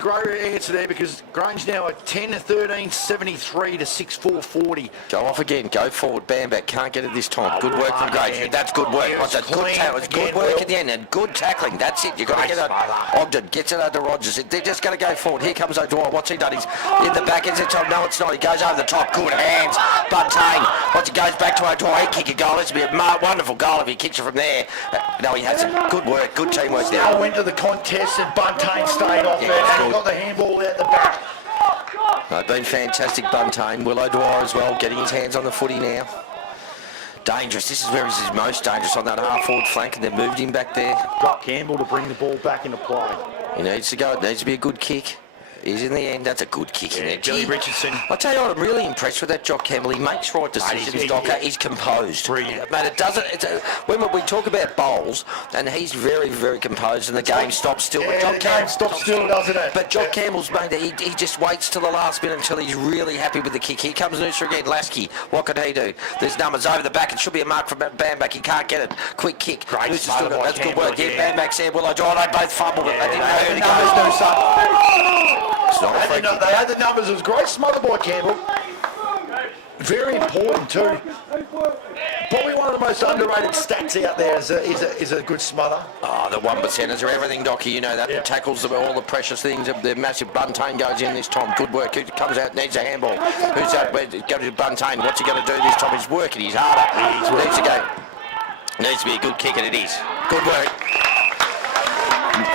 great answer there, because Grange now at 10-13-73 to 6-4-40. Go off again. Go forward. Bamback can't get it this time. Good work from Grange. That's good work. It's good work at the end and good tackling. That's it. You've got to get it. Ogden gets it under Rogers. They're just going to go forward. Here comes O'Dwyer. What's he done? He's in the back end. No, it's not. He goes over the top. Good hands. Buntain. Once he goes back to O'Dwyer, he kick a goal. This will be a wonderful goal if he kicks it from there. No, he hasn't. Good work. Good teamwork there. Now went to the contest and Buntain stayed off there and he got the handball out the back. They've been fantastic, Buntain. Will O'Dwyer as well, getting his hands on the footy now. Dangerous. This is where he's most dangerous, on that half-forward flank, and they've moved him back there. Got Campbell to bring the ball back into play. He needs to go. It needs to be a good kick. He's in the end. That's a good kick in there. Billy Richardson. I tell you what, I'm really impressed with that Jock Campbell. He makes right decisions, Docker. He's composed. Brilliant. Mate, it doesn't... when we talk about bowls, and he's very, very composed, and the game stops still. Yeah, but the game stops still, doesn't it? But Jock Campbell's made it. He just waits till the last minute until he's really happy with the kick. Here comes Noosa again. Lasky. What can he do? There's numbers over the back. It should be a mark from Bamback. He can't get it. Quick kick. Great. That's good work. Yeah, Bamback's there. Well, I both fumbled it. They didn't know who to go. They had the numbers. It was great smother by Campbell. Very important too. Probably one of the most underrated stats out there is a good smother. Oh, the 1%ers are everything, Docky. You know that. Yeah. The tackles, all the precious things. The massive Buntain goes in this time. Good work. Who comes out, needs a handball. Who's that? Go to Buntain. What's he going to do this time? He's working. He's harder. Needs to go. Needs to be a good kick, and it is. Good work.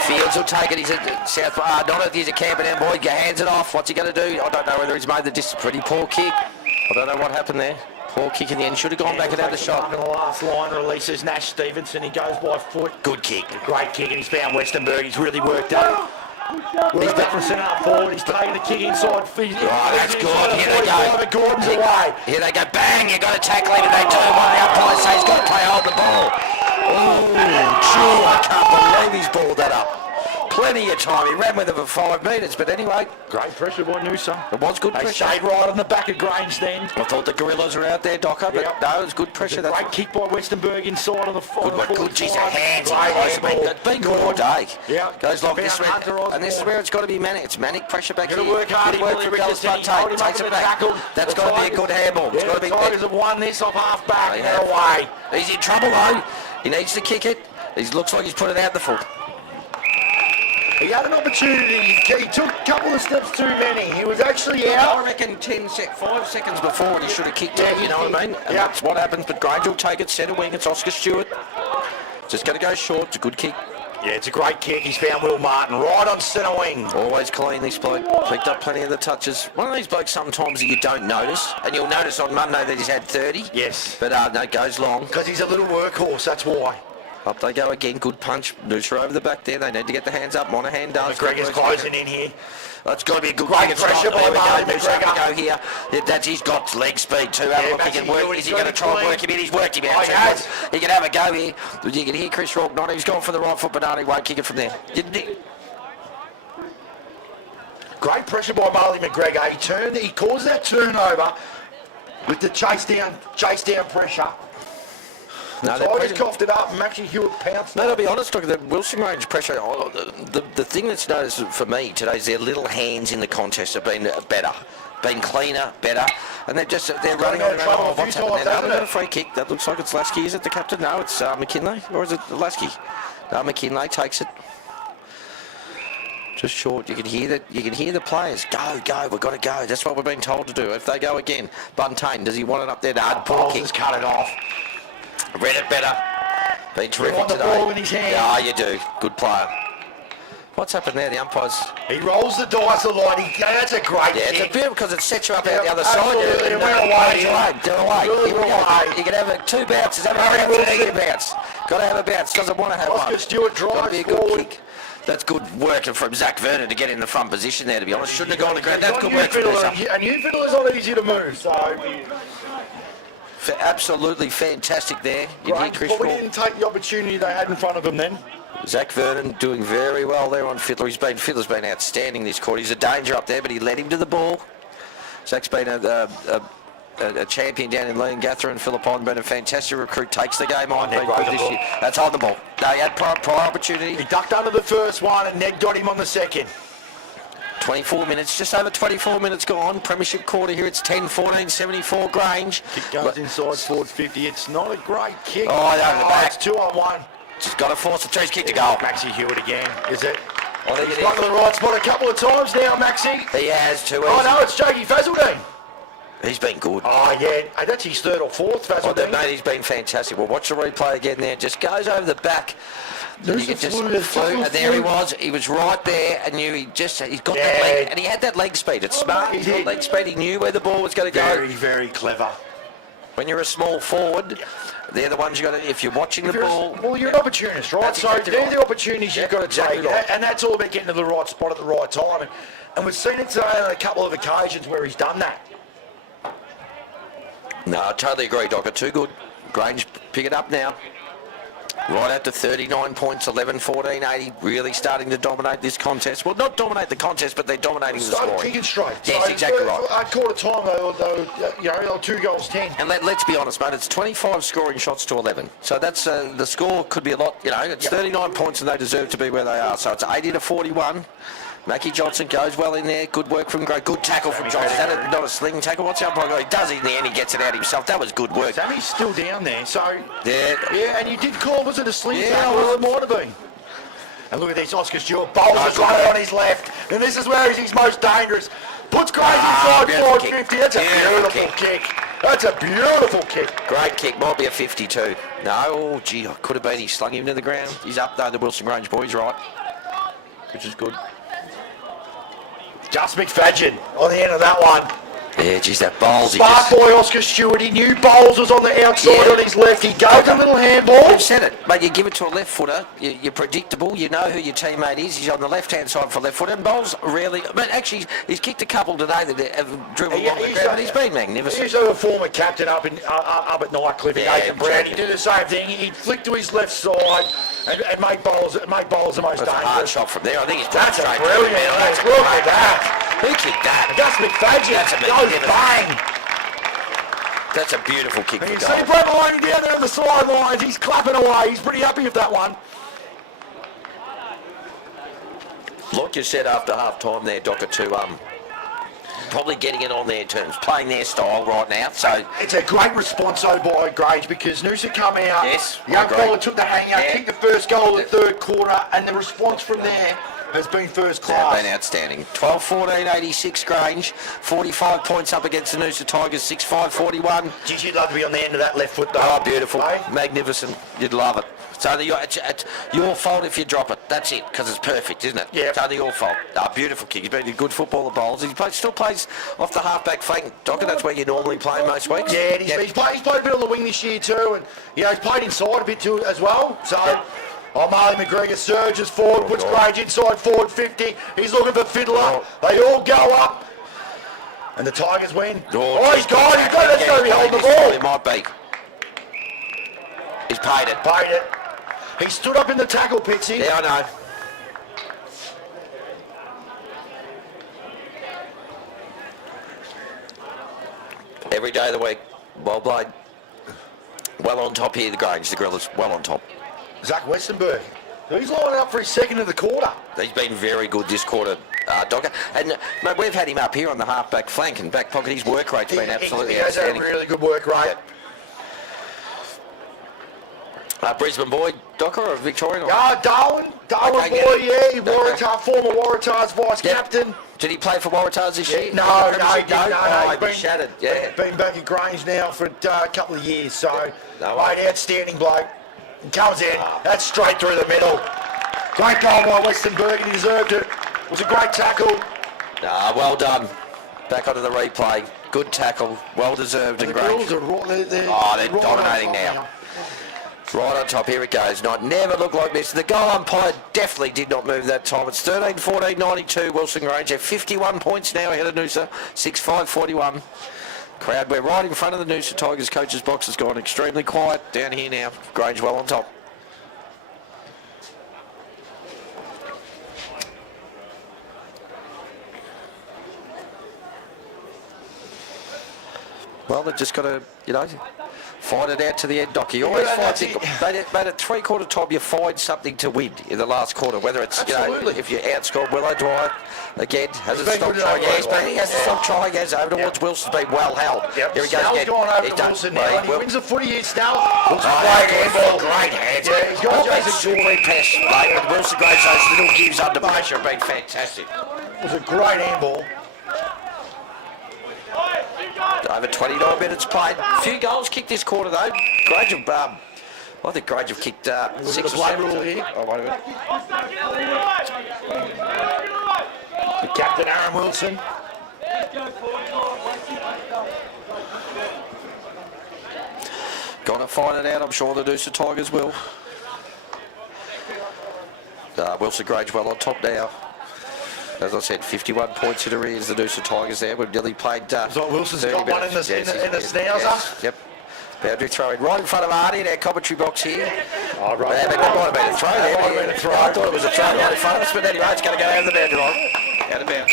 Fields will take it. He's at South. Not he's a Camperdown boy. Hands it off. What's he going to do? I don't know whether he's made the distance. Pretty poor kick. I don't know what happened there. Poor kick in the end. Should have gone back and had the shot. In the last line, releases Nash Stevenson. He goes by foot. Good kick. Great kick, and he's found Westenberg. He's really worked out. He's back from centre up forward. He's taking the kick inside. That's good. Here they go. Gordon's away. Here they go. Bang! You got to tackle him, and they do. One of the umpires says he's got to play hold the ball. Oh, gee, I can't believe he's balled that up. Plenty of time. He ran with it for 5 metres, but anyway. Great pressure by Noosa. It was good they pressure. stayed right on the back of Grange then. I thought the Gorillas were out there, Docker, but no, it was good pressure. Great kick by Westenberg inside on the good one. Good, geez, their hands. It's been good all day. Yeah. Goes long this way. And this is where it's got to be manic. It's manic pressure back here. Work hard. Good work for Dallas Buntain. Takes it back. That's got to be a good handball. It's got to be. The Tigers have won this off half back. They're away. He's in trouble though. He needs to kick it. He looks like he's put it out the foot. He had an opportunity. He took a couple of steps too many. He was actually out. I reckon 5 seconds before he should have kicked it. You know what I mean? And that's what happens. But Grange will take it. Centre wing. It's Oscar Stewart. Just going to go short. It's a good kick. Yeah, it's a great kick. He's found Will Martin right on centre wing. Always clean, this bloke. Picked up plenty of the touches. One of these blokes sometimes that you don't notice, and you'll notice on Monday that he's had 30. Yes. But no, it goes long. Because he's a little workhorse, that's why. Up they go again. Good punch. Noosa over the back there. They need to get the hands up. Monahan does. McGregor's closing in here. That's got to be a good great kick. Pressure by McGregor. Go here. He's got leg speed too. Have a look. He can work. Is he going to try and work him in? He's worked him out. He can have a go here. You can hear Chris Rourke not. He's gone for the right foot, but he won't kick it from there. Great pressure by Marley McGregor. He caused that turnover with the chase down pressure. No, Tigers coughed it up and Maxie Hewitt pounced. No, to be honest, look, the Wilson range pressure, the thing that's noticed for me today is their little hands in the contest have been better, been cleaner, better, and they're running on and on. What's happened there? They've got a free kick. That looks like it's Lasky. Is it the captain? No, it's McKinley, or is it Lasky? No, McKinley takes it. Just short. You can hear that. You can hear the players go. We've got to go. That's what we've been told to do. If they go again, Buntain, does he want it up there? No, poor kick. Cut it off. Read it better. Been terrific today. Ball in his hand. Yeah, you do. Good player. What's happened there? The umpires. He rolls the dice a lot. That's a great kick. It's a bit because it sets you up out the other side. Absolutely. Went away. Here we go. You can have 2 bounces. Have a bounce. Got to have a bounce. Doesn't want to have Oscar one. Stewart drives Got to be a good kick. That's good work from Zach Vernon to get in the front position there, to be honest. Shouldn't have gone to ground. That's good work from Noosa. A new fiddle is not easy to move, so... Absolutely fantastic there. You hear Chris Probably didn't take the opportunity they had in front of him then. Zach Vernon doing very well there on Fiddler. Fiddler's been outstanding this quarter. He's a danger up there, but he led him to the ball. Zach's been a champion down in Leongatha, and Phillip Hyden been a fantastic recruit. Takes the game on. That's on the ball. No, he had prior opportunity. He ducked under the first one, and Ned got him on the second. 24 minutes, just over 24 minutes gone. Premiership quarter here. It's 10-14, 74 Grange. Kick goes inside forward 50. It's not a great kick. Oh, over the back. It's 2-on-1. Just got to force the trees kick to goal. Maxie Hewitt again, is it? I think He's got to the right spot a couple of times now, Maxie. He has too. Oh no, it's Jakey Fazeldine. He's been good. Oh yeah, that's his 3rd or 4th Fazeldine. Mate, he's been fantastic. Well, watch the replay again there. Just goes over the back. You could just flew, and there he was. He was right there, and he's got that leg, and he had that leg speed. It's smart. He's got leg speed. He knew where the ball was going to go. Very, very clever. When you're a small forward, they're the ones you got to. If you're watching the ball, well, you're an opportunist, right? So they're the opportunities you've got to take, and that's all about getting to the right spot at the right time. And we've seen it today on a couple of occasions where he's done that. No, I totally agree, Docker. Too good. Grange, pick it up now. Right up to 39 points, 11-14, 80, really starting to dominate this contest. Well, not dominate the contest, but they're dominating the scoring. Kicking straight. Yes, exactly right. At quarter time, they were 2 goals 10. And let's be honest, mate, it's 25 scoring shots to 11. So that's the score could be a lot. It's 39 points, and they deserve to be where they are. So it's 80-41. Mackie Johnson goes well in there. Good work from Gray. Good tackle from Johnson. Is that not a sling tackle? What's the umpire got? He does it in the end. He gets it out himself. That was good work. Sammy's still down there, so... Yeah, and you did call, was it a sling tackle? Well, it might have been. And look at this, Oscar Stewart bowls it right on his left. And this is where he's most dangerous. Puts Grays inside forward 50. That's a beautiful kick. That's a beautiful kick. Great kick. Might be a 52. No, oh, gee, could have been. He slung him to the ground. He's up though, the Wilson Grange boys, right? Which is good. Just McFadgen on the end of that one. Yeah, geez, that bowls. Smart boy Oscar Stewart. He knew Bowles was on the outside on his left. He gave a little handball. You've said it, but you give it to a left footer. You're predictable. You know who your teammate is. He's on the left-hand side for left footer. And Bowles really, but actually, he's kicked a couple today that have dribbled along the ground. But he's been magnificent. He's a former captain up at Nightcliff in Nathan Brown. He did the same thing. He'd flick to his left side and make Bowles the most dangerous. That's a hard shot from there. I think he's that's a brilliant. Look at that. Who kicked that? Gus McFadgen. That's a bang. That's a beautiful kick for goal. You goal. see Brett Maloney down there on the sidelines. He's clapping away. He's pretty happy with that one. Like you said after half time there, Docker, to probably getting it on their terms, playing their style right now. So it's a great response though by Grange because Noosa come out. Yes, young fella took the hangout, kicked the first goal of the third quarter, and the response from there has been first class. They've been outstanding. 12-14, 86 Grange, 45 points up against the Noosa Tigers, 6-5-41. Geez, you'd love to be on the end of that left foot though. Oh, beautiful. Eh? Magnificent. You'd love it. It's only it's your fault if you drop it. That's it, because it's perfect, isn't it? Yeah. It's only your fault. Beautiful kick. He's been a good footballer, Bowles. Still plays off the half-back flank. Docker, that's where you normally play most weeks. Yeah, he's played a bit on the wing this year too, and he's played inside a bit too as well. So. Yep. Marley McGregor surges forward, puts Grange inside forward 50. He's looking for Fiddler. They all go up. And the Tigers win. He's gone. He's got to be holding the ball. It might be. He's paid it. Paid it. He stood up in the tackle, Pixie. Yeah, I know. Every day of the week. Well played. Well on top here, the Grange. The Gorillas well on top. Zach Westenberg. He's lining up for his second of the quarter. He's been very good this quarter, Docker. And mate, we've had him up here on the half-back flank and back pocket. His work rate's been absolutely outstanding. He has a really good work rate. Brisbane boy, Docker, or Victorian? Darwin Okay, boy, yeah. Waratah, former Waratahs vice-captain. Did he play for Waratahs this year? No, he didn't. No, he's been shattered. Yeah. Been back at Grange now for a couple of years. So, mate, outstanding bloke. He comes in. That's straight through the middle. Great goal by Westenberg, and he deserved it. It was a great tackle. Well done. Back onto the replay. Good tackle. Well deserved and great. They're dominating now. Right on top, here it goes. Never looked like this. The goal umpire definitely did not move that time. It's 13-14, 92. Wilson Grange have 51 points now ahead of Noosa. 6-5-41. Crowd, we're right in front of the Noosa Tigers coach's box. Has gone extremely quiet down here now. Grange well on top. Well, they've just got to, fight it out to the end, Doc. You always fight it. Made it three-quarter time, you find something to win in the last quarter, whether it's, if you outscored Willow Dwyer, again, hasn't stopped trying. He hasn't stopped trying, over towards Wilson's been well held. Yep. Here he goes again. Snell's gone over to Wilson now, and he wins the footy here, Snell. Looks great handball. Great hands. Yeah, he's got Jason Jewelry pass, mate, with Wilson Graves, those little gives under pressure have been fantastic. It was a great handball. Over 29 minutes played. A few goals kicked this quarter though. Grange have, I think Grange have kicked 6 or 7. Rule here. Oh, wait a minute. The captain, Aaron Wilson. Gonna find it out. I'm sure the Noosa Tigers will. Wilson Grange well on top now. As I said, 51 points in arrears, the Noosa Tigers there. We've nearly played... So Wilson's got one in the snouser? Yes, yep. Boundary throw in right in front of Artie in our commentary box here. Oh, right. Yeah, but that might have been a throw there. I thought it was a throw right in front of us, but anyway, it's going to go over the boundary line. Out of bounds.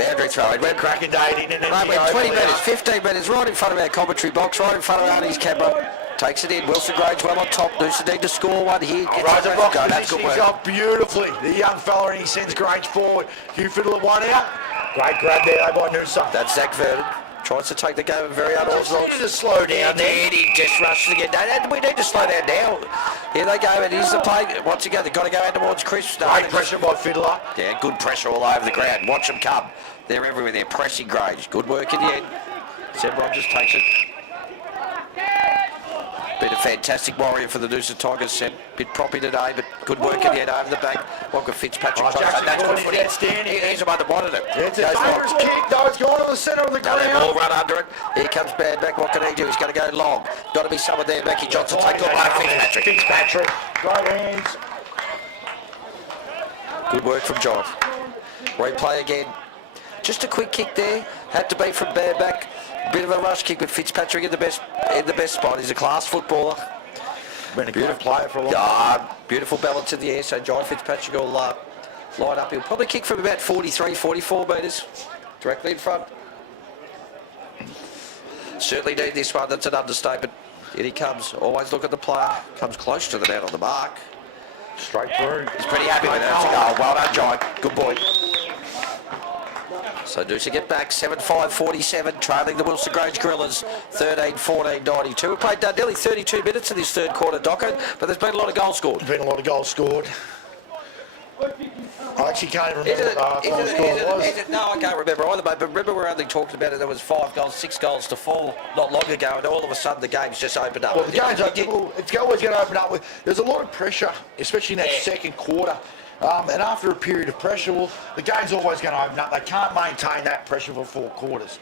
Boundary throw. It went cracking day in and Mate, went 20 metres, 15 metres, right in front of our commentary box, right in front of Arnie's camera. Takes it in. Wilson Grange well on top. Noosa need to score one here. Right, the box That's good positioning's work. up beautifully. The young fella, and he sends Grange forward. Hugh Fiddler one out. Great grab there by Noosa. That's Zach Vernon. Tries to take the game very unorthodox. To slow down there. He just rushes again. We need to slow down now. Here they go, and here's the play. Once again, they've got to go out towards Chris. Great pressure by Fiddler. Yeah, good pressure all over the ground. Watch them come. They're everywhere. They're pressing Grange. Good work in the end. Seb Rogers takes it. Been a fantastic warrior for the Noosa Tigers, Seb. Bit proppy today, but good work in the end over the back. Walker Fitzpatrick. That's good footy. He's the one that wanted it. It's a dangerous kick, though. It's gone to the centre of the ground. Ball run under it. Here comes Bad back. What can he do? He's going to go long. Got to be someone there. Becky Johnson takes it. Fitzpatrick. Great hands. Good work from John. Replay again. Just a quick kick there. Had to be from Bad back. Bit of a rush kick, but Fitzpatrick in the best spot. He's a class footballer. Been a beautiful player for a long time. Beautiful balance in the air, so John Fitzpatrick will line up. He'll probably kick from about 43, 44 metres, directly in front. Certainly need this one, that's an understatement. In he comes, always look at the player. Comes close to the net on the mark. Straight through. He's pretty happy with that. Oh, well done, John. Good boy. So Noosa get back, 7-5-47, trailing the Wilson Grange Gorillas, 13-14-92. We played nearly 32 minutes in this third quarter, Docker, but there's been a lot of goals scored. There's been a lot of goals scored. I actually can't remember what the score was. No, I can't remember either, mate, but remember we only talked about it, there was 5 goals, 6 goals to 4 not long ago, and all of a sudden the game's just opened up. Well, the game's it's always going to open up with, there's a lot of pressure, especially in that second quarter. And after a period of pressure, well, the game's always going to open up. They can't maintain that pressure for 4 quarters.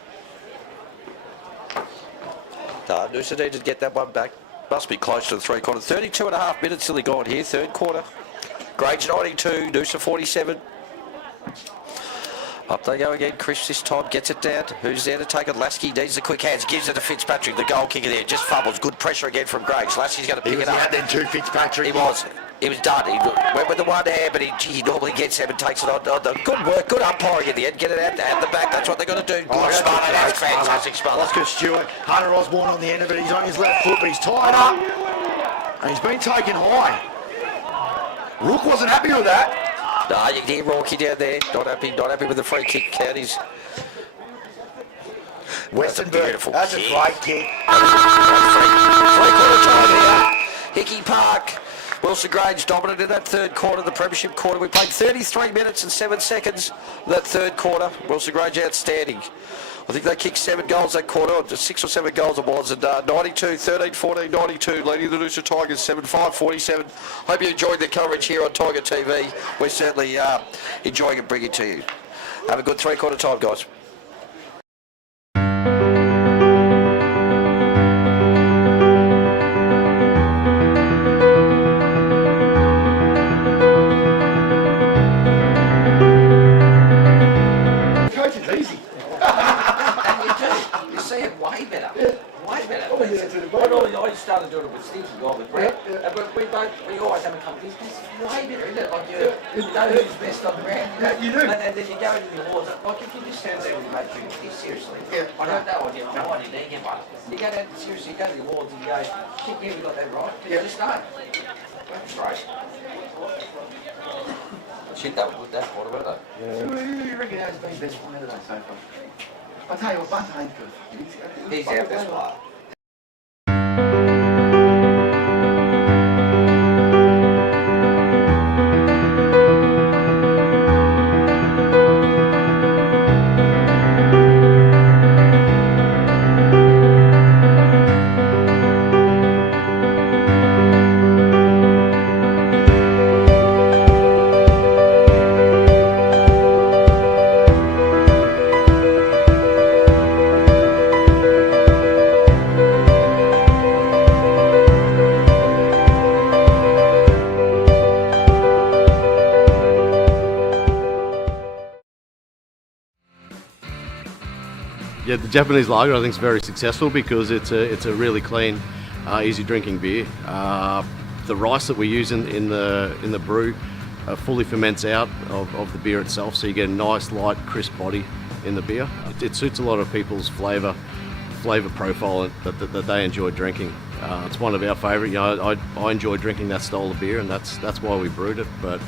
Noosa needed to get that one back. Must be close to the 3 quarters. 32 and a half minutes till he gone here, third quarter. Grange 92, Noosa 47. Up they go again. Chris this time gets it down. Who's there to take it? Lasky needs the quick hands. Gives it to Fitzpatrick. The goal kicker there. Just fumbles. Good pressure again from Grange. Lasky's going to pick it up. He had then 2 Fitzpatrick. He was. He was done. He went with the one hand, but he normally gets him and takes it on. Good work. Good umpiring in the end. Get it out the back. That's what they're going to do. Good spot. That's fantastic spot. Oscar Stewart. Hunter Osborne on the end of it. He's on his left foot, but he's tied up. And he's been taken high. Rook wasn't happy with that. No, you can hear Rocky down there. Not happy with the free kick counties. Westenberg, that's a great kick. Three-quarter time here. Hickey Park. Wilson Grange dominant in that third quarter, the premiership quarter. We played 33 minutes and 7 seconds that third quarter. Wilson Grange outstanding. I think they kicked 7 goals that quarter, 6 or 7 goals it was, and 92, 13-14, 92, leading the Noosa Tigers 7-5-47. Hope you enjoyed the coverage here on Tiger TV. We're certainly enjoying it, bringing it to you. Have a good three-quarter time, guys. I started doing it with Stinky, with Brett, but we always have a company. It's way better, isn't it? Like you know who's best on the ground. Yeah, you do. And then you go into the awards. Like if you just stand there and you make drinks, seriously. Yeah. I don't know. I have no idea. There you get one. You go down seriously. You go to the awards and you go, "Yeah, we got that right." Yeah. Just know. That's great. Shit, that was good. That's what about that. Yeah. Who do you reckon has been best player today so far? I tell you what, Buntain's good. He's our best player. Yeah, the Japanese lager I think is very successful because it's a really clean, easy drinking beer. The rice that we use in the brew fully ferments out of the beer itself, so you get a nice, light, crisp body in the beer. It suits a lot of people's flavour profile that they enjoy drinking. It's one of our favourite. I enjoy drinking that style of beer, and that's why we brewed it. But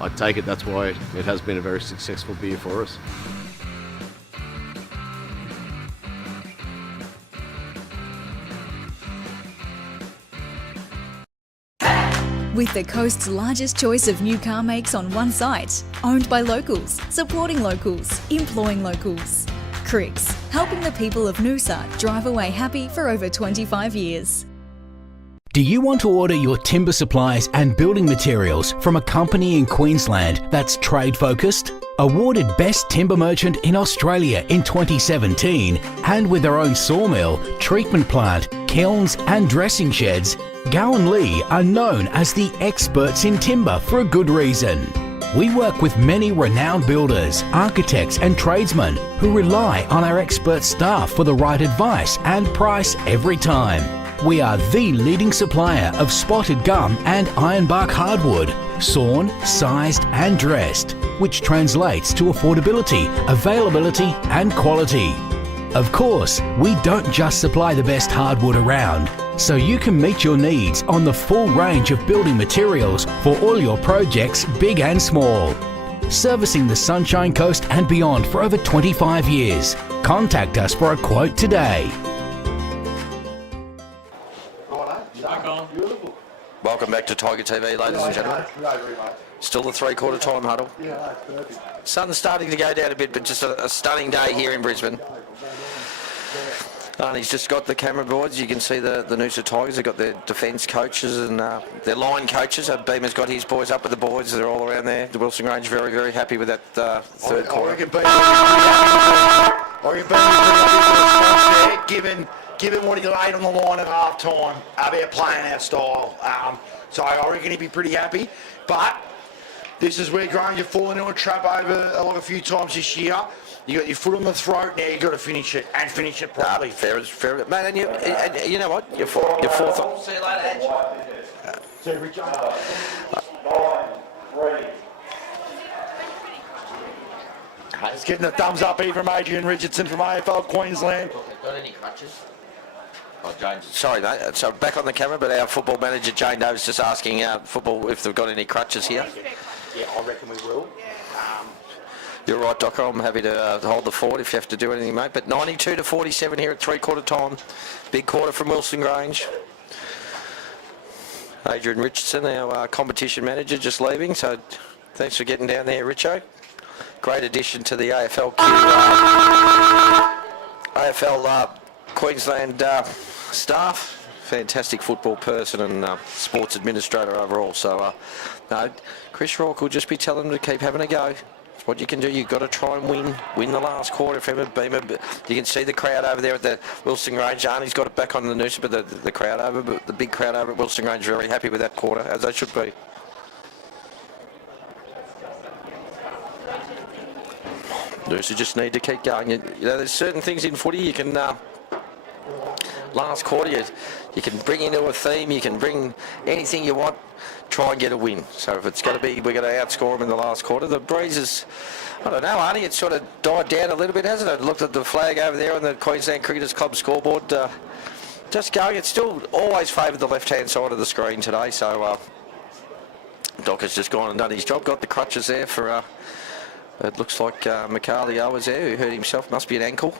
I take it that's why it has been a very successful beer for us. With the coast's largest choice of new car makes on one site, owned by locals, supporting locals, employing locals. Cricks, helping the people of Noosa drive away happy for over 25 years. Do you want to order your timber supplies and building materials from a company in Queensland that's trade focused? Awarded Best Timber Merchant in Australia in 2017, and with their own sawmill, treatment plant, kilns and dressing sheds, Gowan Lee are known as the experts in timber for a good reason. We work with many renowned builders, architects and tradesmen who rely on our expert staff for the right advice and price every time. We are the leading supplier of spotted gum and ironbark hardwood, sawn, sized and dressed, which translates to affordability, availability and quality. Of course, we don't just supply the best hardwood around, so you can meet your needs on the full range of building materials for all your projects, big and small. Servicing the Sunshine Coast and beyond for over 25 years. Contact us for a quote today. Welcome back to Tiger TV, ladies and gentlemen. Still the three-quarter time huddle. Sun's starting to go down a bit, but just a stunning day here in Brisbane. And he's just got the camera boards. You can see the Noosa Tigers. They've got their defence coaches and their line coaches. Beamer's got his boys up with the boys. They're all around there. The Wilson Range very, very happy with that third quarter. I reckon Beamer's pretty happy with the response there, given what he laid on the line at half time about playing our style. So I reckon he'd be pretty happy. But this is where Grange, you've fallen into a trap over a few times this year. You got your foot on the throat, now you've got to finish it, and finish it properly. Fair, mate, and you know what? You're fourth on. See you later, See you, Richard. It's getting a thumbs up here from Adrian Richardson from AFL Queensland. Got any crutches? Oh, James. Sorry, mate. So back on the camera, but our football manager Jane Doe's just asking football if they've got any crutches here. Yeah, I reckon we will. You're right, Docker. I'm happy to hold the fort if you have to do anything, mate. But 92-47 here at three-quarter time. Big quarter from Wilson Grange. Adrian Richardson, our competition manager, just leaving. So thanks for getting down there, Richo. Great addition to the AFL Queensland staff. Fantastic football person and sports administrator overall. So, no, Chris Rourke will just be telling them to keep having a go. It's what you can do. You've got to try and win the last quarter. Beamer, you can see the crowd over there at the Wilson Grange. Arnie's got it back on the Noosa, but the crowd over, but the big crowd over at Wilson Grange, very happy with that quarter, as they should be. Noosa just need to keep going. You know, there's certain things in footy you can. Last quarter, you can bring into a theme. You can bring anything you want. Try and get a win. So if it's going to be, we're going to outscore them in the last quarter. The breezes, I don't know, Arnie, it's sort of died down a little bit, hasn't it? Looked at the flag over there on the Queensland Cricketers Club scoreboard. Just going. It's still always favoured the left-hand side of the screen today. So Doc has just gone and done his job. Got the crutches there for. It looks like McCarley was there, who hurt himself. Must be an ankle,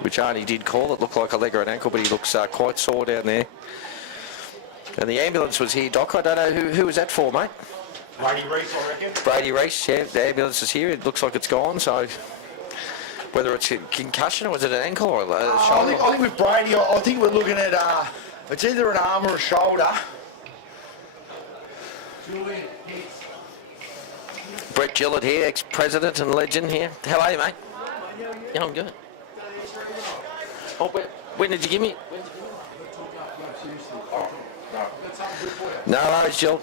which Arnie did call. It looked like a leg or an ankle, but he looks quite sore down there. And the ambulance was here, Doc. I don't know who was that for, mate? Brady Reese, I reckon. Brady Reese, yeah. The ambulance is here. It looks like it's gone. So whether it's a concussion or was it an ankle or a shoulder? I think with Brady, I think we're looking at it's either an arm or a shoulder. Brett Gillett here, ex-president and legend here. How are you, mate? Yeah, I'm good. Oh, when did you give me? No worries, Jill.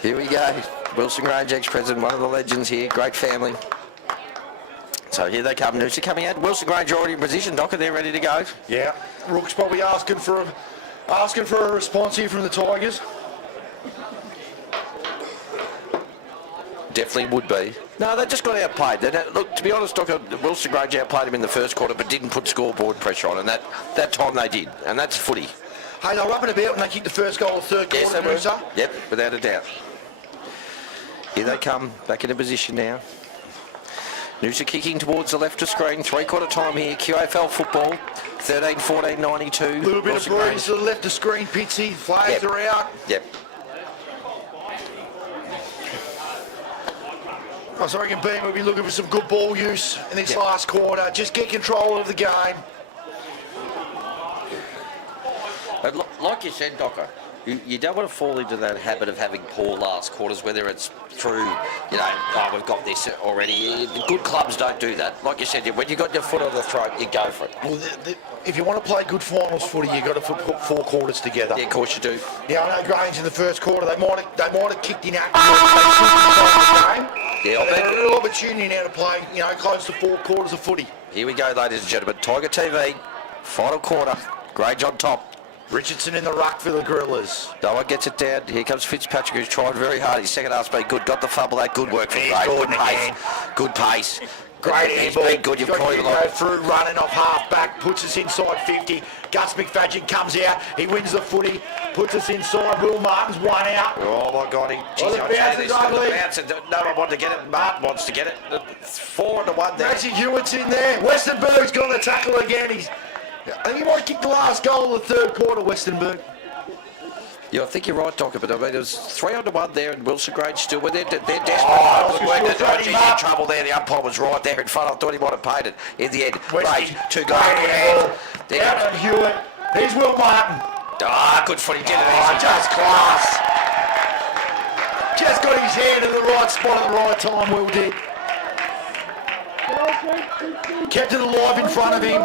Here we go. Wilson Grange, ex-president, one of the legends here. Great family. So here they come. Noosa coming out. Wilson Grange already in position. Docker, they're ready to go. Yeah. Rook's probably asking for a response here from the Tigers. Definitely would be. No, they just got outplayed. Look, to be honest, Docker, Wilson Grange outplayed him in the first quarter, but didn't put scoreboard pressure on, and that time they did, and that's footy. Hey, they're rubbing about when they kicked the first goal of the third quarter. Yes, they were. Yep, without a doubt. Here they come, back into position now. Noosa kicking towards the left of screen, three-quarter time here, QAFL football, 13-14-92. A little bit of breeze to the left of screen, Pitsy, flags are out. Yep. I reckon Ben will be looking for some good ball use in this last quarter. Just get control of the game. But like you said, Docker, you don't want to fall into that habit of having poor last quarters, whether it's through, we've got this already. Good clubs don't do that. Like you said, when you got your foot on the throat, you go for it. Well, if you want to play good finals footy, you've got to put 4 quarters together. Yeah, of course you do. Yeah, I know Grange in the first quarter, they might have kicked in action. They game. Yeah, I bet. A real opportunity now to play, close to 4 quarters of footy. Here we go, ladies and gentlemen. Tiger TV, final quarter. Grange on top. Richardson in the ruck for the Gorillas. No one gets it down. Here comes Fitzpatrick, who's tried very hard. His second half's been good. Got the fumble. That good work from Grange. Good pace. Good pace. Great He's handball. been good. You've probably go through, running off half back, puts us inside 50. Gus McFadden comes out. He wins the footy, puts us inside. Will Martin's one out. Oh my God! The bounce is ugly. No one wanted to get it. Martin wants to get it. 4-1 there. Massey Hewitt's in there. Westenberg's got the tackle again. I think he might kick the last goal of the third quarter, Westenberg. Yeah, I think you're right, Docker, but I mean, it was 3-1 there, and Wilson Grange still with it. They're desperate. He's in trouble there. The umpire was right there in front. I thought he might have paid it in the end. Grange, 2 goals. Out of Hewitt. Here's Will Martin. Good footy. Did it easy. Just class. Just got his hand in the right spot at the right time, Will did. Kept it alive in front of him.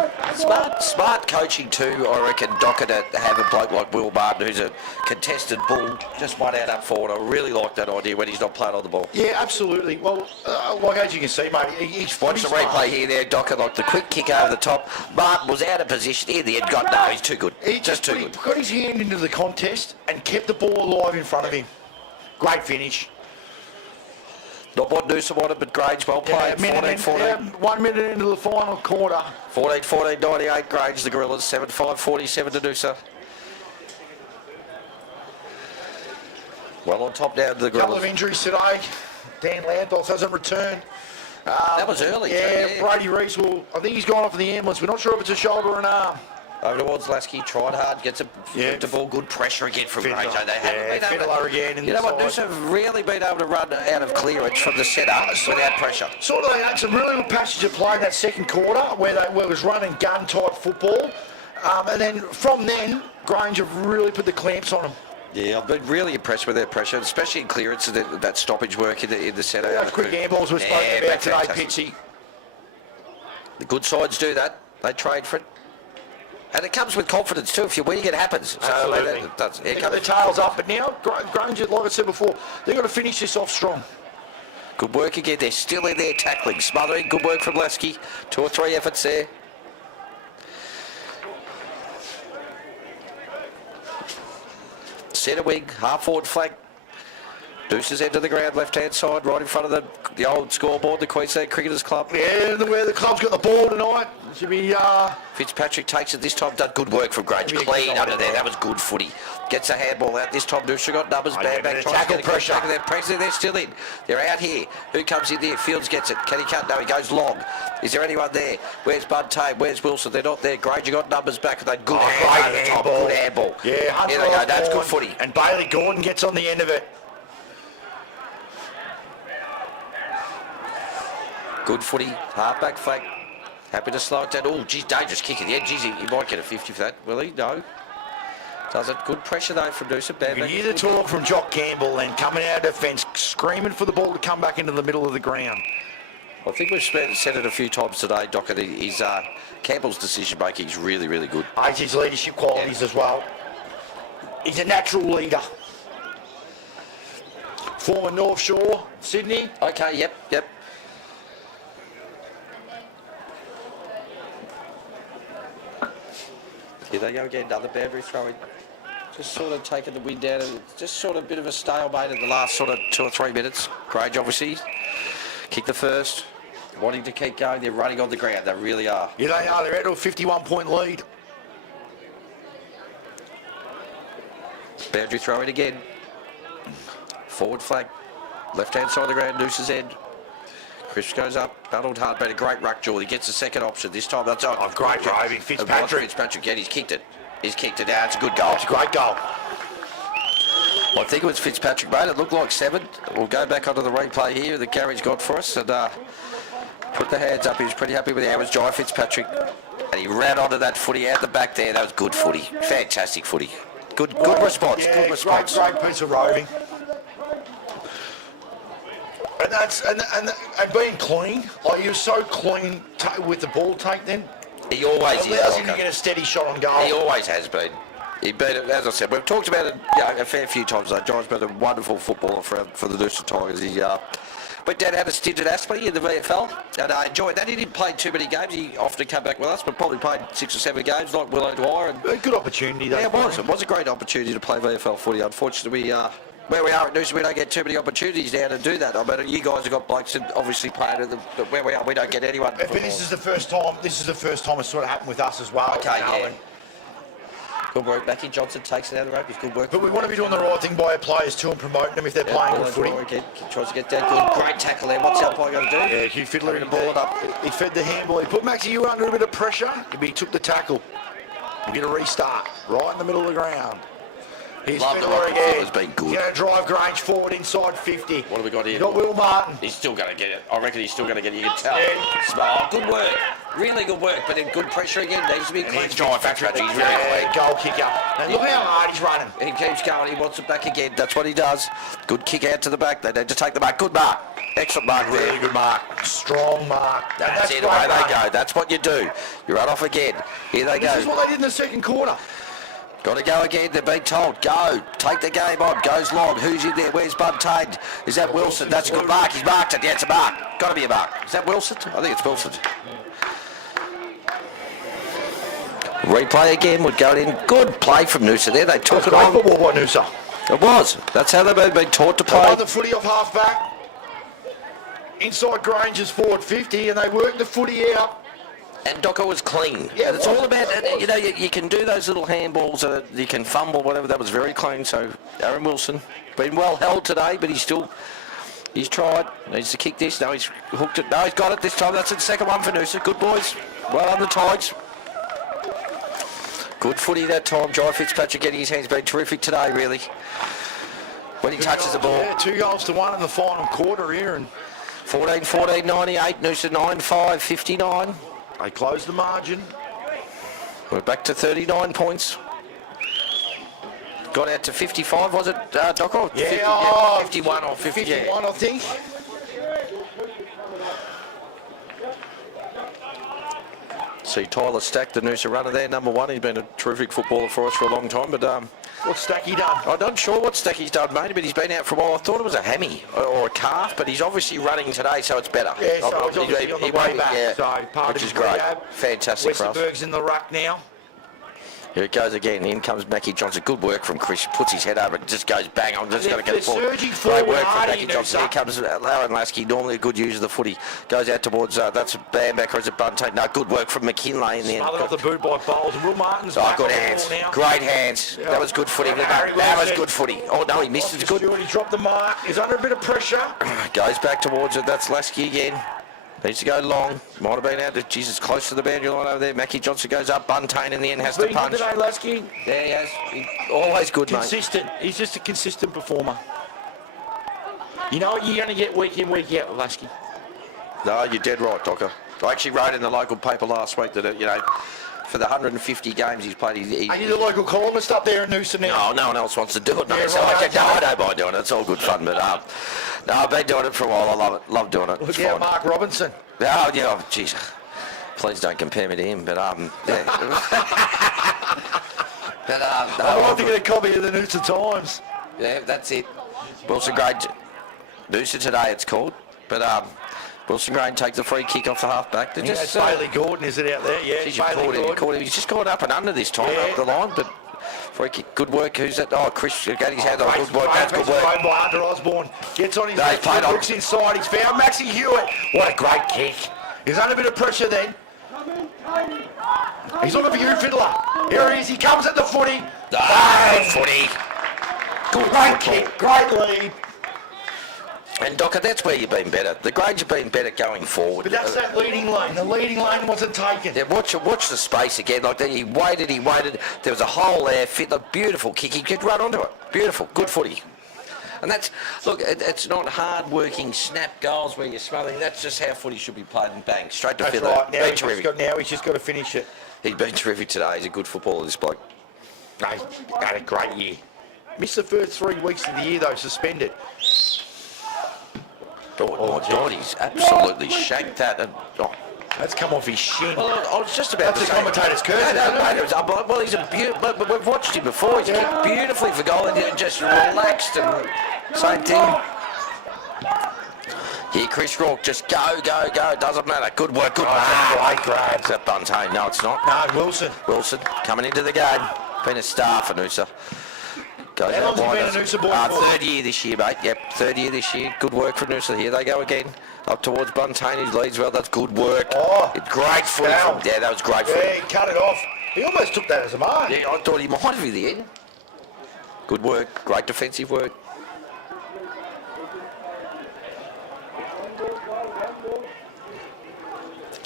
Smart coaching too, I reckon, Docker, to have a bloke like Will Martin, who's a contested bull, just one out up forward. I really like that idea when he's not playing on the ball. Yeah, absolutely. Well, as you can see, mate, he's watch the replay here there, Docker, like the quick kick over the top. Martin was out of position. In the end, he's too good. Just too good. He got his hand into the contest and kept the ball alive in front of him. Great finish. Not what Noosa wanted, but Grange well played. 14-14. 1 minute into the final quarter. 14-14, 98 Grange, the Gorillas. 7-5-47 to Noosa. Well on top now to the Gorillas. Couple of injuries today. Dan Lantos hasn't returned. That was early. Yeah, Brady Reese I think he's gone off in the ambulance. We're not sure if it's a shoulder or an arm. Over towards Lasky, tried hard, gets the ball, good pressure again from Grange. They haven't been able to, again. You know what, Noosa have really been able to run out of clearance from the centre without pressure. Sort of, they had some really good passage of play in that second quarter where it was running gun type football. And then from then, Grange have really put the clamps on them. Yeah, I've been really impressed with their pressure, especially in clearance and that stoppage work in the centre. Those quick airballs we're spoken about today, Pitsy. The good sides do that. They trade for it. And it comes with confidence too. If you're winning, it happens. Absolutely. They got their tails up, but now Grange, like I said before, they've got to finish this off strong. Good work again. They're still in there tackling, smothering. Good work from Lasky. 2 or 3 efforts there. Centre wing, half forward flank. Deuces end to the ground, left-hand side, right in front of the old scoreboard, the Queensland Cricketers Club. Yeah, where the club's got the ball tonight. Should be... Fitzpatrick takes it this time, done good work from Grange. Clean under there, that was good footy. Gets a handball out this time, Noosa got numbers, bad back, tackle pressure. They're still in. They're out here. Who comes in there? Fields gets it. Can he cut? No, he goes long. Is there anyone there? Where's Bud Tame? Where's Wilson? They're not there. Grange got numbers back, and they good handball. Good handball. Yeah, here they go, that's good footy. And Bailey Gordon gets on the end of it. Good footy, half-back flank. Happy to slow it down. Oh, geez, dangerous kick at the end. Geez, he might get a 50 for that, will he? No. Does it. Good pressure, though, from Noosa. You can hear the talk from Jock Campbell and coming out of defence, screaming for the ball to come back into the middle of the ground. I think we've said it a few times today, Docker. Campbell's decision-making is really, really good. His leadership qualities as well. He's a natural leader. Former North Shore, Sydney. Okay, yep. Here they go again, another boundary throwing. Just sort of taking the wind out. Just sort of a bit of a stalemate in the last sort of 2 or 3 minutes. Grange obviously kicked the first. Wanting to keep going. They're running on the ground. They really are. Yeah, they are. They're out to a 51-point lead. Boundary throw in again. Forward flag. Left-hand side of the ground. Noosa's end. Chris goes up. Battled hard. Been a great ruck, Geordie. Gets the second option. This time that's on. Great driving. Fitzpatrick. Yeah, he's kicked it. He's kicked it out. It's a good goal. It's a great goal. I think it was Fitzpatrick, mate. It looked like 7. We'll go back onto the replay here that Gary's got for us and put the hands up. He was pretty happy with it. It was Jai Fitzpatrick. And he ran onto that footy out the back there. That was good footy. Fantastic footy. Good response. Yeah, good response. Great piece of roving. And that's and being clean. Like, he was so clean with the ball take then. He always is. Allows him to get a steady shot on goal. He always has been. He beat it, as I said, we've talked about it a fair few times though. John's been a wonderful footballer for the Noosa Tigers. He went down, had a stint at Aspley in the VFL, and I enjoyed that. He didn't play too many games. He often came back with us, but probably played 6 or 7 games, like Willow Dwyer. And a good opportunity, though. Yeah, it was. It was a great opportunity to play VFL footy. Unfortunately, where we are at Noosa, we don't get too many opportunities now to do that. I mean, you guys have got blokes that obviously playing at where we are. We don't get anyone. But this is the first time. This is the first time it's sort of happened with us as well. Okay, you know, yeah. Good work. Mackie Johnson takes it out of the rope. It's good work. But we want to be doing the right thing by our players too and promoting them if they're playing good footy. Again, tries to get down. Good, great tackle there. What's our umpire going to do? Yeah, Hugh Fiddler to ball it up. He fed the handball. He put Maxie you under a bit of pressure. He took the tackle. We get a restart right in the middle of the ground. Here's Fiddler again. Has been good. He's going to drive Grange forward inside 50. What have we got here? You've got Will Martin. He's still going to get it. I reckon he's still going to get it. You can tell. Yeah. Oh, good work. Really good work, but in good pressure again. Needs to be clean. He's drive Fitzpatrick. He's very quick. Goal kicker. And look how hard he's running. He keeps going. He wants it back again. That's what he does. Good kick out to the back. They need to take the mark. Good mark. Excellent mark there. Really good mark. Strong mark. That's it. Away they go. That's what you do. You run off again. Here they go. This is what they did in the second quarter. Got to go again. They're being told, go. Take the game on. Goes long. Who's in there? Where's Buntain? Is that Wilson? That's a good mark. He's marked it. Yeah, it's a mark. Got to be a mark. Is that Wilson? I think it's Wilson. Replay again. Would go in. Good play from Noosa there. They took it on. Football by Noosa. It was. That's how they've been taught to play. They the footy off half back. Inside Grange's forward 50, and they worked the footy out. And Docker was clean. Yeah, and it's all about, you know, you can do those little handballs, you can fumble, whatever. That was very clean. So Aaron Wilson, been well held today, but he's tried. Needs to kick this. No, he's hooked it. No, he's got it this time. That's the second one for Noosa. Good boys. Well on the Tigers. Good footy that time. Jai Fitzpatrick getting his hands been terrific today, really. When he touches the ball. Yeah, 2-1 in the final quarter here. And 14-14, 98. Noosa 9-5, 59. they closed the margin. We're back to 39 points. Got out to 55, was it, Docker? Yeah, 51 or 50. 51, I think. See Tyler Stack, the Noosa runner there, number 1. He's been a terrific footballer for us for a long time, but what's Stacky done? I'm not sure what Stacky's done, mate, but he's been out for a while. I thought it was a hammy or a calf, but he's obviously running today, so it's better. Yeah, so he's obviously on the way back, yeah, so part which of is his great. rehab. Fantastic for us. Westerberg's in the ruck now. Here it goes again. In comes Mackie Johnson. Good work from Chris. Puts his head over it. Just goes bang on. Just got to get it forward. Great work from Mackie Johnson. Here comes Lauren Lasky. Normally a good user of the footy. Goes out towards, that's Bamback or is it Buntain? No, good work from McKinley in the end. Smothered off the boot by Bowles. And Will Martin's back good on the hands. ball now. Great hands. Yeah. That was good footy. That was good footy. Oh, no, he missed it. Good. He dropped the mark. He's under a bit of pressure. Goes back towards it. That's Lasky again. Needs to go long. Might have been out to Jesus close to the boundary line over there. Mackie Johnson goes up. Buntain in the end has to punch. Today, Lasky. Yeah, he has. Always good, consistent. Mate. He's just a consistent performer. You know what you're going to get week in, week out with Lasky? No, you're dead right, Docker. I actually wrote in the local paper last week that, you know, for the 150 games he's played, Are you the local columnist up there in Noosa now? No one else wants to do it, mate. Yeah, So right, I don't mind doing it. It's all good fun, but no, I've been doing it for a while. I love it. Love doing it. Look out, Mark Robinson. Oh, yeah, oh, jeez. Please don't compare me to him, but yeah. But I'd like to get a copy of the Noosa Times. Yeah, that's it. Wilson Grain, Noosa today it's called, but Wilson Grain takes the free kick off the half-back. Yeah, it's Bailey Gordon, is it out there? Yeah, Bailey Gordon. He's just gone up and under this time, up the line, but Free kick. Good work. Who's that? Oh, Chris got his hand on. Good work. That's good work. By Hunter Osborne. Gets on his No, left he's played foot, on. looks inside. He's found Maxie Hewitt. What a great kick. He's under a bit of pressure then. He's looking for you, Fiddler. Here he is. He comes at the footy. Footy. Good Great kick. Great lead. And Docker, that's where you've been better. The Grange have been better going forward. But that's that leading lane. The leading lane wasn't taken. Yeah, watch the space again. Like that, he waited. There was a hole there. Fit the beautiful kick. He could run onto it. Beautiful, good footy. And that's it's not hard-working snap goals where you're smothering. That's just how footy should be played and bang straight to That's fiddler. right. Now he's just got to finish it. He's been terrific today. He's a good footballer, this bloke. No, he had a great year. Missed the first 3 weeks of the year though, suspended. Oh, God, he's absolutely shanked that. And, That's come off his shin. Well, I was just about That's to the say... commentator's curse, isn't it? Well, he's a but we've watched him before. He's kicked beautifully for goal and just relaxed and same thing. Here, Chris Rourke, just go. Doesn't matter. Good work, good work. Great grab. Is that Buntain? No, it's not. No, Wilson. Wilson coming into the game. Been a star for Noosa. Goes How out long's he wide. been a Noosa boy for? Third year this year, mate. Yep, third year this year. Good work from Noosa. Here they go again. Up towards Buntain. He leads well. That's good work. Oh, Great footy. Yeah, that was great footy. Yeah, he cut it off. He almost took that as a mark. Yeah, I thought he might have in the end. Good work. Great defensive work.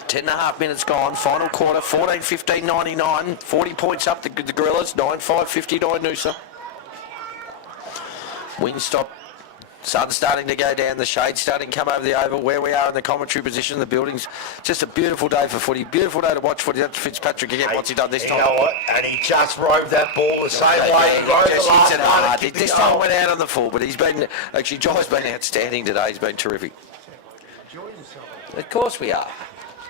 Ten and a half minutes gone. Final quarter. 14-15, 99. 40 points up the Gorillas. 9-5, 59 Noosa. Wind stop. Sun starting to go down, the shade starting to come over the oval. Where we are in the commentary position, the building's just a beautiful day for footy. Beautiful day to watch footy. That's Fitzpatrick again. What's he done this time? You know what? And he just rode that ball the same way he rode just the last hits it one. hard. This time went out on the full, but he's been actually Jai's been outstanding today. He's been terrific. Of course we are.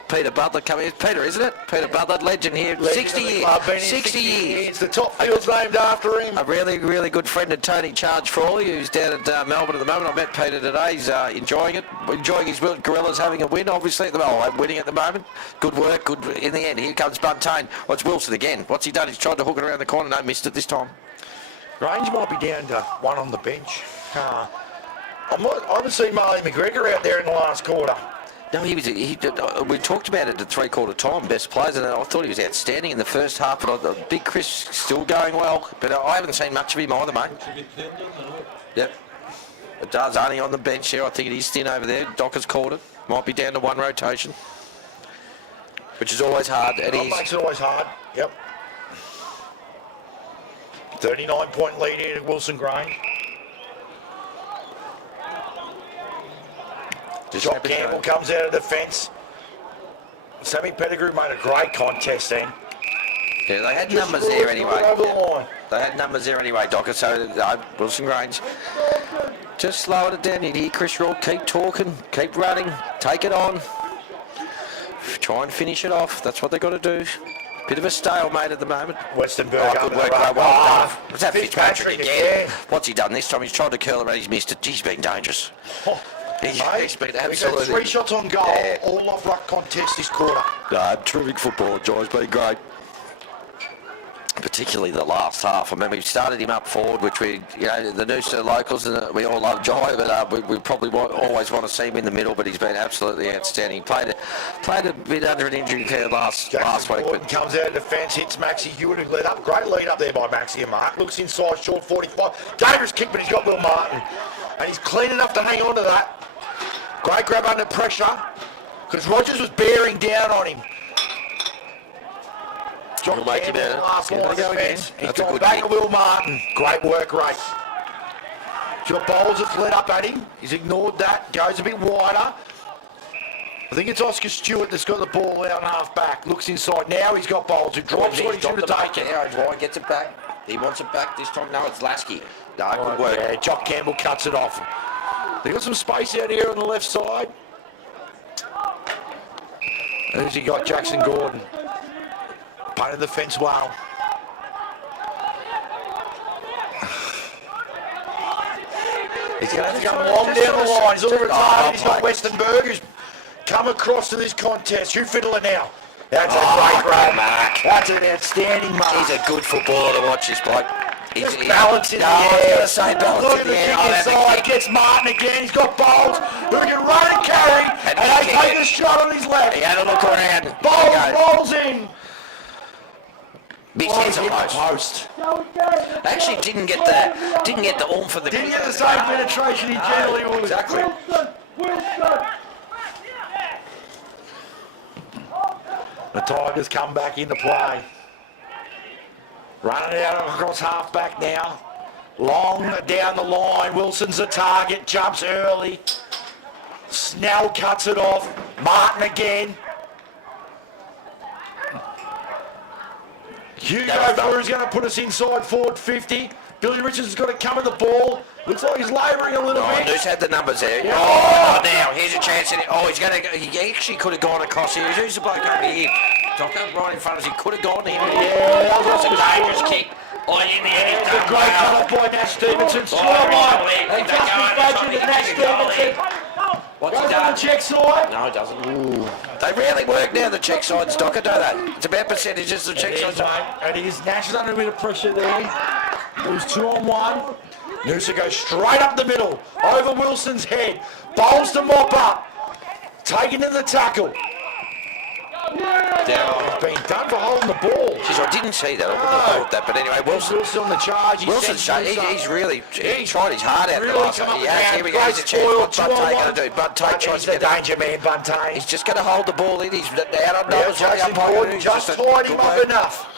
Peter Butler coming in. Peter, isn't it? Peter Butler, legend here. 60 years. 60 years. The top field's named after him. A really, really good friend of Tony Charge Frawley, who's down at Melbourne at the moment. I met Peter today. He's enjoying it. Enjoying his Gorillas having a win, obviously, at the moment. Winning at the moment. Good work. Good in the end. Here comes Buntain. What's Wilson again? What's he done? He's tried to hook it around the corner. No, missed it this time. Grange might be down to one on the bench. I haven't seen Marley McGregor out there in the last quarter. No, we talked about it at three-quarter time, best players, and I thought he was outstanding in the first half, but Big Chris still going well, but I haven't seen much of him either, mate. Yep. It does, only on the bench here. I think it is thin over there. Docker's called it. Might be down to one rotation, which is always hard. It makes it always hard, yep. 39-point lead here to Wilson Grange. Jock Campbell comes out of defence. Sammy Pettigrew made a great contest then. Yeah, they had numbers there anyway. They had numbers there anyway, Docker, so Wilson Grange. Just slowing it down. You hear Chris Rourke, keep talking, keep running, take it on. Try and finish it off. That's what they've got to do. Bit of a stalemate at the moment. Westenberg. Good work, well done. Was that Fitzpatrick again? What's he done this time? He's tried to curl it, but he's missed it. He's been dangerous. He's been absolutely... We've had 3 shots on goal, all off ruck contest this quarter. Terrific football. Jai's been great. Particularly the last half. I mean, we started him up forward, which the Noosa locals, and we all love Jai, but we probably always want to see him in the middle, but he's been absolutely outstanding. Played a bit under an injury care last week. But comes out of defence, hits Maxie Hewitt, who led up. Great lead up there by Maxie and Mark. Looks inside, short 45. Dangerous kick, but he's got Will Martin. And he's clean enough to hang on to that. Great grab under pressure, because Rogers was bearing down on him. John Make him out. He's gone back to Will Martin. Great work, Ray. Your bowls have led up at him. He's ignored that. Goes a bit wider. I think it's Oscar Stewart that's got the ball out and half back. Looks inside. Now he's got bowls who drops what he should have taken. Now gets it back. He wants it back this time. No, it's Lasky. No, good work. Yeah, Jock Campbell cuts it off. They got some space out here on the left side. Who's he got? Jackson Gordon. Painted the fence well. He's going to have to come long down the line. He's all retarded. He's got Westenberg who's come across to this contest. Hugh Fiddler now. That's a great grab. Mark. That's an outstanding mark. He's a good footballer to watch, this bloke. Just balance in the air. I was going to say balance Look in at the the air. kick Oh, that's a inside. kick. Gets Martin again. He's got Bowles who can run and carry. And they kick take it. the shot on his left. He had a look around. Bowles rolls in. Big Oh, sense he of hit the post. post. Actually, didn't get the oomph of the. Didn't get the same penetration he generally would. Exactly. The Tigers come back into play. Running out across half-back now. Long down the line. Wilson's the target. Jumps early. Snell cuts it off. Martin again. Hugo Brewer's going to put us inside forward 50. Billy Richards has got to come at the ball. Looks like he's labouring a little bit. Noosa had the numbers there. Yeah. Oh, now here's a chance. He's going to. He actually could have gone across here. Who's the bloke over here? Docker, right in front of us. He could have gone here. Yeah, that was a dangerous kick. Oh, in the end, he's done Great well. cut by Nash Stevenson. Score line. And just imagine that Nash Stevenson What's he goes on done? the check side. No, it doesn't. Ooh. They rarely work now, the check sides, Docker, don't they? It's about percentages, the check sides. And it is Nash is under a bit of pressure there. It was 2-on-1. Noosa goes straight up the middle, over Wilson's head. Bowles to mop up. Taken to the tackle. Down. Been done for holding the ball. Jeez, I didn't see that. I wouldn't have thought that. But anyway, Wilson on the charge. Wilson's he's really tried his heart out really the last come one. up He has. and Here we go. down. Here's a chance. Great What's Bunte spoil, going to do? Bunte tries He's to the get danger man, Bunte. He's just going to hold the ball in. He's out on numbers. Jason Gordon just tied him up enough.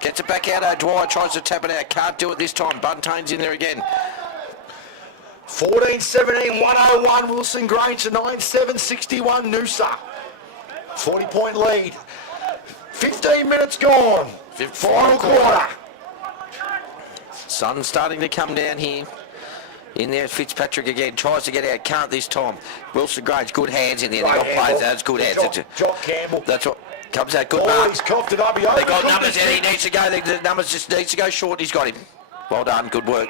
Gets it back out. O'Dwyer tries to tap it out. Can't do it this time. Buntane's in there again. 14-17, 101 Wilson Grange to 9-7, 61 Noosa. 40-point lead. 15 minutes gone. Final quarter. Sun's starting to come down here. In there, Fitzpatrick again. Tries to get out. Can't this time. Wilson Grange, good hands in there. They've got players. That's good hands. Jock Campbell. That's what comes out. Good Oh, mark. he's coughed it up. He They got overcooked numbers it. in. He needs to go. The numbers just needs to go short. He's got him. Well done. Good work.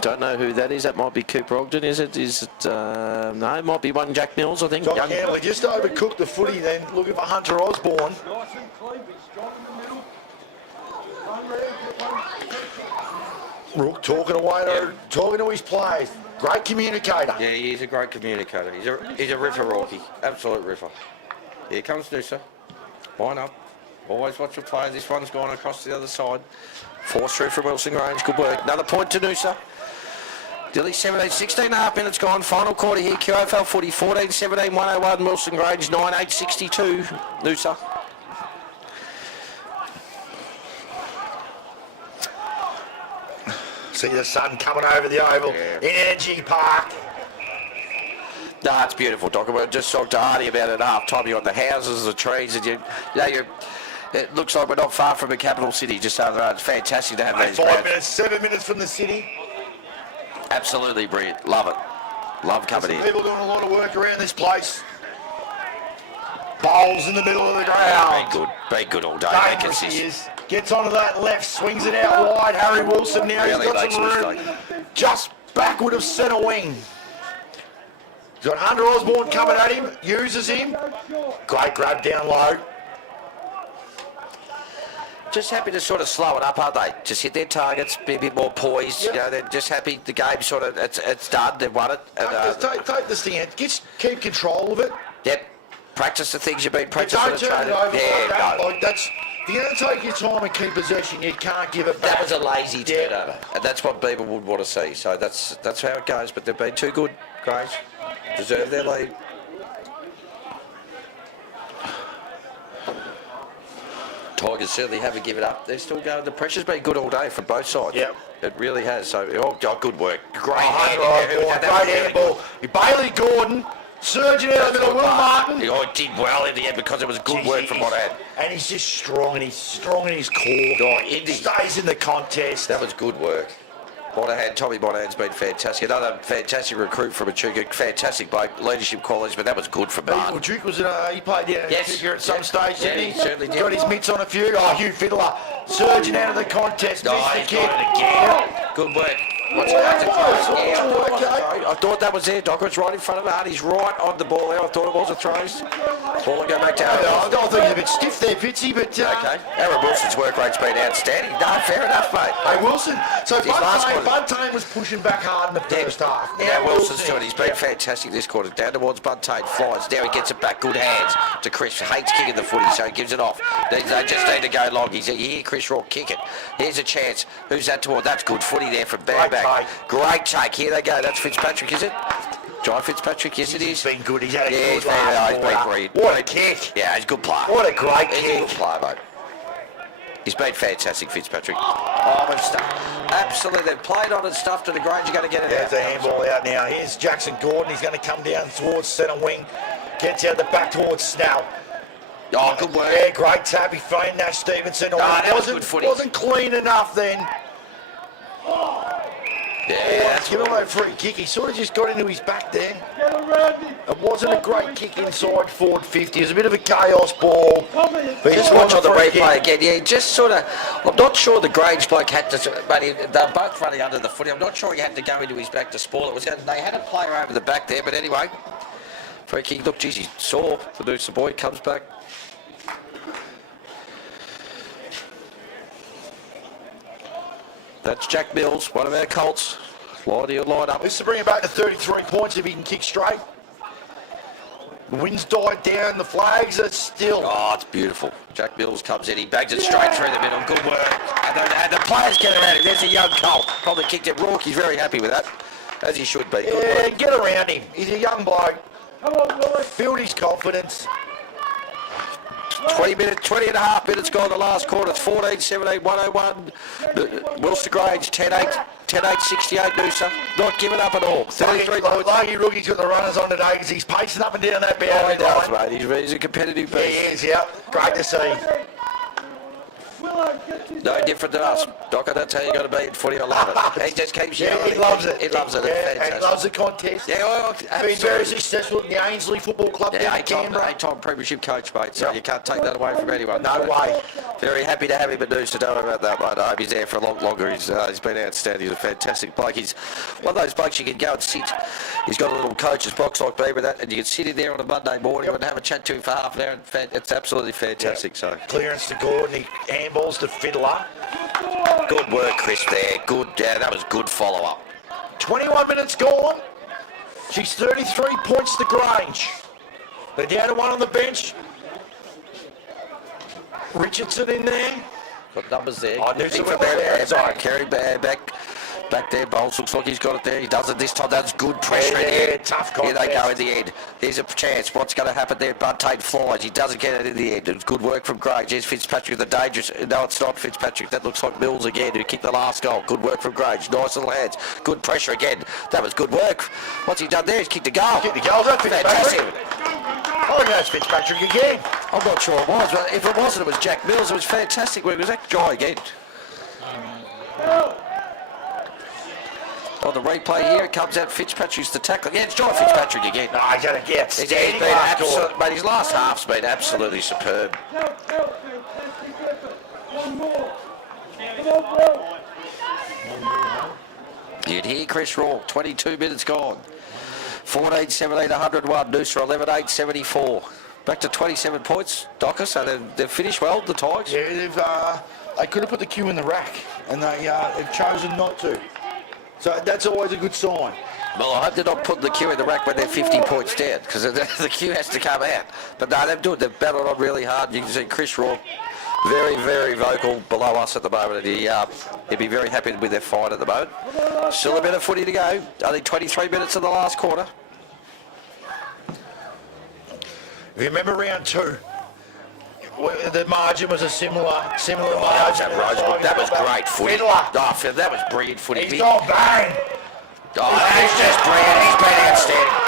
Don't know who that is. That might be Cooper Ogden, is it? No, it might be one Jack Mills, I think. Jock Campbell, he just overcooked the footy then, looking for Hunter Osborne. Rook talking away, talking to his players. Great communicator. Yeah, he's a great communicator. He's a riffer, Rocky. Absolute riffer. Here comes Noosa. Line up. Always watch the play. This one's gone across the other side. Force through from Wilson Grange. Good work. Another point to Noosa. Dilly 17, 16 and a half minutes gone. Final quarter here. QAFL footy 14, 17, 101. Wilson Grange 9, 8, 62. Noosa. See the sun coming over the oval in Energy Park. No, it's beautiful, Doc. We just talked to Hardy about it at half time. You got the houses, the trees, and it looks like we're not far from a capital city just over the road. It's fantastic to have these 5 grounds. minutes, 7 minutes from the city. Absolutely brilliant. Love it. Love coming in. People doing a lot of work around this place. Bowles in the middle of the ground. Been good. Been good all day. Dangerous he is. Gets onto that left, swings it out wide. Harry Wilson now, Really he's got makes some a room. mistake. Just backward of centre wing. He's got Hunter Osborne coming at him, uses him. Great grab down low. Just happy to sort of slow it up, aren't they? Just hit their targets, be a bit more poised. Yep. You know, they're just happy. The game sort of, it's done. They've won it. And, Take the stand. Just keep control of it. yep. Practice the things you've been practicing. Don't turn it over like that. No. Like that's, if you're going to take your time and keep possession, you can't give it back. That was a lazy turnover, and that's what people would want to see. So that's how it goes. But they've been too good, Grange. Deserve their lead. Tigers certainly haven't given up. They're still going. The pressure's been good all day from both sides. Yep. It really has. So, good work. Great Great handball. Bailey Gordon, surging out of the middle. Will Martin. He did well in the end because it was good work from what I had. And he's just strong, and he's strong in his core. He stays in the contest. That was good work. Tommy Monahan's been fantastic. Another fantastic recruit from Echuca. Fantastic bloke, leadership qualities, but that was good from Martin. Well, Duke was he played down Yes. at some stage, Yeah, didn't he certainly did. Got his mitts on a few. Hugh Fiddler surging out of the contest. Oh, Missed the he's kick. got it again. Good work. What's it? Yeah, I thought that was there, Docker. It's right in front of him. He's right on the ball there. I thought it was a throw. Ball will go back to Aaron I Wilson. think he's a bit stiff there, Fitzy, but... Okay. Aaron Wilson's work rate's been outstanding. No, fair enough, mate. Hey, Wilson. So last Buntain was pushing back hard in the first half. Now Wilson's doing. He's been fantastic this quarter. Down towards Buntain, flies. Now he gets it back. Good hands to Chris. Hates kicking the footy, so he gives it off. They just need to go long. You hear Chris Raw kick it. Here's a chance. Who's that toward? That's good footy there from Bamback. Great take. Here they go. That's Fitzpatrick, is it? John Fitzpatrick, yes it is. He's been good. He's had a good he's been great. What a kick. Yeah, he's a good player. What a great He's kick. a good player, mate. He's been fantastic, Fitzpatrick. Absolutely. They've played on and stuff to the Grange. You're going to get it There's out. the handball out now. Here's Jackson Gordon. He's going to come down towards centre wing. Gets out the back towards Snell. Oh, good work. Yeah, great tap. He framed Nash Stevenson. that was good footy. Wasn't clean enough then. Yeah, that's Give him a free kick. He sort of just got into his back there. It wasn't a great kick inside forward 50. It was a bit of a chaos ball. But just watch on the replay again. Yeah, just sort of. I'm not sure the Grange bloke had to. But they're both running under the footy. I'm not sure he had to go into his back to spoil it. They had a player over the back there, but anyway. Free kick. Look, geez, he saw the Noosa boy comes back. That's Jack Mills, one of our Colts. Line up. This to bring it back to 33 points if he can kick straight. The wind's died down, the flags are still. Oh, it's beautiful. Jack Mills comes in, he bags it straight through the middle. Good work. And the players get around him. There's a young Colt. Probably kicked it. Rourke, he's very happy with that, as he should be. Good work. Get around him. He's a young bloke. Build his confidence. 20 and a half minutes gone the last quarter. It's 14-17, 101. Wilson Grange, 10-8, 68, Noosa. Not giving up at all. 33 points. Lucky Rookie's got the runners on today because he's pacing up and down that Oh, boundary he does, line. mate. He's a competitive beast. He is, yeah. Great to see. No different than us. Docker, that's how you got to be in footy. I love it. He just keeps yelling. He loves it. He loves it. Yeah, It's and he fantastic. loves the contest. Yeah, well, Been absolutely. very successful at the Ainsley Football Club down in Canberra. Eight-time premiership coach, mate, so you can't take that away from anyone. No way. Very happy to have him at Noosa. Don't worry about that, mate. I hope he's there for a lot longer. He's been outstanding. He's a fantastic bloke. He's one of those blokes you can go and sit. He's got a little coach's box like me with that, and you can sit in there on a Monday morning and have a chat to him for half an hour. And it's absolutely fantastic. So Clearance to Gordon. He handballs to Fiddler. good work, Chris. There, good. Yeah, that was good follow-up. 21 minutes gone. She's 33 points to Grange. They're down to one on the bench. Richardson in there. Got numbers there. Oh, Good Noosa kick went from there, there. sorry. Kerry back there. Bowles looks like he's got it there. He does it this time. That's good pressure in the Yeah, end. tough Here they go contest. in the end. There's a chance. What's going to happen there? Buntain flies. He doesn't get it in the end. It's good work from Grange. There's Fitzpatrick, the dangerous. No, it's not Fitzpatrick. That looks like Mills again, who kicked the last goal. Good work from Grange. Nice little hands. Good pressure again. That was good work. What's he done there? He's kicked a goal. Kicked the goal. That's Fantastic. Fitzpatrick. I think that's Fitzpatrick again. I'm not sure it was, but if it wasn't, it was Jack Mills. It was fantastic work. It was that guy again. On the replay here, it comes out Fitzpatrick's the tackle. Yeah, it's John Fitzpatrick again. No, he's had a get. He's been absolute, mate, his last half's been absolutely superb. You'd hear Chris Raw, 22 minutes gone. 14-17, 101. Noosa 11-8, 74. Back to 27 points, Docker, so they've finished well, the Tigers. Yeah, they could have put the cue in the rack, and they've chosen not to. So that's always a good sign. Well, I hope they're not putting the queue in the rack when they're 50 points down, because the queue has to come out. But no, they've battled on really hard. You can see Chris Raw, very, very vocal below us at the moment. And he'd be very happy with their fight at the moment. Still a bit of footy to go. Only 23 minutes in the last quarter. If you remember round 2, the margin was a similar margin. That was great footy. Fiddler. Oh, that was brilliant footy. He's got bang. Oh, he's just brilliant. He's been outstanding.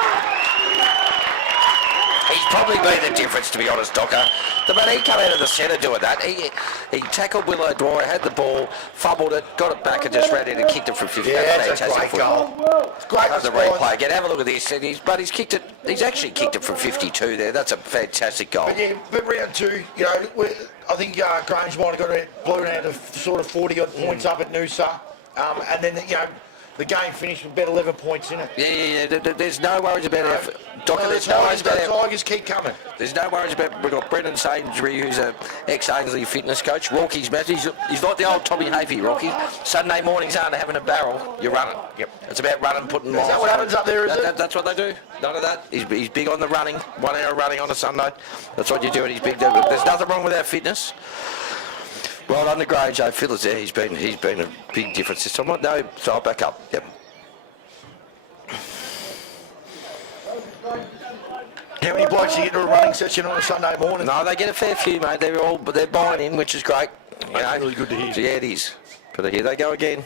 He's probably been the difference, to be honest, Docker. The man, he came out of the centre doing that. He tackled Willow Dwyer, had the ball, fumbled it, got it back and just ran in and kicked it from 50. Yeah, That's that's a great footy. goal. It's great. Have the replay again. Have a look at this. And he's kicked it. He's actually kicked it from 52 there. That's a fantastic goal. But round 2, I think Grange might have got it blown out of sort of 40 odd points up at Noosa. And then, the game finished with about 11 points in it. Yeah. There's no worries about our... Docker, there's The no worries about our... Tigers keep coming. There's no worries about... We've got Brendan Sainsbury, who's a ex-Ainsley fitness coach. Rocky's match. He's like the old Tommy Hafey, Rocky. Sunday mornings aren't having a barrel. You run it. Yep. It's about running, putting... Is that what happens up there, is it? That's what they do. None of that. He's big on the running. 1 hour running on a Sunday. That's what you do, and he's big. There's nothing wrong with our fitness. Well, under Grange, Joe Fiddler's there. He's been a big difference this time. No, so I'll back up. Yep. How many blokes you get to a running session on a Sunday morning? No, they get a fair few, mate. They're buying in, which is great. That's really good to hear. So, yeah, it is. But here they go again.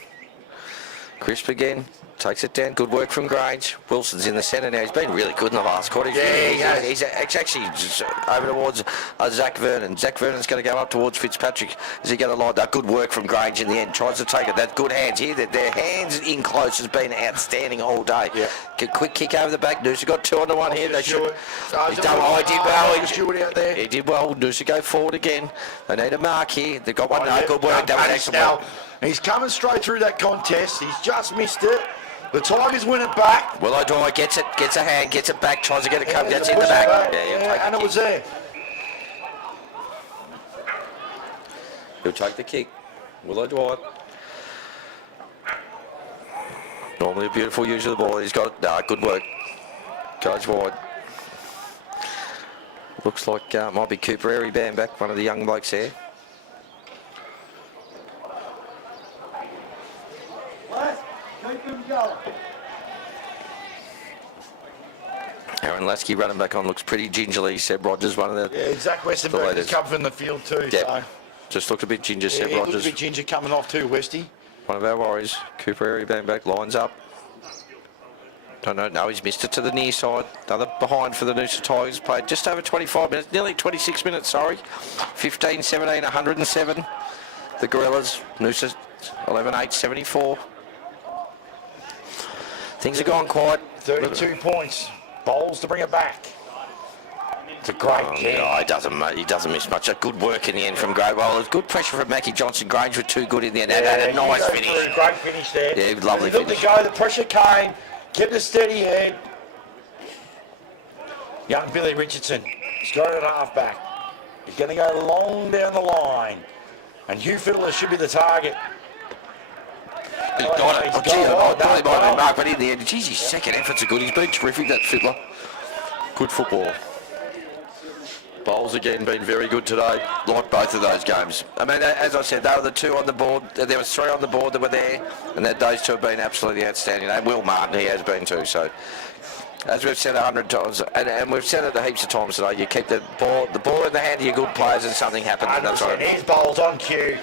Crisp again. Takes it down. Good work from Grange. Wilson's in the centre now. He's been really good in the last quarter. He's actually just over towards Zach Vernon. Zach Vernon's going to go up towards Fitzpatrick. Is he going to line that? Good work from Grange in the end. Tries to take it. That good hands here. Their hands in close has been outstanding all day. Yeah. Quick kick over the back. Noosa got 2 on 1 here. They should. He's done well. He did well. Out there. He did well. Noosa go forward again. They need a mark here. They've got one. Good work. That was excellent. He's coming straight through that contest. He's just missed it. The Tigers win it back. Willow Dwyer gets it, gets a hand, gets it back, tries to get it cut. That's in the back. And it was there. He'll take the kick. Willow Dwyer. Normally a beautiful use of the ball. He's got it. No, good work. Goes wide. Looks like might be Cooper Airy Bam back, one of the young blokes there. Aaron Lasky running back on looks pretty gingerly. Seb Rogers, one of the... Yeah, Zach Westenberg has come from the field too. Yep. So. Just looked a bit ginger, Seb Rogers. Rogers. Looked a bit ginger coming off too, Westy. One of our Warriors. Cooper Airy Bang back, lines up. Don't know, no, he's missed it to the near side. Another behind for the Noosa Tigers. Played just over 25 minutes, nearly 26 minutes, sorry. 15, 17, 107. The Gorillas, Noosa 11, 8, 74. Things have gone quiet. 32 points. Bowls to bring it back. It's a great kick. No, he doesn't miss much. Good work in the end from Great Bowlers. Good pressure from Mackie Johnson. Grange were too good in the end. And a nice finish. Great finish there. Yeah, lovely finish. Looked to go. The pressure came. Kept a steady head. Young Billy Richardson. He's got it at half back. He's going to go long down the line. And Hugh Fiddler should be the target. He's got it. I thought he might have been marked, but in the end, geez, his second efforts are good. He's been terrific, that Fiddler. Good football. Bowls again been very good today, like both of those games. I mean, as I said, they were the 2 on the board. There was 3 on the board that were there, and those 2 have been absolutely outstanding. And Will Martin, he has been too. So, as we've said 100 times, and we've said it heaps of times today, you keep the ball in the hand of your good players, and something happens. And that's right. Here's Bowls on cue.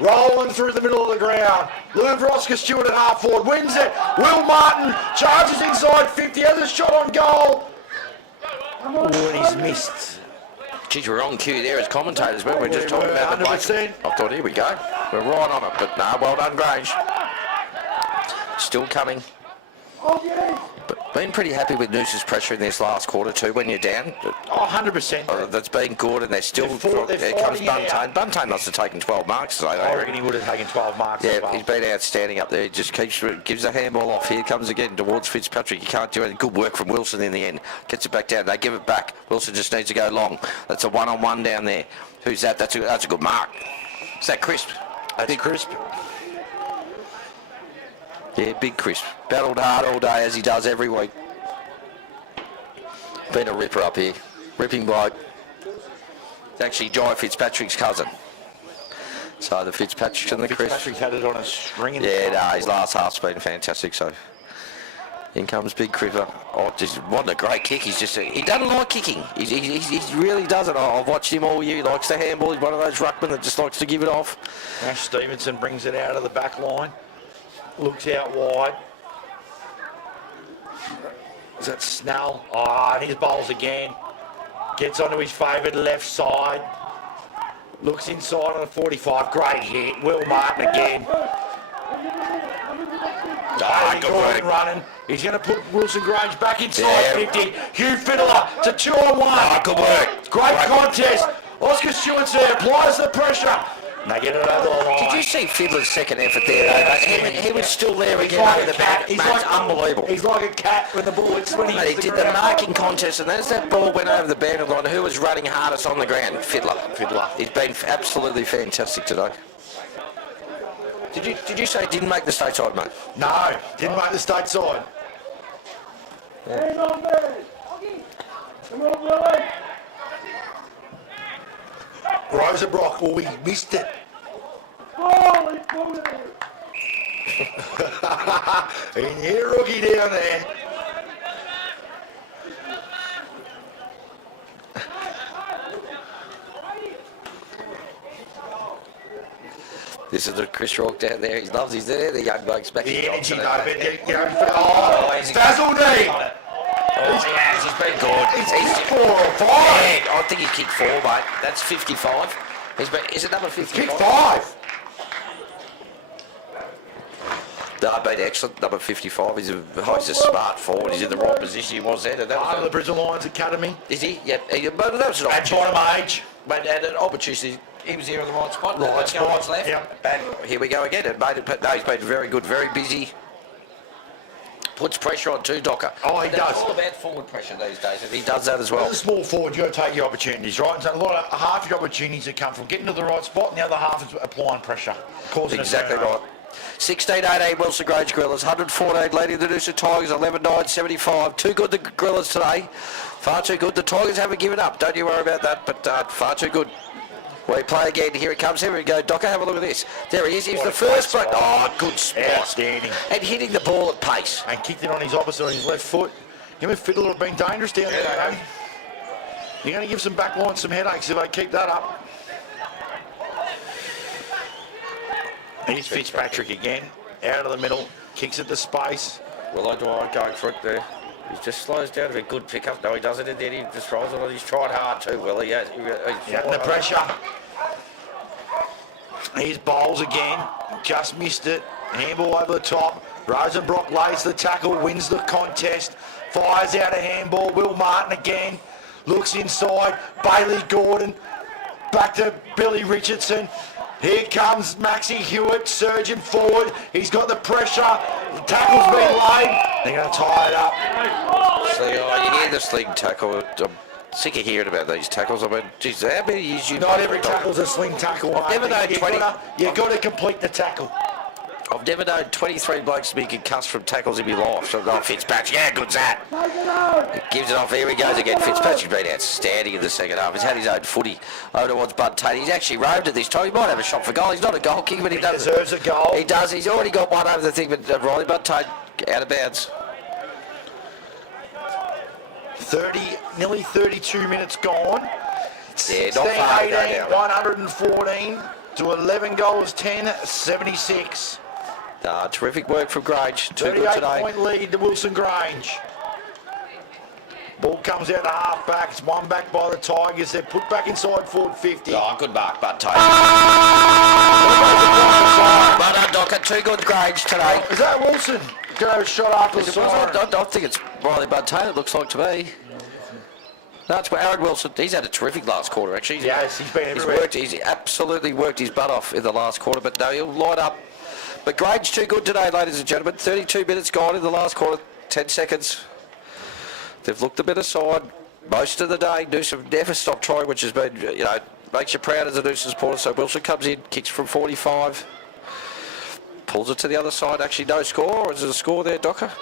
Rolling through the middle of the ground. Lou Oscar Stewart at half forward. Wins it. Will Martin charges inside 50. Has a shot on goal. Oh, and he's missed. Geez, we're on cue there as commentators, weren't we? Just talking about the bloke. I thought, here we go. We're right on it. But no, well done, Grange. Still coming. But been pretty happy with Noosa's pressure in this last quarter too when you're down. Oh, 100%. That's been good, and they're still... Here comes Buntain. Buntain must have taken 12 marks today. I reckon he would have taken 12 marks as well. He's been outstanding up there. He just gives the handball off. Here comes again towards Fitzpatrick. You can't do anything. Good work from Wilson in the end. Gets it back down. They give it back. Wilson just needs to go long. That's a one-on-one down there. Who's that? That's a good mark. Is that Crisp? That's Crisp. Yeah, big Crisp. Battled hard all day as he does every week. Been a ripper up here. Ripping bloke. It's actually Jai Fitzpatrick's cousin. So the Fitzpatrick and the Crisp. Fitzpatrick had it on a string. His last half's been fantastic. So in comes Big Cripper. Oh, just what a great kick. He doesn't like kicking. He really doesn't. I've watched him all year. He likes the handball. He's one of those ruckmen that just likes to give it off. Ash Stevenson brings it out of the back line. Looks out wide. Is that Snell? Oh, and his bowls again. Gets onto his favoured left side. Looks inside on the 45. Great hit. Will Martin again. Good work. Running. He's going to put Wilson Grange back inside 50. Hugh Fiddler to 2-on-1. Good work. Great contest. Oscar Stewart's there. Applies the pressure. And they get it over the line. Did you see Fiddler's second effort there, though? He was still there again over the back. Mate, it's unbelievable. He's like a cat when the ball hits when He did the marking contest, and as that ball went over the boundary line, who was running hardest on the ground? Fiddler. He's been absolutely fantastic today. Did you say he didn't make the stateside, mate? No, didn't make the stateside. Rosenbrock, he missed it. And here, rookie down there. This is the Chris Rourke down there. He loves his there. The young blokes back in The energy, Johnson. though, but it's Fazelny. He's been good. He's 4 or 5. Yeah, I think he kicked 4, mate. That's 55. Is it number 55? Kick 5. No, been excellent. Number 55. He's a smart forward. He's in the right position. He was there. Part of the Brisbane Lions Academy. Is he? Yeah. But that was an At opportunity. bottom age. Mate, and an opportunity. He was here in the right spot. Right spot. Left. Yep. And here we go again. It made it. No, he's been very good, very busy. Puts pressure on too, Docker. Oh, he It's does. all about forward pressure these days, and he does that as well. As a small forward, you've got to take your opportunities, right? And so a lot of half your opportunities that come from getting to the right spot, and the other half is applying pressure. Causing Exactly right. 16-18 Wilson Grange Gorillas, 114 leading the Noosa Tigers, 11-9, 75. Too good the Gorillas today. Far too good. The Tigers haven't given up. Don't you worry about that, but far too good. We play again. Here it comes. Here we go. Docker, have a look at this. There he is. He was the first bloke. Oh, good spot. Outstanding. And hitting the ball at pace. And kicked it on his opposite, on his left foot. Him and Fiddler have been dangerous down there, eh? You're going to give some backlines some headaches if they keep that up. Here's Fitzpatrick again. Out of the middle. Kicks it to space. Well, I going for it there. He just slows down to a good pickup. No, he doesn't, and then he just rolls it on. He's tried hard too, Willie. Yeah, The pressure. Here's Bowles again. Just missed it. Handball over the top. Rosenbrock lays the tackle, wins the contest. Fires out a handball. Will Martin again. Looks inside. Bailey Gordon. Back to Billy Richardson. Here comes Maxie Hewitt, surging forward. He's got the pressure. The tackle's been laid. They're going to tie it up. So, you hear the sling tackle. I'm sick of hearing about these tackles. I mean, geez, how many years you... Not every tackle's a sling tackle. I've never known 20... You've got to complete the tackle. I've never known 23 blokes to be concussed from tackles in my life. So, Fitzpatrick, how good's that? He gives it off. Here he goes again. Fitzpatrick's been outstanding in the second half. He's had his own footy over towards Bud Tate. He's actually roved at this time. He might have a shot for goal. He's not a goal kicker, but he does. Deserves a goal. He does. He's already got one over the thing, but Riley Bud Tate out of bounds. Nearly 32 minutes gone. Yeah, not far to go 18, now. 114 to 11 goals, 10, 76. Terrific work from Grange. Too good today. 38-point lead to Wilson Grange. Ball comes out to half back. It's one back by the Tigers. They're put back inside forward 50. Oh, good mark, Bud Tate. Well done, Docker. Too good Grange today. Is that Wilson? Go shot after the siren. I think it's Riley Bud Tate, it looks like to me. No, it's Aaron Wilson. He's had a terrific last quarter, actually. Yes, he's been everywhere. He's absolutely worked his butt off in the last quarter, but no, he'll light up. But Grange too good today, ladies and gentlemen. 32 minutes gone in the last quarter, 10 seconds. They've looked a bit aside most of the day. Noosa never stopped trying, which has been, makes you proud as a Noosa supporter. So Wilson comes in, kicks from 45, pulls it to the other side. Actually, no score. Or is it a score there, Docker?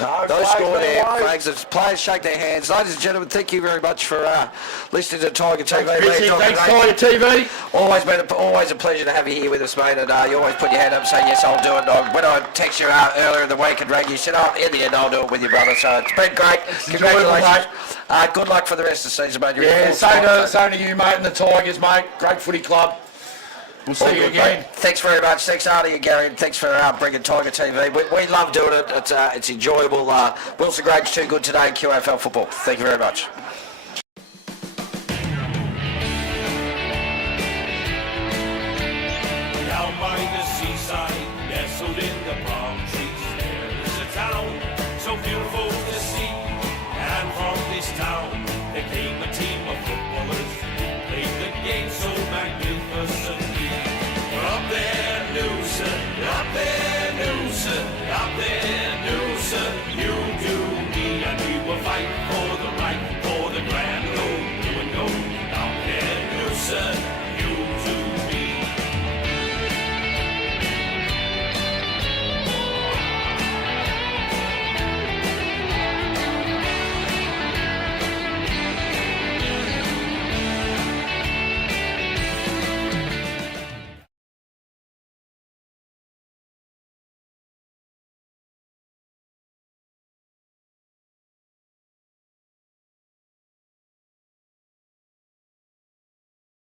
No score there. Flags. The players shake their hands. Ladies and gentlemen, thank you very much for listening to Tiger TV. Thanks, Tiger TV. Always a pleasure to have you here with us, mate. And you always put your hand up and say, yes, I'll do it. When I text you earlier in the week and rang you, said, in the end, I'll do it with you, brother. So it's been great. Congratulations. Good luck for the rest of the season, mate. Same to you, mate, and the Tigers, mate. Great footy club. We'll see you again. Mate. Thanks very much. Thanks, Artie and Gary. And thanks for bringing Tiger TV. We love doing it. It's enjoyable. Wilson Grange too good today in QAFL football. Thank you very much.